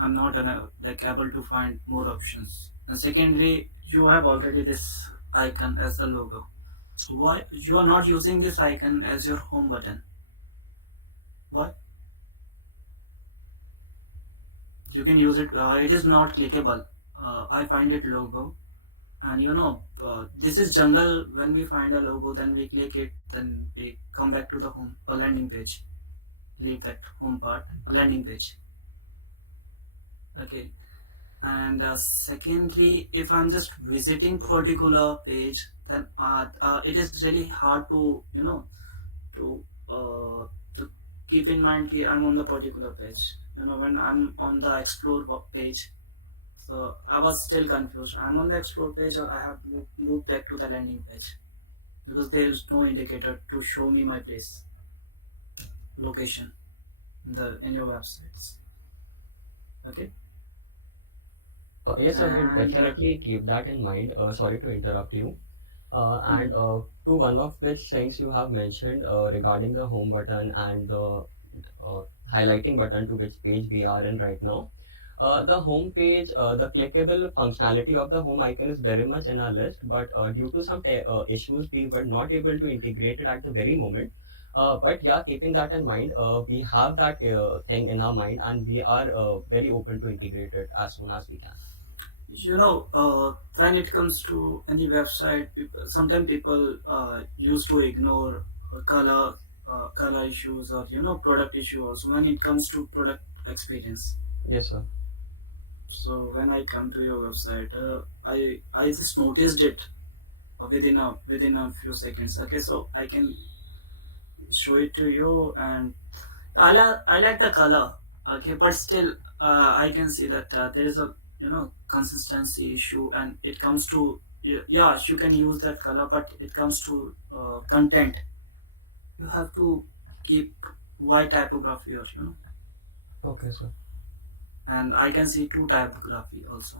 I'm not able to find more options. And secondly, you have already this icon as a logo. So why you are not using this icon as your home button? Why? You can use it. It is not clickable. I find it logo, and this is jungle. When we find a logo, then we click it, then we come back to the home, a landing page. Leave that home part, a landing page. Okay. And secondly, if I'm just visiting particular page, then it is really hard to to keep in mind that I'm on the particular page. When I'm on the explore page, so I was still confused. I'm on the explore page, or I have moved back to the landing page, because there is no indicator to show me my place, location, in your websites. Okay. Yes, I will And definitely keep that in mind. Sorry to interrupt you. And to one of which things you have mentioned regarding the home button and the highlighting button to which page we are in right now. The home page, the clickable functionality of the home icon is very much in our list, but due to some issues, we were not able to integrate it at the very moment. But yeah, keeping that in mind, we have that thing in our mind, and we are very open to integrate it as soon as we can. When it comes to any website, sometimes people used to ignore color issues, or product issue also when it comes to product experience. Yes, sir. So when I come to your website, I just noticed it within a few seconds. Okay, so I can show it to you, and I like the color. Okay, but still I can see that there is a consistency issue, and it comes to yeah, you can use that color, but it comes to content. You have to keep white typography or Okay, sir. and I can see two typography also,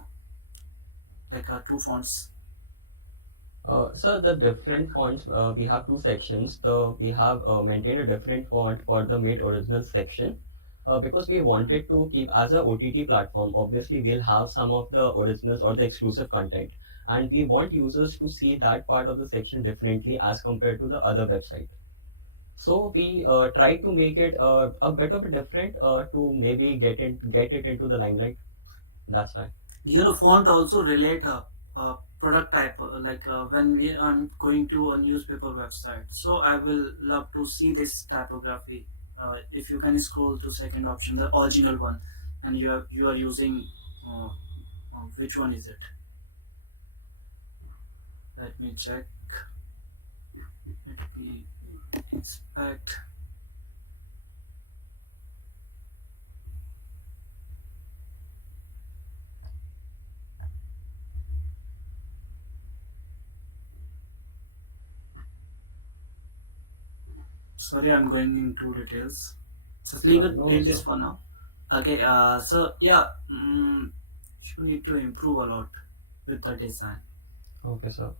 like two fonts. So the different fonts, we have two sections. We have maintained a different font for the made original section because we wanted to keep as a OTT platform. Obviously, we'll have some of the originals or the exclusive content, and we want users to see that part of the section differently as compared to the other website. So we try to make it a bit of a different to maybe get it into the limelight. That's why. Font also relate product type, like when I'm going to a newspaper website, so I will love to see this typography. If you can scroll to second option, the original one, and you are using which one is it? Let me check. Let me inspect. Sorry, I'm going into details. Just leave this for now. Okay, so yeah, you need to improve a lot with the design. Okay, sir.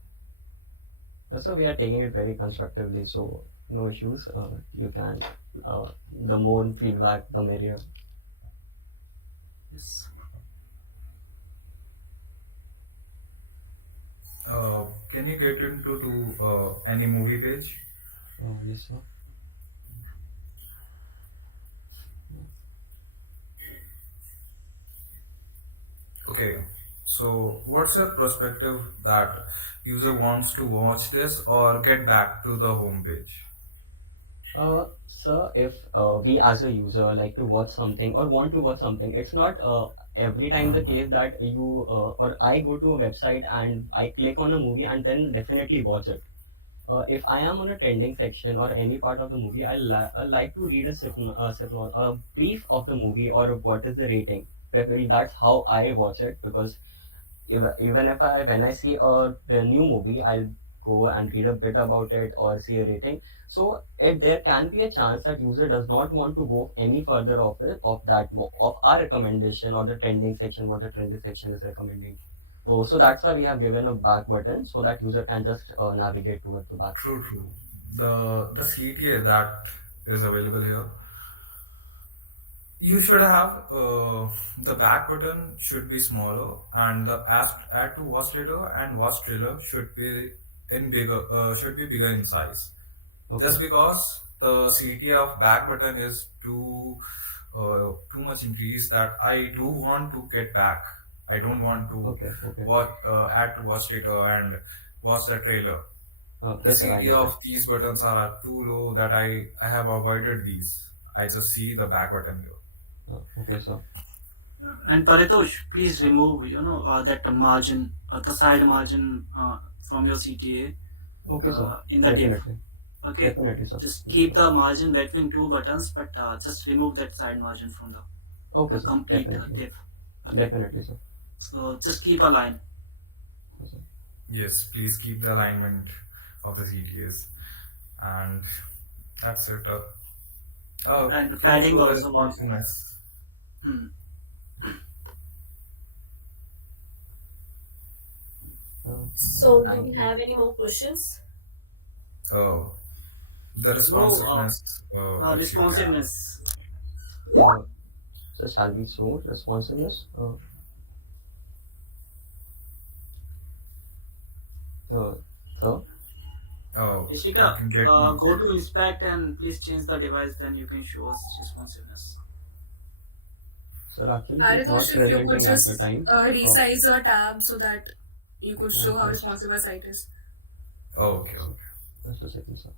So we are taking it very constructively, so no issues. You can, the more feedback, the merrier. Yes. Can you get into any movie page? Yes, sir. Okay, so what's your perspective that user wants to watch this or get back to the home page? Sir, if we as a user like to watch something or want to watch something, it's not every time the case that you or I go to a website and I click on a movie and then definitely watch it. If I am on a trending section or any part of the movie, I like to read a brief of the movie or what is the rating. Preferably that's how I watch it because even if when I see a new movie, I'll go and read a bit about it or see a rating. So there can be a chance that user does not want to go any further of our recommendation or the trending section, what the trending section is recommending. So that's why we have given a back button so that user can just navigate towards the back. True. The CTA that is available here, you should have the back button should be smaller, and the add to watch later and watch trailer should be bigger in size. Okay. Just because the CTA of back button is too much increased that I do want to get back. I don't want to watch add to watch later and watch the trailer. The Yes, sir, I CTA get of these buttons are too low that I have avoided these. I just see the back button here. Okay, sir. And Paritosh, please remove that margin, the side margin from your CTA. Okay, sir. In the div. Definitely. Okay. Definitely, sir. Just keep the margin between two buttons, but just remove that side margin from the Okay, sir. complete Definitely. div. Okay. Definitely, sir. So just keep a line. Yes, please keep the alignment of the CTAs, and that's it. And padding the also. responsiveness. So, do we have any more questions? Oh, the responsiveness. Responsiveness. So shall we show responsiveness? Sir? Oh, Ishika, you can get go to inspect and please change the device, then you can show us responsiveness. Sir, actually, it's not Paritosh, if you presenting could at just the time. resize your tab so that you could show how responsive our site is. Okay. Just a second, sir.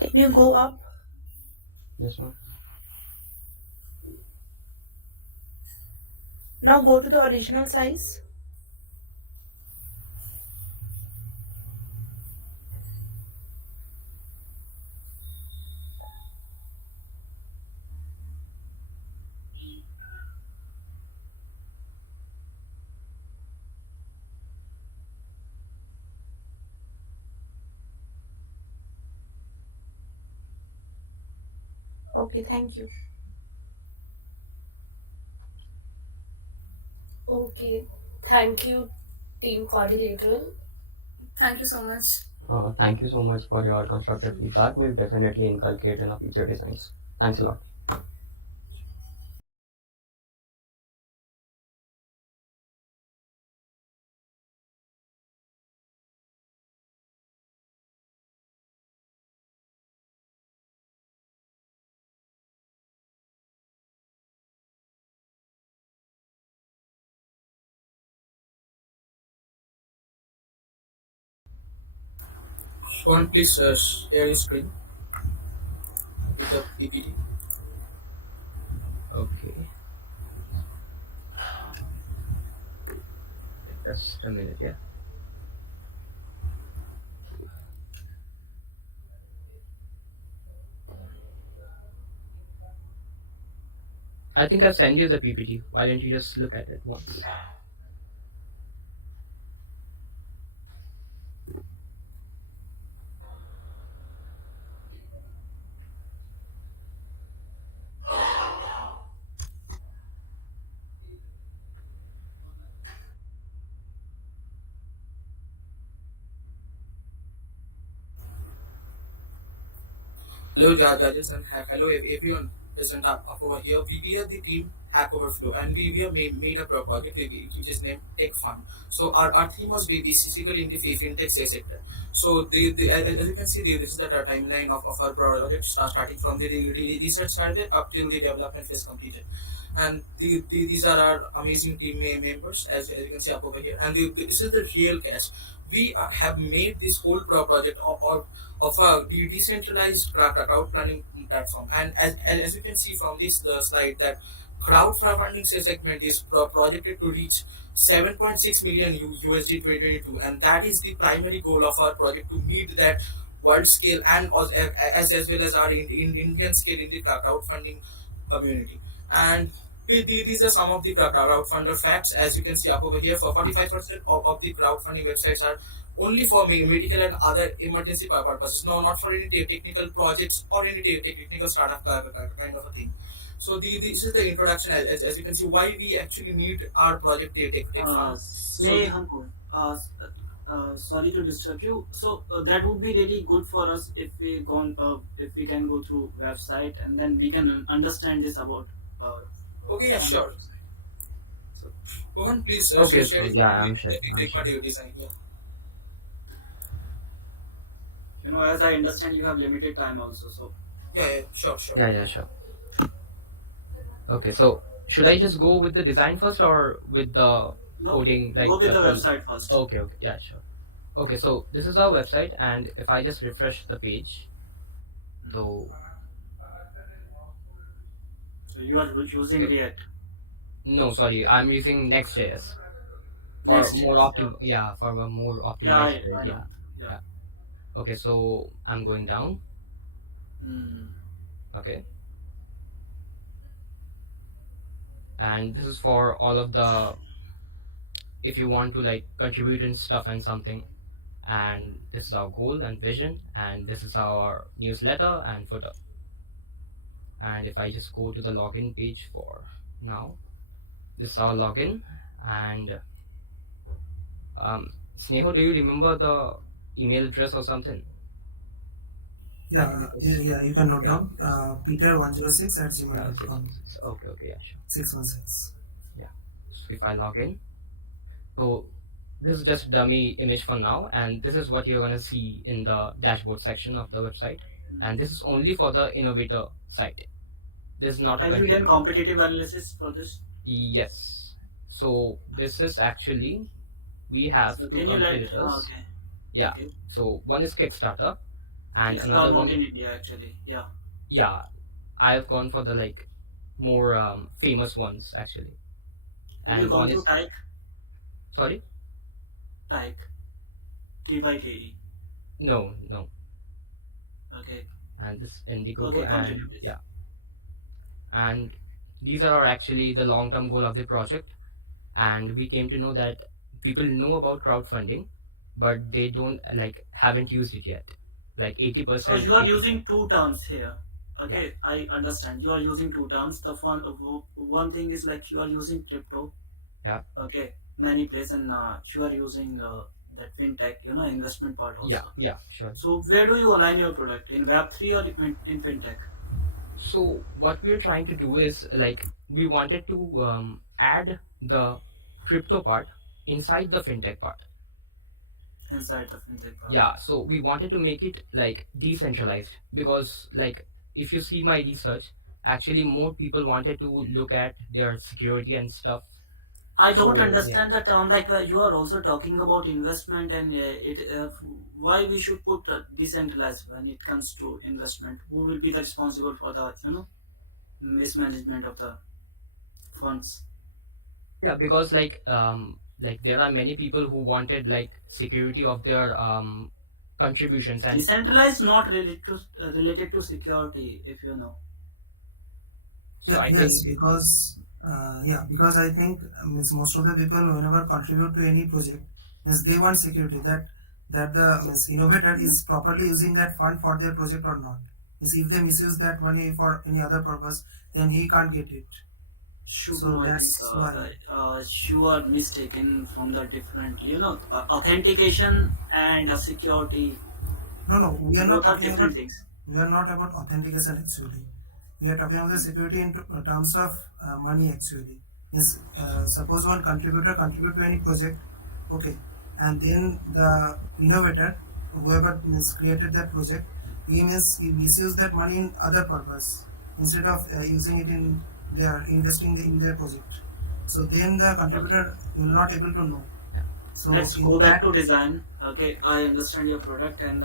Can you go up? Yes, ma'am. Now go to the original size. Okay, thank you. Okay, thank you, team coordinator. Thank you so much. Thank you so much for your constructive feedback. We'll definitely inculcate in our future designs. Thanks a lot. Sean, please share your screen with the PPT. Okay. Just a minute, yeah. I think I've sent you the PPT. Why don't you just look at it once? Hello, judges, and hello everyone present up over here. We are the team Hack Overflow, and we have made a project which is named Tech Fund. So our theme was basically in the fintech sector. So as you can see, this is the timeline of our project starting from the research survey up till the development phase completed. And these are our amazing team members, as you can see up over here. And this is the real cash. We have made this whole project of a decentralized crowdfunding platform. And as you can see from this slide, that crowdfunding segment is projected to reach 7.6 million USD 2022, and that is the primary goal of our project, to meet that world scale and as well as our Indian scale in the crowdfunding community. And these are some of the crowdfunder facts. As you can see up over here, for 45% of the crowdfunding websites are only for medical and other emergency purposes. No, not for any technical projects or any technical startup kind of a thing. So this is the introduction. As you can see, why we actually need our project tech fund. Sorry to disturb you. So that would be really good for us if we can go through website, and then we can understand this about. Okay, yeah, sure. So, Mohan, please Okay, share so yeah, I'm sure. your design. Yeah. You know, as I understand, you have limited time also. So. Yeah, sure. Yeah, sure. Okay, so should I just go with the design first or with the coding? Go with the website first. Okay, yeah, sure. Okay, so this is our website, and if I just refresh the page, though. So you are using React? No, sorry, I'm using Next.js for more for a more optimized build. Yeah. Okay, so I'm going down. Okay. And this is for all of the, if you want to like contribute in stuff and something, and this is our goal and vision, and this is our newsletter and footer. And if I just go to the login page for now, this is our login. And Sneho, do you remember the email address or something? Yeah, you can note down peter106@gmail.com. Okay, yeah, sure. 616. Yeah. So if I log in, so this is just dummy image for now, and this is what you're gonna see in the dashboard section of the website, and this is only for the innovator site. This is not. Have you done competitive analysis for this? Yes. So this is actually, we have two competitors. Okay. Yeah. Okay. So one is Kickstarter, and It's another not one in India actually. Yeah. Yeah, I've gone for the like more famous ones actually. Have you gone to Tyke? Sorry? Tyke. TYKE. No. Okay. And this Indiegogo, Okay, and continue, please. yeah. And these are actually the long-term goal of the project. And we came to know that people know about crowdfunding, but they don't haven't used it yet. Like 80%. So you are using two terms here. Okay, I understand. You are using two terms. The one thing is like you are using crypto. Yeah. Okay, many places, and you are using that fintech, investment part also. Yeah, sure. So where do you align your product, in Web3 or in fintech? So what we're trying to do is like we wanted to add the crypto part inside the fintech part. Inside the fintech part. Yeah, so we wanted to make it like decentralized because like if you see my research, actually more people wanted to look at their security and stuff. I don't So, understand the term, like where you are also talking about investment and why we should put decentralized when it comes to investment. Who will be the responsible for the mismanagement of the funds? Yeah, because like there are many people who wanted like security of their contributions and Decentralized not related to security, if you know. so Yeah, I yes, think because I think means most of the people whenever contribute to any project, means they want security that the means innovator is properly using that fund for their project or not. Means if they misuse that money for any other purpose, then he can't get it. So I think that's why. you are mistaken from the different, authentication and security. No, we are not Both are talking different about. things. We are not about authentication actually. We are talking about the security in terms of money actually. Is suppose one contributor contribute to any project, okay, and then the innovator, whoever has created that project, he misuse that money in other purpose instead of using it in their investing in their project. So then the contributor will not able to know. So Let's in go back that to design. Okay, I understand your product, and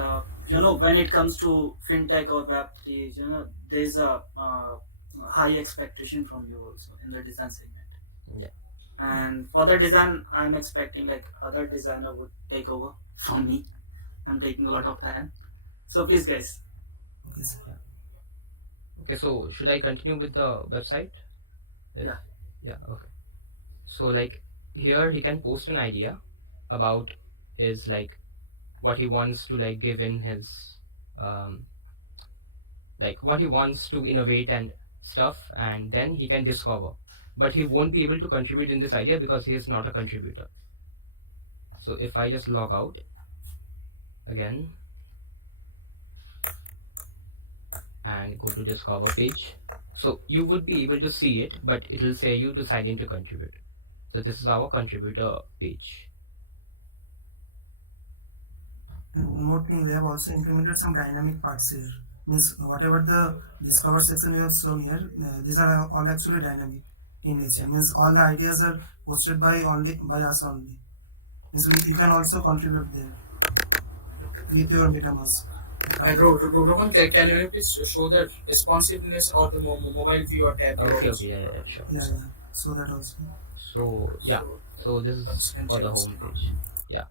when it comes to fintech or Web3, there's a high expectation from you also in the design segment. Yeah. And for the design, I'm expecting like other designer would take over from me. I'm taking a lot of time. So please, guys. Okay, sir. Okay, so should I continue with the website? Yeah. Yeah, okay. So like here he can post an idea about his like what he wants to like give in his like what he wants to innovate and stuff, and then he can discover. But he won't be able to contribute in this idea because he is not a contributor. So if I just log out again and go to discover page, so you would be able to see it, but it will say you to sign in to contribute. So this is our contributor page. And one more thing, we have also implemented some dynamic parts here. Means whatever the discover section we have shown here, these are all actually dynamic in nature. Means all the ideas are posted by us only. Means you can also contribute there with your MetaMask. And Rohan, can you please show the responsiveness of the mobile view or tab? Okay, yeah, sure. Yeah. So that also. So yeah, so this is for the home page. Yeah.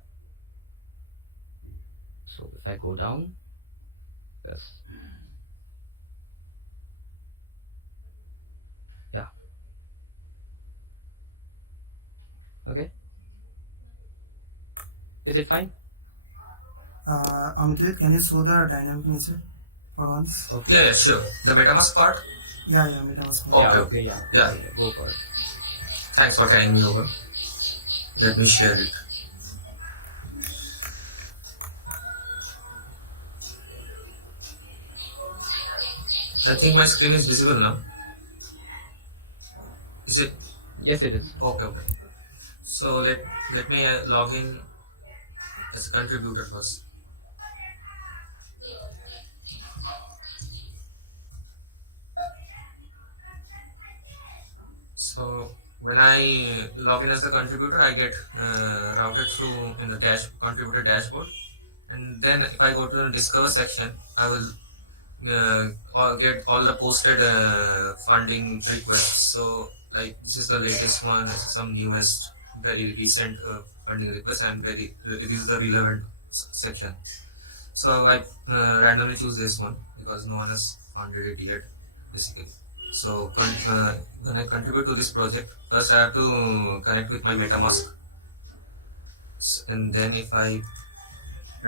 So if I go down, yes. Yeah. Okay. Is it fine? Amitrit, can you show the dynamic nature for once? Yeah, sure. The MetaMask part? Yeah, MetaMask. Okay. Yeah. Go for it. Thanks for carrying me over. Let me share it. I think my screen is visible now. Is it? Yes, it is. Okay. So let me log in as a contributor first. So when I log in as the contributor, I get routed through in the contributor dashboard, and then if I go to the discover section, I will get all the posted funding requests. So like this is the latest one, this is some newest, very recent funding request, and this is the relevant section. So I randomly choose this one because no one has funded it yet, basically. So when I contribute to this project, first I have to connect with my MetaMask, and then if I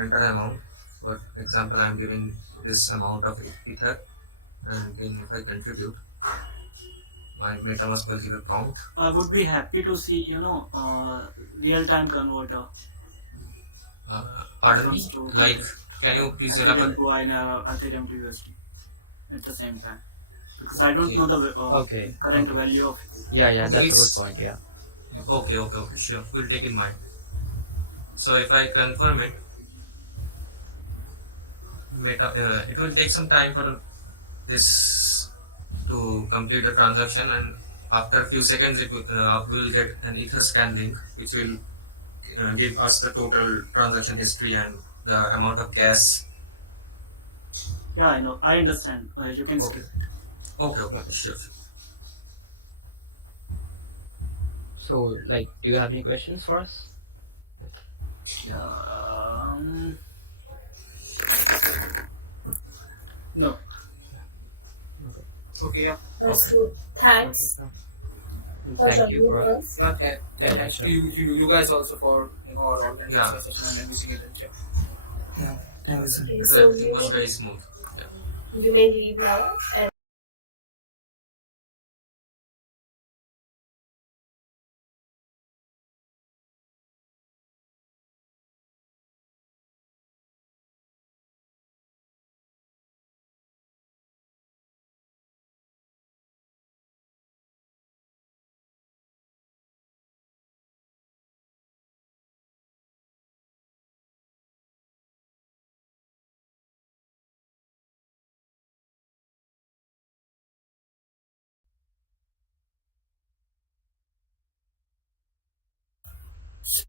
enter amount, for example, I am giving this amount of Ether, and then if I contribute, my MetaMask will give a prompt. I would be happy to see, real-time converter. Pardon me? Like, can you please Ethereum to INR, Ethereum to USD at the same time? Because I don't know the current value of it. Yeah, that's a good point. Yeah. Okay, sure. We'll take in mind. So if I confirm it, it will take some time for this to complete the transaction, and after a few seconds, we will get an Etherscan link, which will give us the total transaction history and the amount of gas. Yeah, I know. I understand. You can skip it. Okay, sure. So, like, do you have any questions for us? No. Okay, yeah. That's good. Thanks. Thank you for us. Okay. Yeah, Thanks sure. to you guys also for our organization Yeah. such an amazing event. Yeah. Thank you, sir. Okay, So so everything was very smooth. you may leave now. And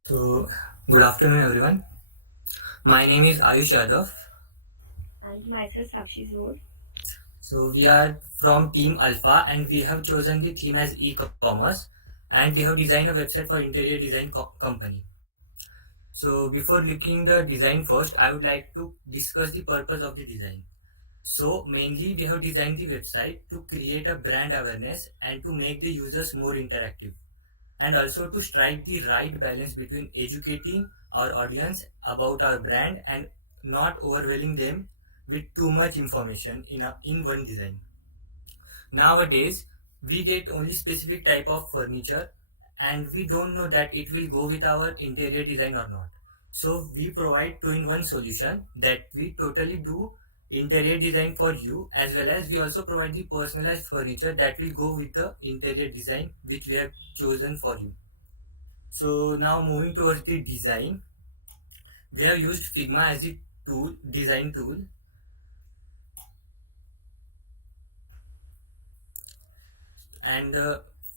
So, good afternoon, everyone. My name is Ayush Yadav. And myself, Sakshi Zor. So, we are from Team Alpha, and we have chosen the theme as e-commerce, and we have designed a website for interior design company. So, before looking the design first, I would like to discuss the purpose of the design. So, mainly we have designed the website to create a brand awareness and to make the users more interactive, and also to strike the right balance between educating our audience about our brand and not overwhelming them with too much information in one design. Nowadays, we get only specific type of furniture and we don't know that it will go with our interior design or not. So we provide two-in-one solution that we totally do interior design for you, as well as we also provide the personalized furniture that will go with the interior design which we have chosen for you. So now moving towards the design, we have used Figma as the design tool. And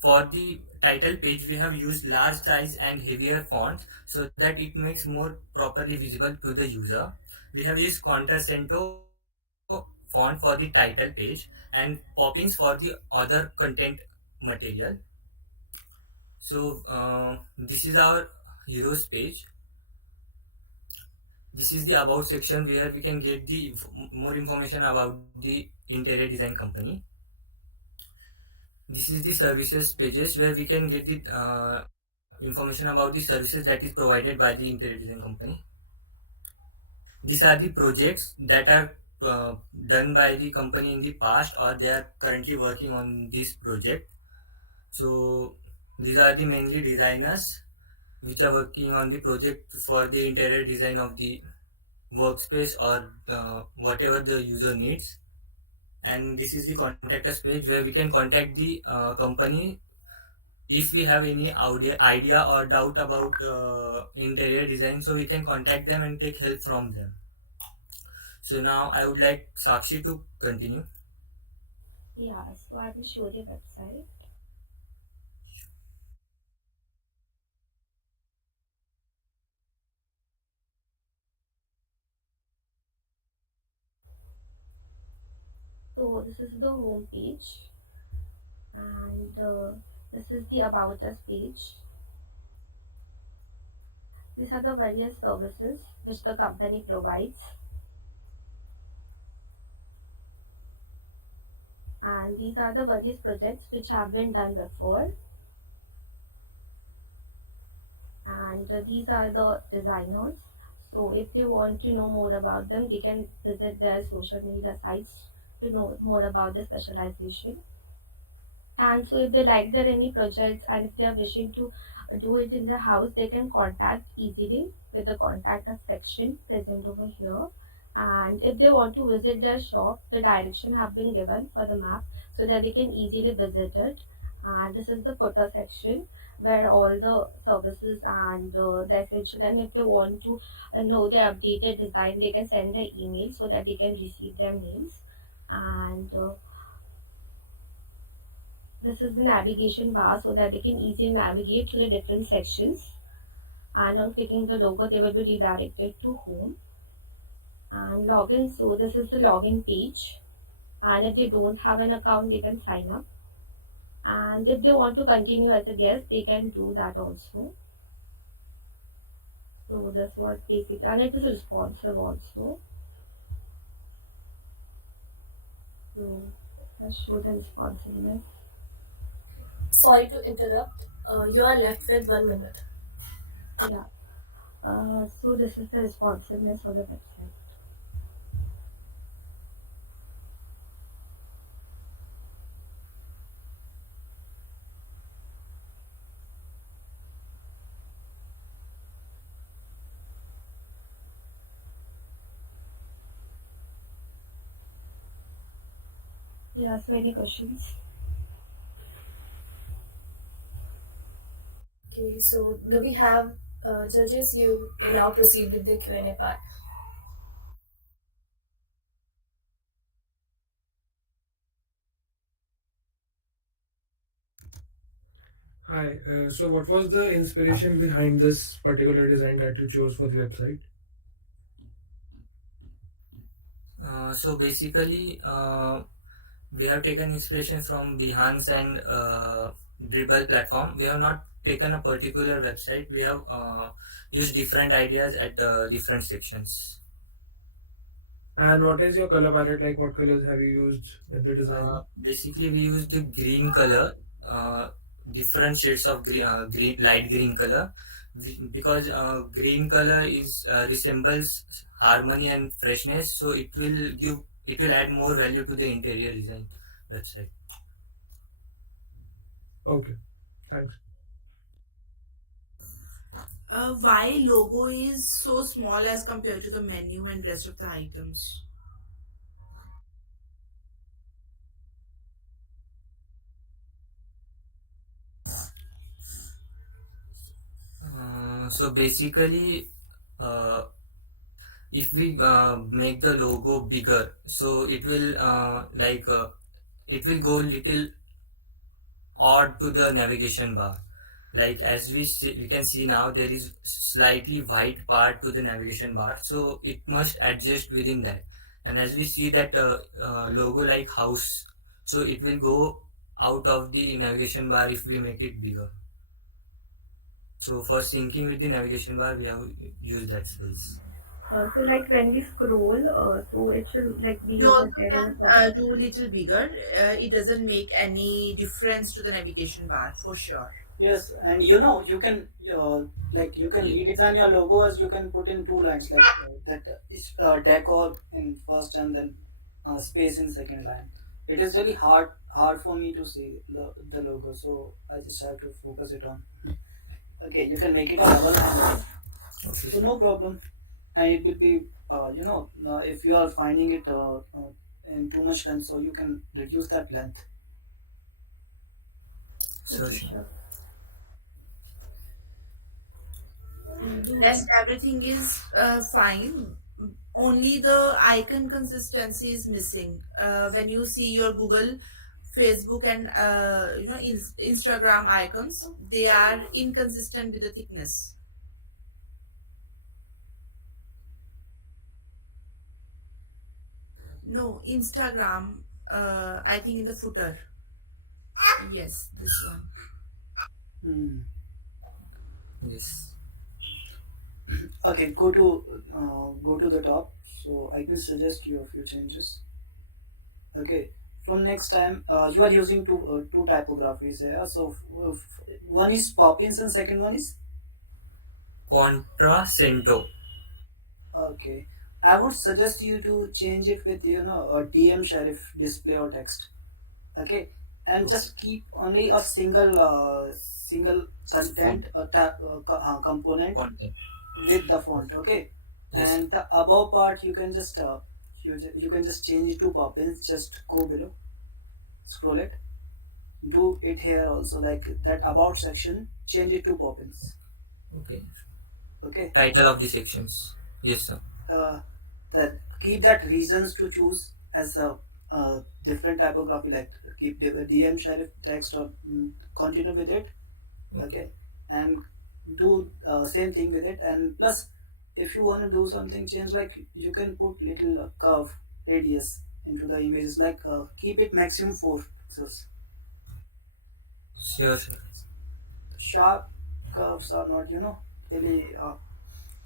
for the title page, we have used large size and heavier fonts so that it makes more properly visible to the user. We have used Contrascento font for the title page and Poppins for the other content material. So this is our heroes page. This is the about section where we can get the more information about the interior design company. This is the services pages where we can get the information about the services that is provided by the interior design company. These are the projects that are done by the company in the past, or they are currently working on this project. So these are the mainly designers which are working on the project for the interior design of the workspace or whatever the user needs. And this is the contact us page where we can contact the company if we have any idea or doubt about interior design, so we can contact them and take help from them. So now I would like Sakshi to continue. Yeah, so I will show the website. So this is the home page, and this is the about us page. These are the various services which the company provides, and these are the various projects which have been done before, and these are the designers. So if they want to know more about them, they can visit their social media sites to know more about the specialization. And so if they like their any projects and if they are wishing to do it in the house, they can contact easily with the contact us section present over here. And if they want to visit their shop, the direction have been given for the map so that they can easily visit it. And this is the footer section where all the services and the essential. And if they want to know the updated design, they can send their email so that they can receive their mails. And this is the navigation bar so that they can easily navigate to the different sections. And on clicking the logo, they will be redirected to home. And login, so this is the login page. And if they don't have an account, they can sign up. And if they want to continue as a guest, they can do that also. So this was basic, and it is responsive also. So let's show the responsiveness. Sorry to interrupt. You are left with 1 minute. Yeah. So this is the responsiveness of the website. Yeah, so any questions? Okay, so do we have judges? You may now proceed with the Q&A part. Hi. So, what was the inspiration behind this particular design that you chose for the website? So basically, we have taken inspiration from Behance and Dribble platform. We have not taken a particular website. We have used different ideas at the different sections. And what is your color palette like? What colors have you used in the design? Basically, we used the green color, different shades of green, light green color, because green color is resembles harmony and freshness, so it will add more value to the interior design website. Okay, thanks. Why logo is so small as compared to the menu and rest of the items? So basically, if we make the logo bigger, so it will it will go little odd to the navigation bar. Like as we can see now, there is slightly white part to the navigation bar, so it must adjust within that. And as we see that logo like house, so it will go out of the navigation bar if we make it bigger. So for syncing with the navigation bar, we have used that space. So like when we scroll, so it should like be You also over there in the can do a little bigger. It doesn't make any difference to the navigation bar for sure. Yes, and you know you can you can redesign your logo as you can put in 2 lines like that is decor in first and then space in second line. It is really hard for me to see the logo, so I just have to focus it on. Okay, you can make it a double line, so no problem, and it will be if you are finding it in too much length, so you can reduce that length. So sure. Rest everything is fine. Only the icon consistency is missing. When you see your Google, Facebook, and Instagram icons, they are inconsistent with the thickness. No, Instagram. I think in the footer. Yes, this one. Yes. Okay, go to the top. So I can suggest you a few changes. Okay, from next time you are using two typographies here. So one is Poppins and second one is Contrasento. okay. I would suggest you to change it with a DM sheriff display or text. Okay, and just keep only a single content or component Content. with the font. Okay, Yes. and the above part you can just you can just change it to poppins. Just go below, scroll it, do it here also, like that about section, change it to poppins. Okay. Okay, Title of the sections. Yes, sir. uh, that keep that reasons to choose as a different typography, like keep DM sheriff text or continue with it. Okay, and do same thing with it. And plus, if you want to do something change, like you can put little curve radius into the images, like keep it maximum 4 pixels. Sure, sir. Sharp curves are not really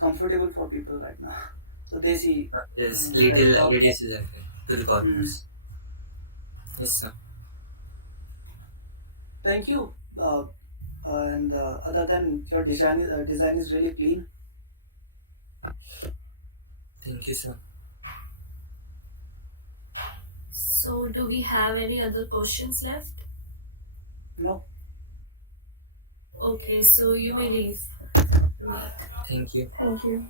comfortable for people right now. So they see Yes, like little curves. radius is okay to the corners. Yes, sir. Thank you. And other than your design is really clean. Thank you, sir. So, do we have any other questions left? No. Okay, so you may leave. Thank you. Thank you.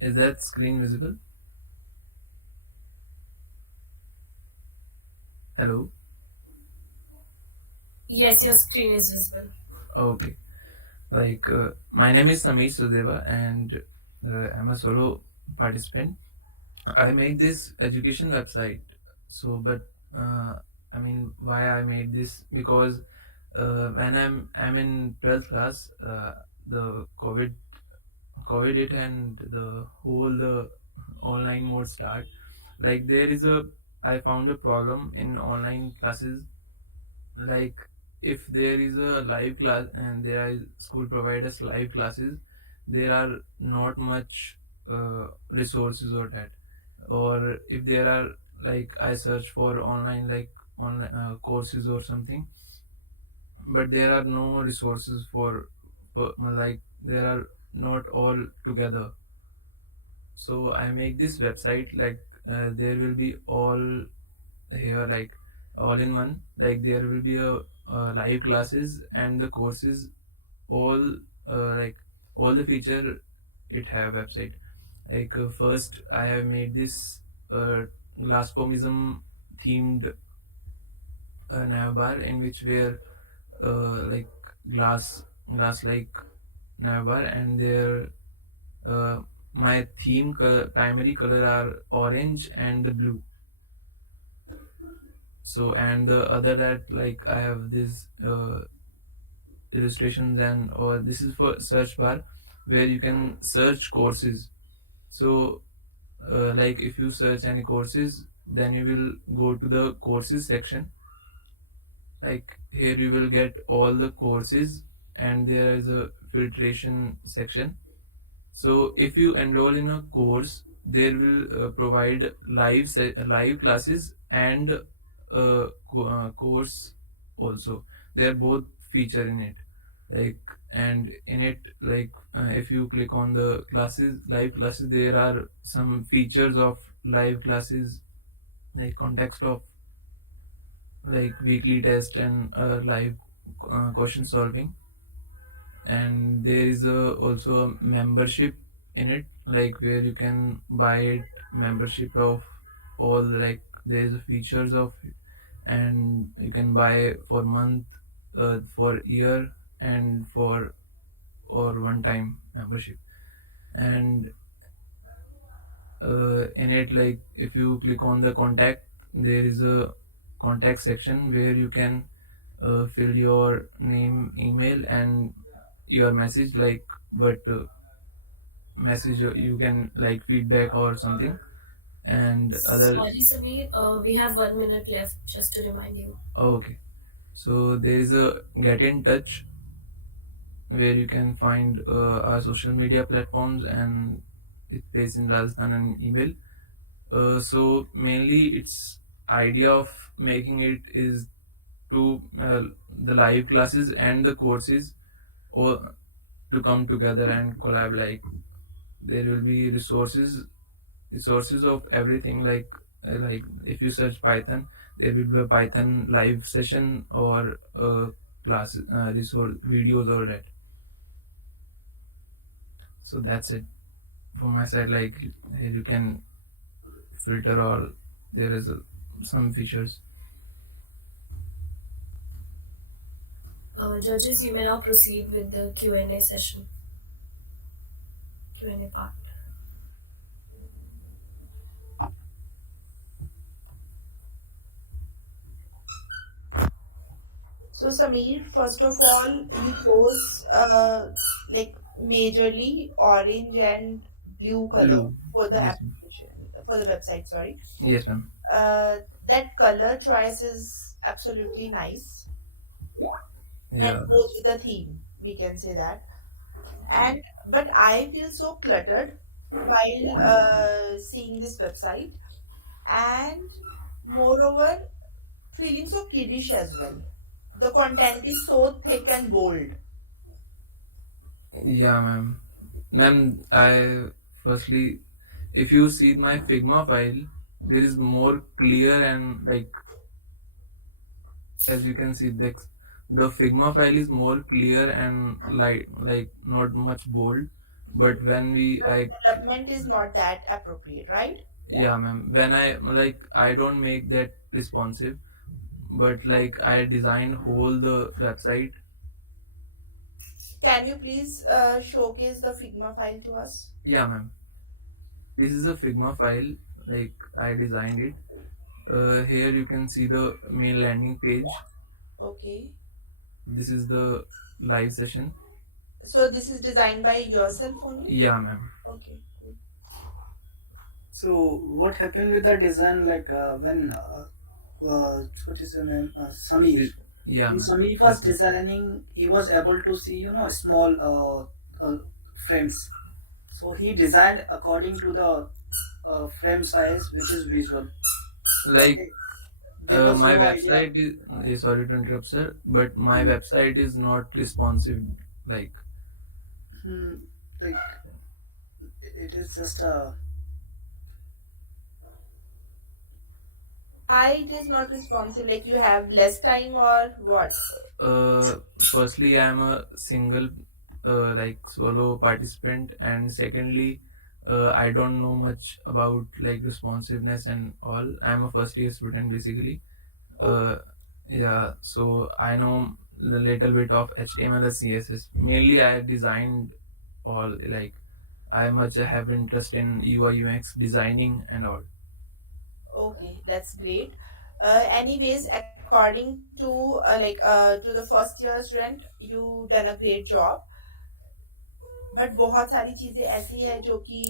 Is that screen visible? Hello? Yes, your screen is visible. Okay. My name is Samish Sudeva and I'm a solo participant. I made this education website. So, but I mean, why I made this? Because when I'm in 12th class, the COVID hit and the whole online mode start. Like there is a I found a problem in online classes. Like if there is a live class and there are school providers live classes, there are not much resources or that. Or if there are, like I search for online, like online courses or something, but there are no resources for like there are not all together. So I make this website, like there will be all here, like all in one, like there will be a live classes and the courses, all like all the feature it have website. Like first I have made this glassformism themed navbar, in which where like glass like navbar, and there uh, my primary color are orange and the blue. So and the other that, like I have this illustrations, and or this is for search bar where you can search courses. So like if you search any courses, then you will go to the courses section. Like here you will get all the courses, and there is a filtration section. So if you enroll in a course, there will provide live classes and course also. They are both feature in it. Like and in it, like if you click on the live classes, there are some features of live classes, like context of like weekly test and live question solving. And there is also a membership in it, like where you can buy it membership of all, like there is a features of it, and you can buy for month, for year, and for or one-time membership. And in it, like if you click on the contact, there is a contact section where you can fill your name, email, and your message, like what message you can, like feedback or something, and other. Sorry, Sameer, we have 1 minute left, just to remind you. Okay, so there is a get in touch where you can find our social media platforms, and it pays in Rajasthan and email. So mainly its idea of making it is to the live classes and the courses or to come together and collab. Like there will be resources of everything, like if you search Python, there will be a Python live session or class resource videos or that. So that's it from my side. Like here you can filter, or there is some features. Judges, you may now proceed with the Q&A session. Q&A part. So Sameer, first of all, you chose like majorly orange and blue color Blue. for the Yes, application, for the website. Sorry. yes, ma'am. That color choice is absolutely nice and Yeah. goes with the theme. We can say that. And but I feel so cluttered while seeing this website, and moreover, feeling so kiddish as well. The content is so thick and bold. Yeah, ma'am. Ma'am, I firstly, if you see my Figma file, there is more clear and like, as you can see, the Figma file is more clear and like not much bold. But when Development is not that appropriate, right? yeah, ma'am. When I don't make that responsive, but like I design whole the website. Can you please showcase the Figma file to us? Yeah, ma'am. This is a Figma file, like I designed it. Here you can see the main landing page. Okay. This is the live session. So this is designed by yourself only? Yeah, ma'am. Okay. Cool. So what happened with the design, like when what is your name, Sameer? Yeah, When ma'am. Sameer was designing, he was able to see small frames. So he designed according to the frame size, which is visual. Like There was my no idea. website is sorry to interrupt, sir, but my website is not responsive. Like Like it is just a. Why it is not responsive? Like you have less time or what? firstly, I am a single like solo participant, and secondly, I don't know much about like responsiveness and all. I'm a first year student basically. Yeah, so I know the little bit of HTML and CSS. Mainly, I designed all, like I much have interest in UI UX designing and all. Okay, that's great. Anyways, according to to the first year student, you done a great job. But बहुत सारी चीजें ऐसी है जो कि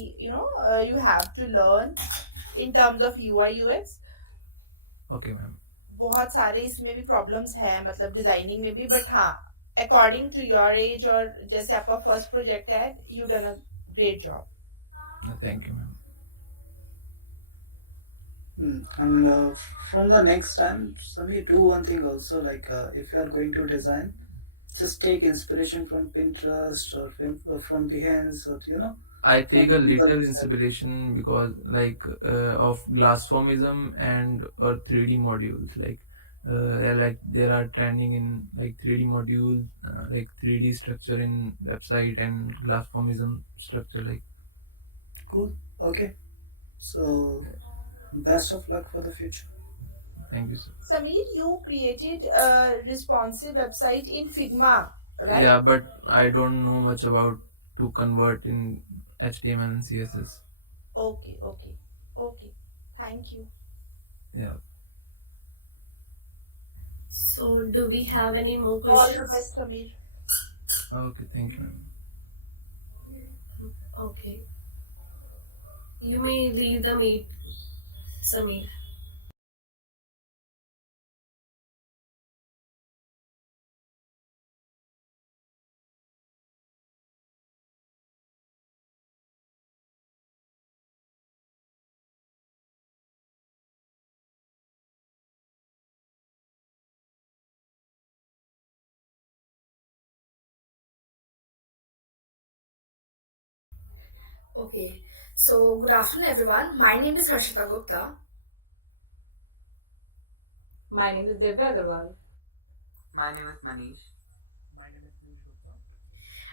you have to learn in terms of UI UX. Okay, ma'am. बहुत सारे इसमें भी प्रॉब्लम्स हैं, मतलब डिजाइनिंग में भी, बट हाँ अकॉर्डिंग टू योर एज और जैसे आपका फर्स्ट प्रोजेक्ट है, you done a great job. Thank you, ma'am. And from the next time, Sameer, do one thing also, like if you are going to design, just take inspiration from Pinterest or from Behance, or I take a from little Google. inspiration because like of glassformism and or 3D modules, like there are trending in like 3D modules, like 3D structure in website and glassformism structure, like. Cool. Okay. So best of luck for the future. Thank you, sir. Sameer, you created a responsive website in Figma. right? Yeah, but I don't know much about to convert in HTML and CSS. Okay, okay, okay. Thank you. Yeah. So, do we have any more All the questions? best, Samir. Okay, thank you. Okay. You may leave the meet, Samir. Okay, so good afternoon everyone. My name is Harshita Gupta. My name is Divya Agarwal. My name is Manish.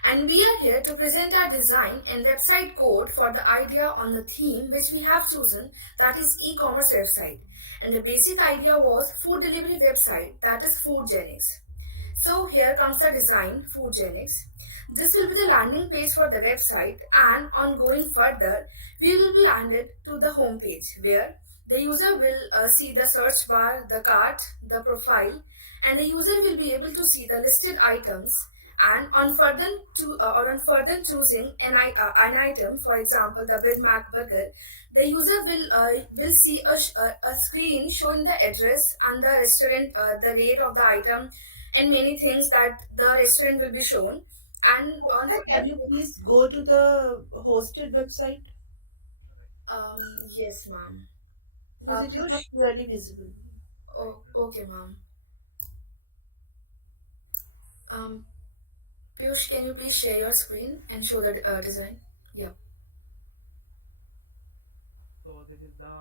And we are here to present our design and website code for the idea on the theme which we have chosen, that is e-commerce website. And the basic idea was food delivery website, that is Foodgenics. So here comes the design, Foodgenics. This will be the landing page for the website, and on going further, we will be landed to the home page where the user will see the search bar, the cart, the profile, and the user will be able to see the listed items. And on further choosing an item, for example, the Big Mac burger, the user will see a screen showing the address and the restaurant, the rate of the item, and many things that the restaurant will be shown. And on Can you please go to the hosted website? Yes, ma'am. Because it is not Piyush? clearly visible. Oh, okay, ma'am. Um, Piyush, can you please share your screen and show the design? Yeah. So this is the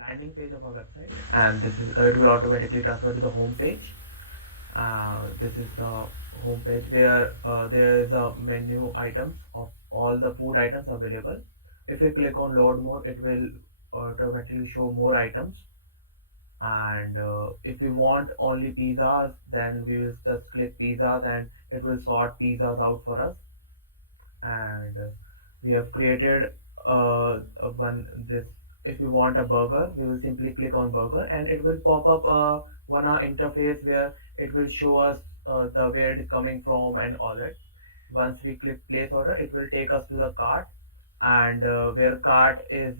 landing page of our website, and this is it will automatically transfer to the home page. This is the home page where there is a menu items of all the food items available. If we click on load more, it will automatically show more items. And if we want only pizzas, then we will just click pizzas and it will sort pizzas out for us. And we have created one this if you want a burger, we will simply click on burger and it will pop up one interface where it will show us the where it is coming from and all that. Once we click place order, it will take us to the cart, and where cart is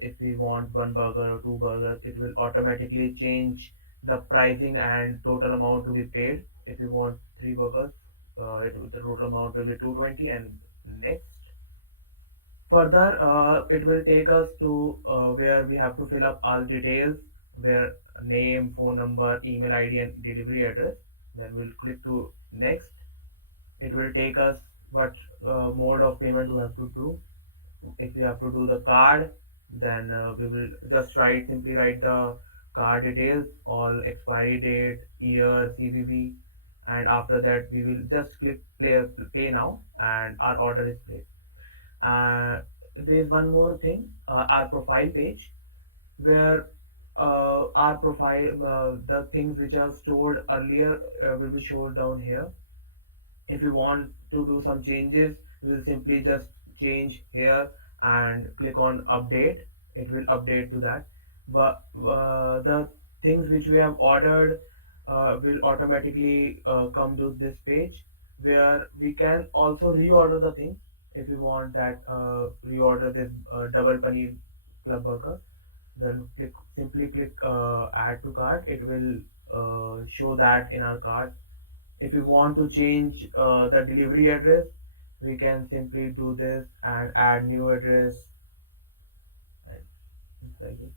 if we want one burger or two burgers, it will automatically change the pricing and total amount to be paid. If you want three burgers, the total amount will be 220, and next. Further, it will take us to where we have to fill up all details, where name, phone number, email ID, and delivery address. Then we'll click to next. It will take us what mode of payment we have to do. If we have to do the card, then we will just simply write the card details, all expiry date, year, CVV, and after that we will just click pay now, and our order is placed. There is one more thing, our profile page, where our profile, the things which are stored earlier will be shown down here. If you want to do some changes, we will simply just change here and click on update. It will update to that. But the things which we have ordered will automatically come to this page, where we can also reorder the thing. If we want that reorder this double paneer club burger, then simply click add to cart. It will show that in our cart. If we want to change the delivery address, we can simply do this and add new address. Like this.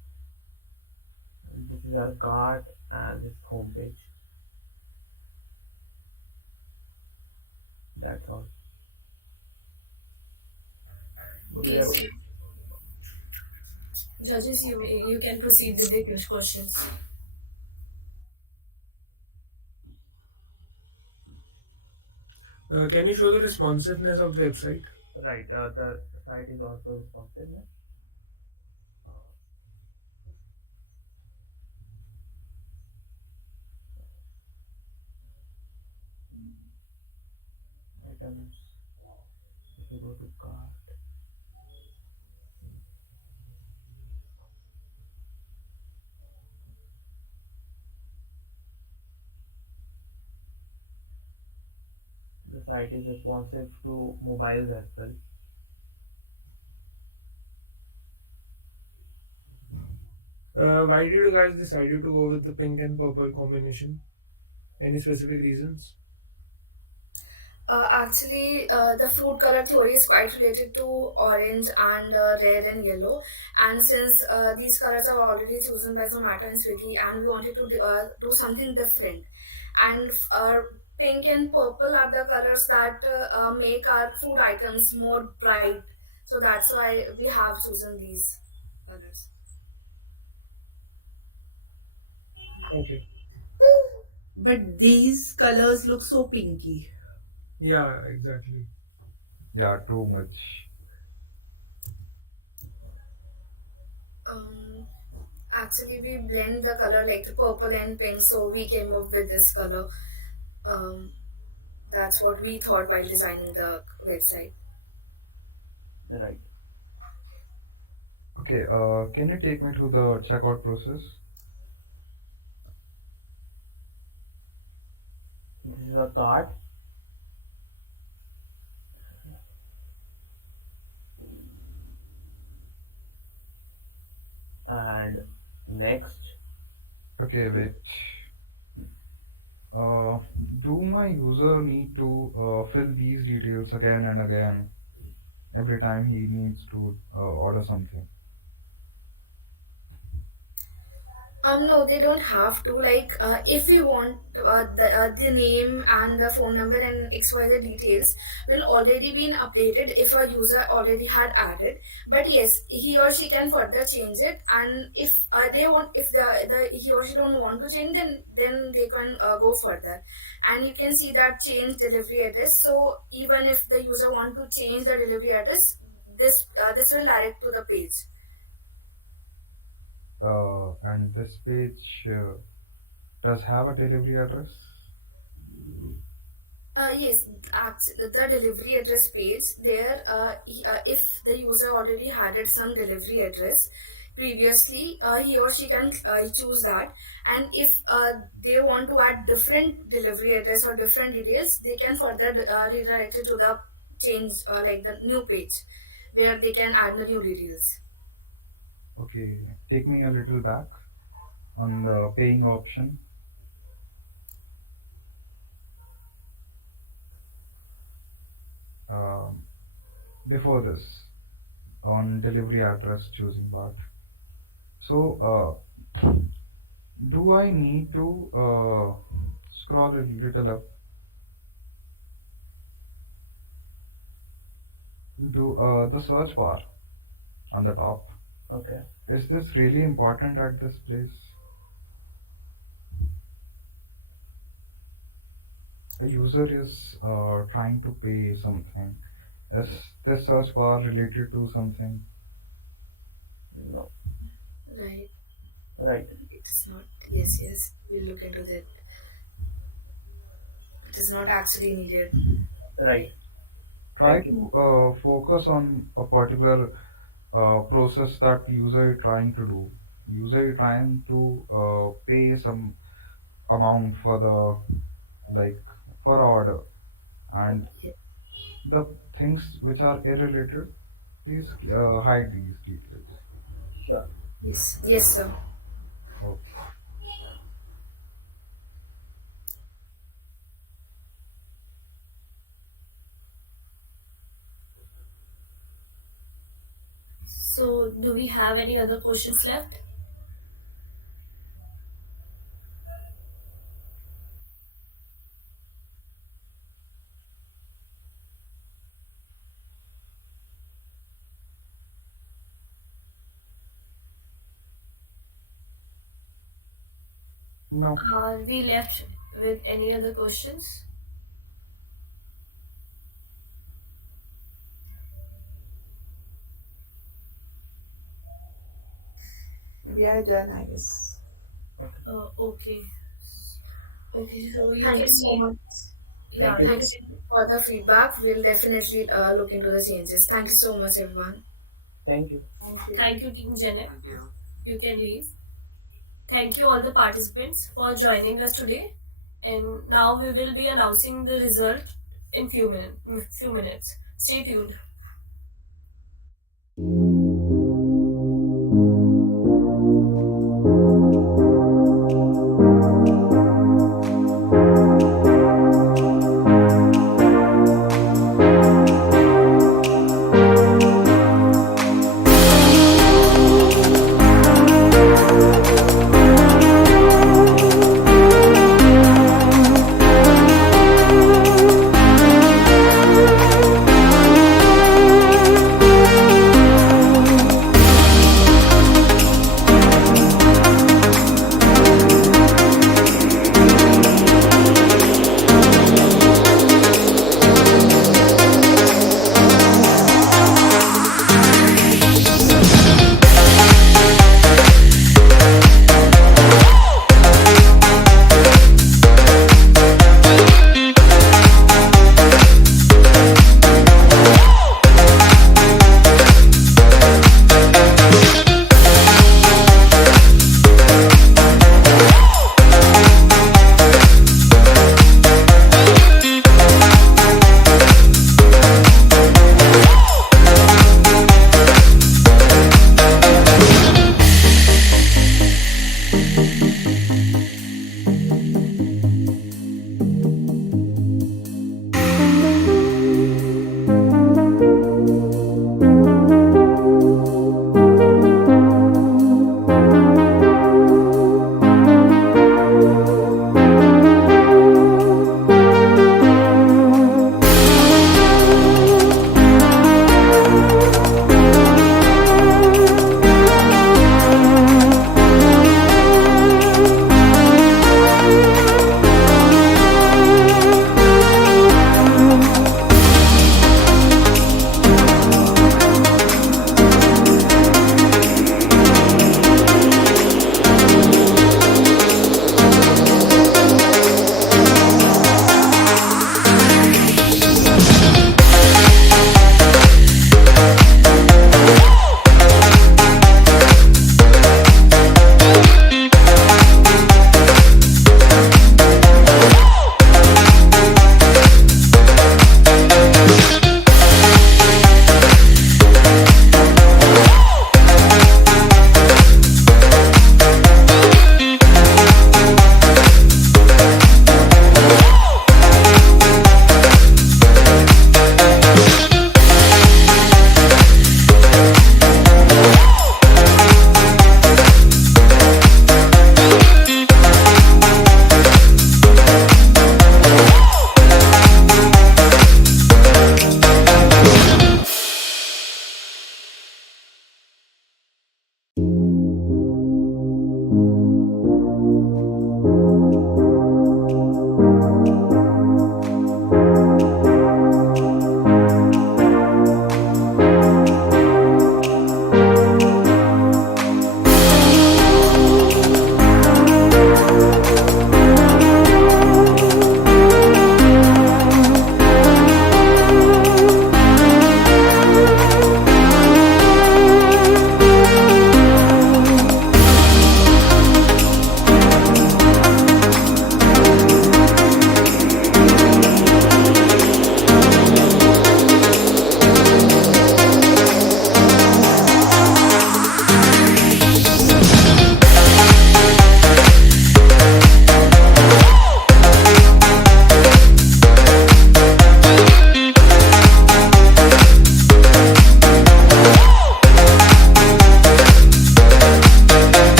This is our cart and this home page. That's all. Okay, so judges, you can proceed with the questions. Can you show the responsiveness of the website? Right, the site is also responsive. items. If you go to cart, the site is responsive to mobiles as well. Why did you guys decided to go with the pink and purple combination? Any specific reasons? Actually, the food color theory is quite related to orange and red and yellow. And since these colors are already chosen by Zomato and Swiggy, and we wanted to do something different. And pink and purple are the colors that make our food items more bright. So that's why we have chosen these colors. Okay. But these colors look so pinky. Yeah, exactly. Yeah, too much. Actually, we blend the color like the purple and pink, so we came up with this color. That's what we thought while designing the website. Right. Okay, can you take me through the checkout process? This is a cart. And next. Okay, wait. Do my user need to fill these details again and again every time he needs to order something? No, they don't have to. Like, if we want the name and the phone number and XYZ details will already been updated if a user already had added. But yes, he or she can further change it. And if they want, if the he or she don't want to change, then they can go further. And you can see that change delivery address. So even if the user want to change the delivery address, this will direct to the page. And this page does have a delivery address? Yes, the delivery address page there, if the user already had some delivery address previously, he or she can choose that. And if they want to add different delivery address or different details, they can further redirect it to the change, like the new page where they can add the new details. Okay, take me a little back on the paying option. Before this, on delivery address choosing part. So, do I need to scroll a little up? Do the search bar on the top. Okay. Is this really important at this place? A user is trying to pay something. Is this search bar related to something? No. Right. Right. It's not. Yes. We'll look into that. It is not actually needed. Right. Try to focus on a particular process that user is trying to do. User is trying to pay some amount for the for order, and the things which are irrelated, please hide these details. Sure. Yes, sir. Okay. So, do we have any other questions left? No. Are we left with any other questions? We are done, I guess. Okay. Okay, so you Thank can you so leave. much. Yeah, thank you for the feedback. We'll definitely look into the changes. Thank you so much, everyone. Thank you. Thank you, Team Janet. Thank you. You can leave. Thank you all the participants for joining us today. And now we will be announcing the result in few minutes. Stay tuned.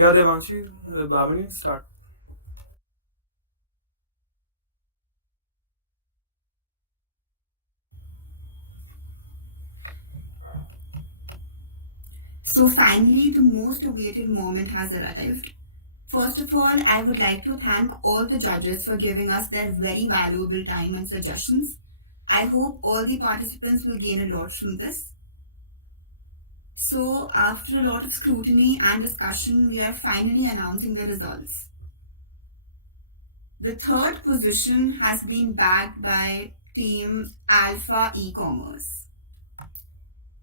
Yeah, Devanshi, Bhavani, start. So finally, the most awaited moment has arrived. First of all, I would like to thank all the judges for giving us their very valuable time and suggestions. I hope all the participants will gain a lot from this. So, after a lot of scrutiny and discussion, we are finally announcing the results. The third position has been bagged by Team Alpha E-Commerce.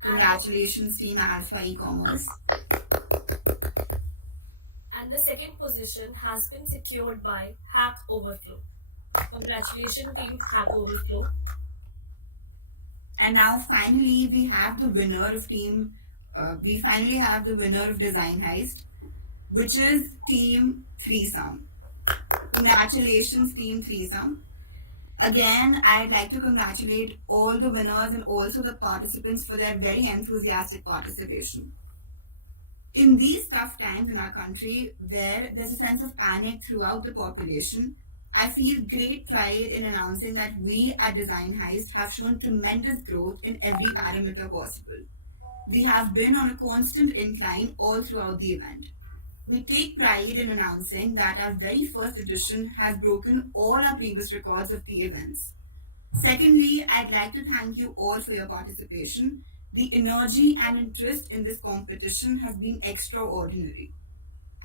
Congratulations, Team Alpha E-Commerce. And the second position has been secured by Hack Overflow. Congratulations, Team Hack Overflow. And now finally we have the winner of Design Heist, which is Team Threesome. Congratulations, Team Threesome. Again, I'd like to congratulate all the winners and also the participants for their very enthusiastic participation. In these tough times in our country, where there's a sense of panic throughout the population, I feel great pride in announcing that we at Design Heist have shown tremendous growth in every parameter possible. We have been on a constant incline all throughout the event. We take pride in announcing that our very first edition has broken all our previous records of the events. Secondly, I'd like to thank you all for your participation. The energy and interest in this competition has been extraordinary.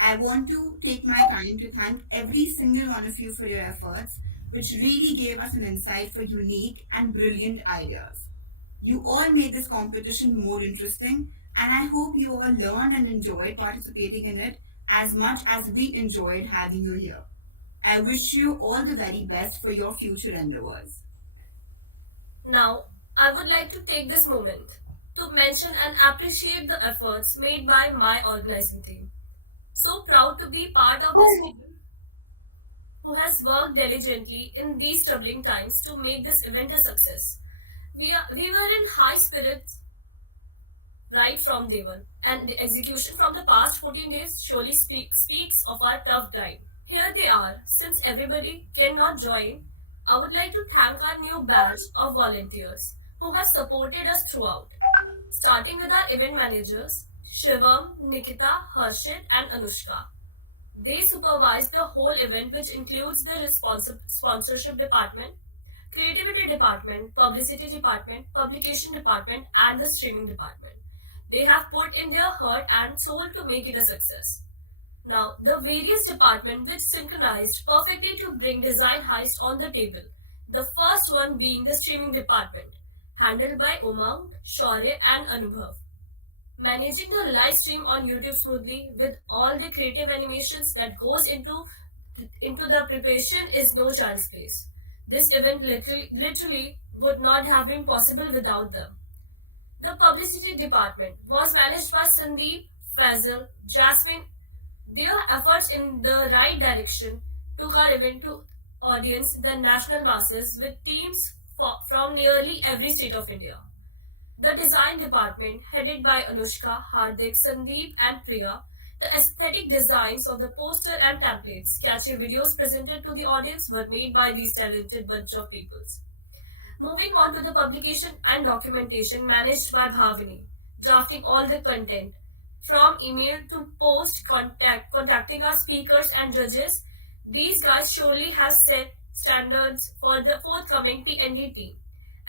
I want to take my time to thank every single one of you for your efforts, which really gave us an insight for unique and brilliant ideas. You all made this competition more interesting, and I hope you all learned and enjoyed participating in it as much as we enjoyed having you here. I wish you all the very best for your future endeavors. Now, I would like to take this moment to mention and appreciate the efforts made by my organizing team. So proud to be part of this team who has worked diligently in these troubling times to make this event a success. We were in high spirits right from day one, and the execution from the past 14 days surely speaks of our tough grind. Here they are. Since everybody cannot join, I would like to thank our new batch of volunteers who have supported us throughout, starting with our event managers, Shivam, Nikita, Harshit, and Anushka. They supervised the whole event, which includes the sponsorship department, creativity department, publicity department, publication department, and the streaming department. They have put in their heart and soul to make it a success. Now, the various departments which synchronized perfectly to bring Design Heist on the table. The first one being the streaming department, handled by Umang, Shaurya, and Anubhav. Managing the live stream on YouTube smoothly with all the creative animations that goes into the preparation is no child's place. This event literally would not have been possible without them. The publicity department was managed by Sandeep, Faisal, Jasmine. Their efforts in the right direction took our event to audience the national masses with teams from nearly every state of India. The design department, headed by Anushka, Hardik, Sandeep, and Priya, the aesthetic designs of the poster and templates, catchy videos presented to the audience were made by these talented bunch of people. Moving on to the publication and documentation managed by Bhavani, drafting all the content, from email to post, contacting our speakers and judges. These guys surely have set standards for the forthcoming P&D team.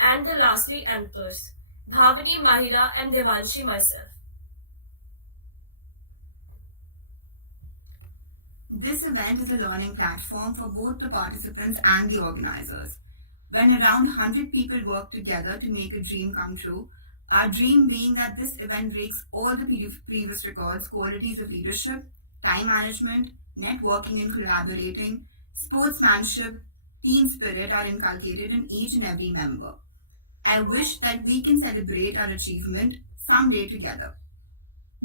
And the lastly anchors, Bhavani, Mahira, and Devanshi myself. This event is a learning platform for both the participants and the organizers. When around 100 people work together to make a dream come true, our dream being that this event breaks all the previous records, qualities of leadership, time management, networking and collaborating, sportsmanship, team spirit are inculcated in each and every member. I wish that we can celebrate our achievement someday together.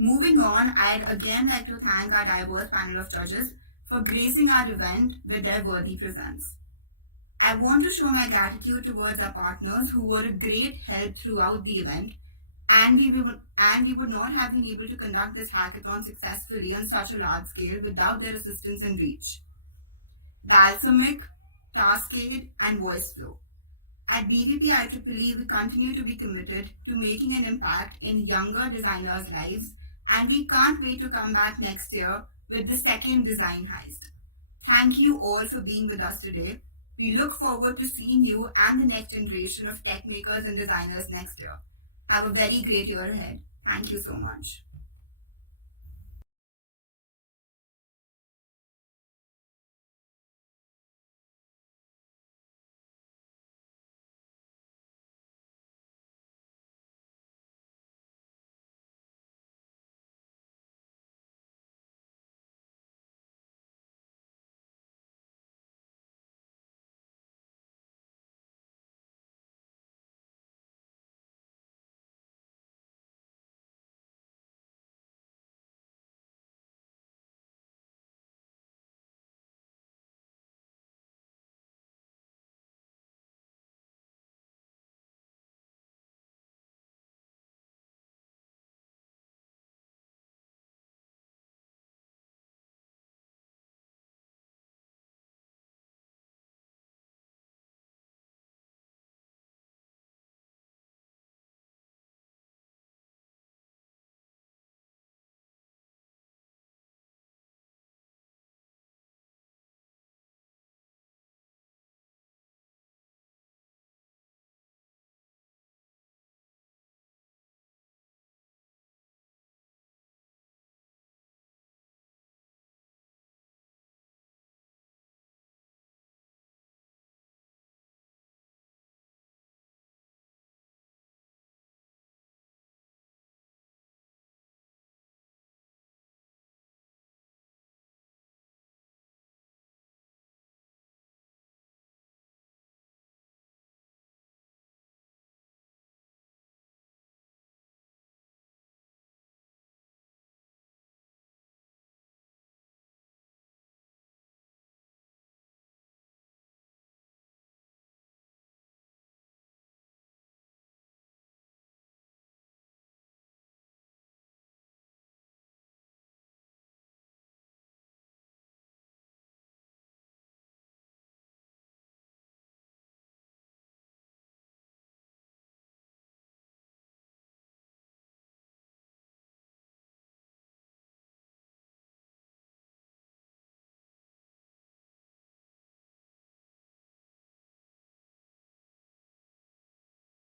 Moving on, I'd again like to thank our diverse panel of judges for gracing our event with their worthy presence. I want to show my gratitude towards our partners who were a great help throughout the event. And we would not have been able to conduct this hackathon successfully on such a large scale without their assistance and reach. Balsamic, Cascade, and VoiceFlow. At BVPIEEE, we continue to be committed to making an impact in younger designers' lives, and we can't wait to come back next year with the second design heist. Thank you all for being with us today. We look forward to seeing you and the next generation of tech makers and designers next year. Have a very great year ahead. Thank you so much.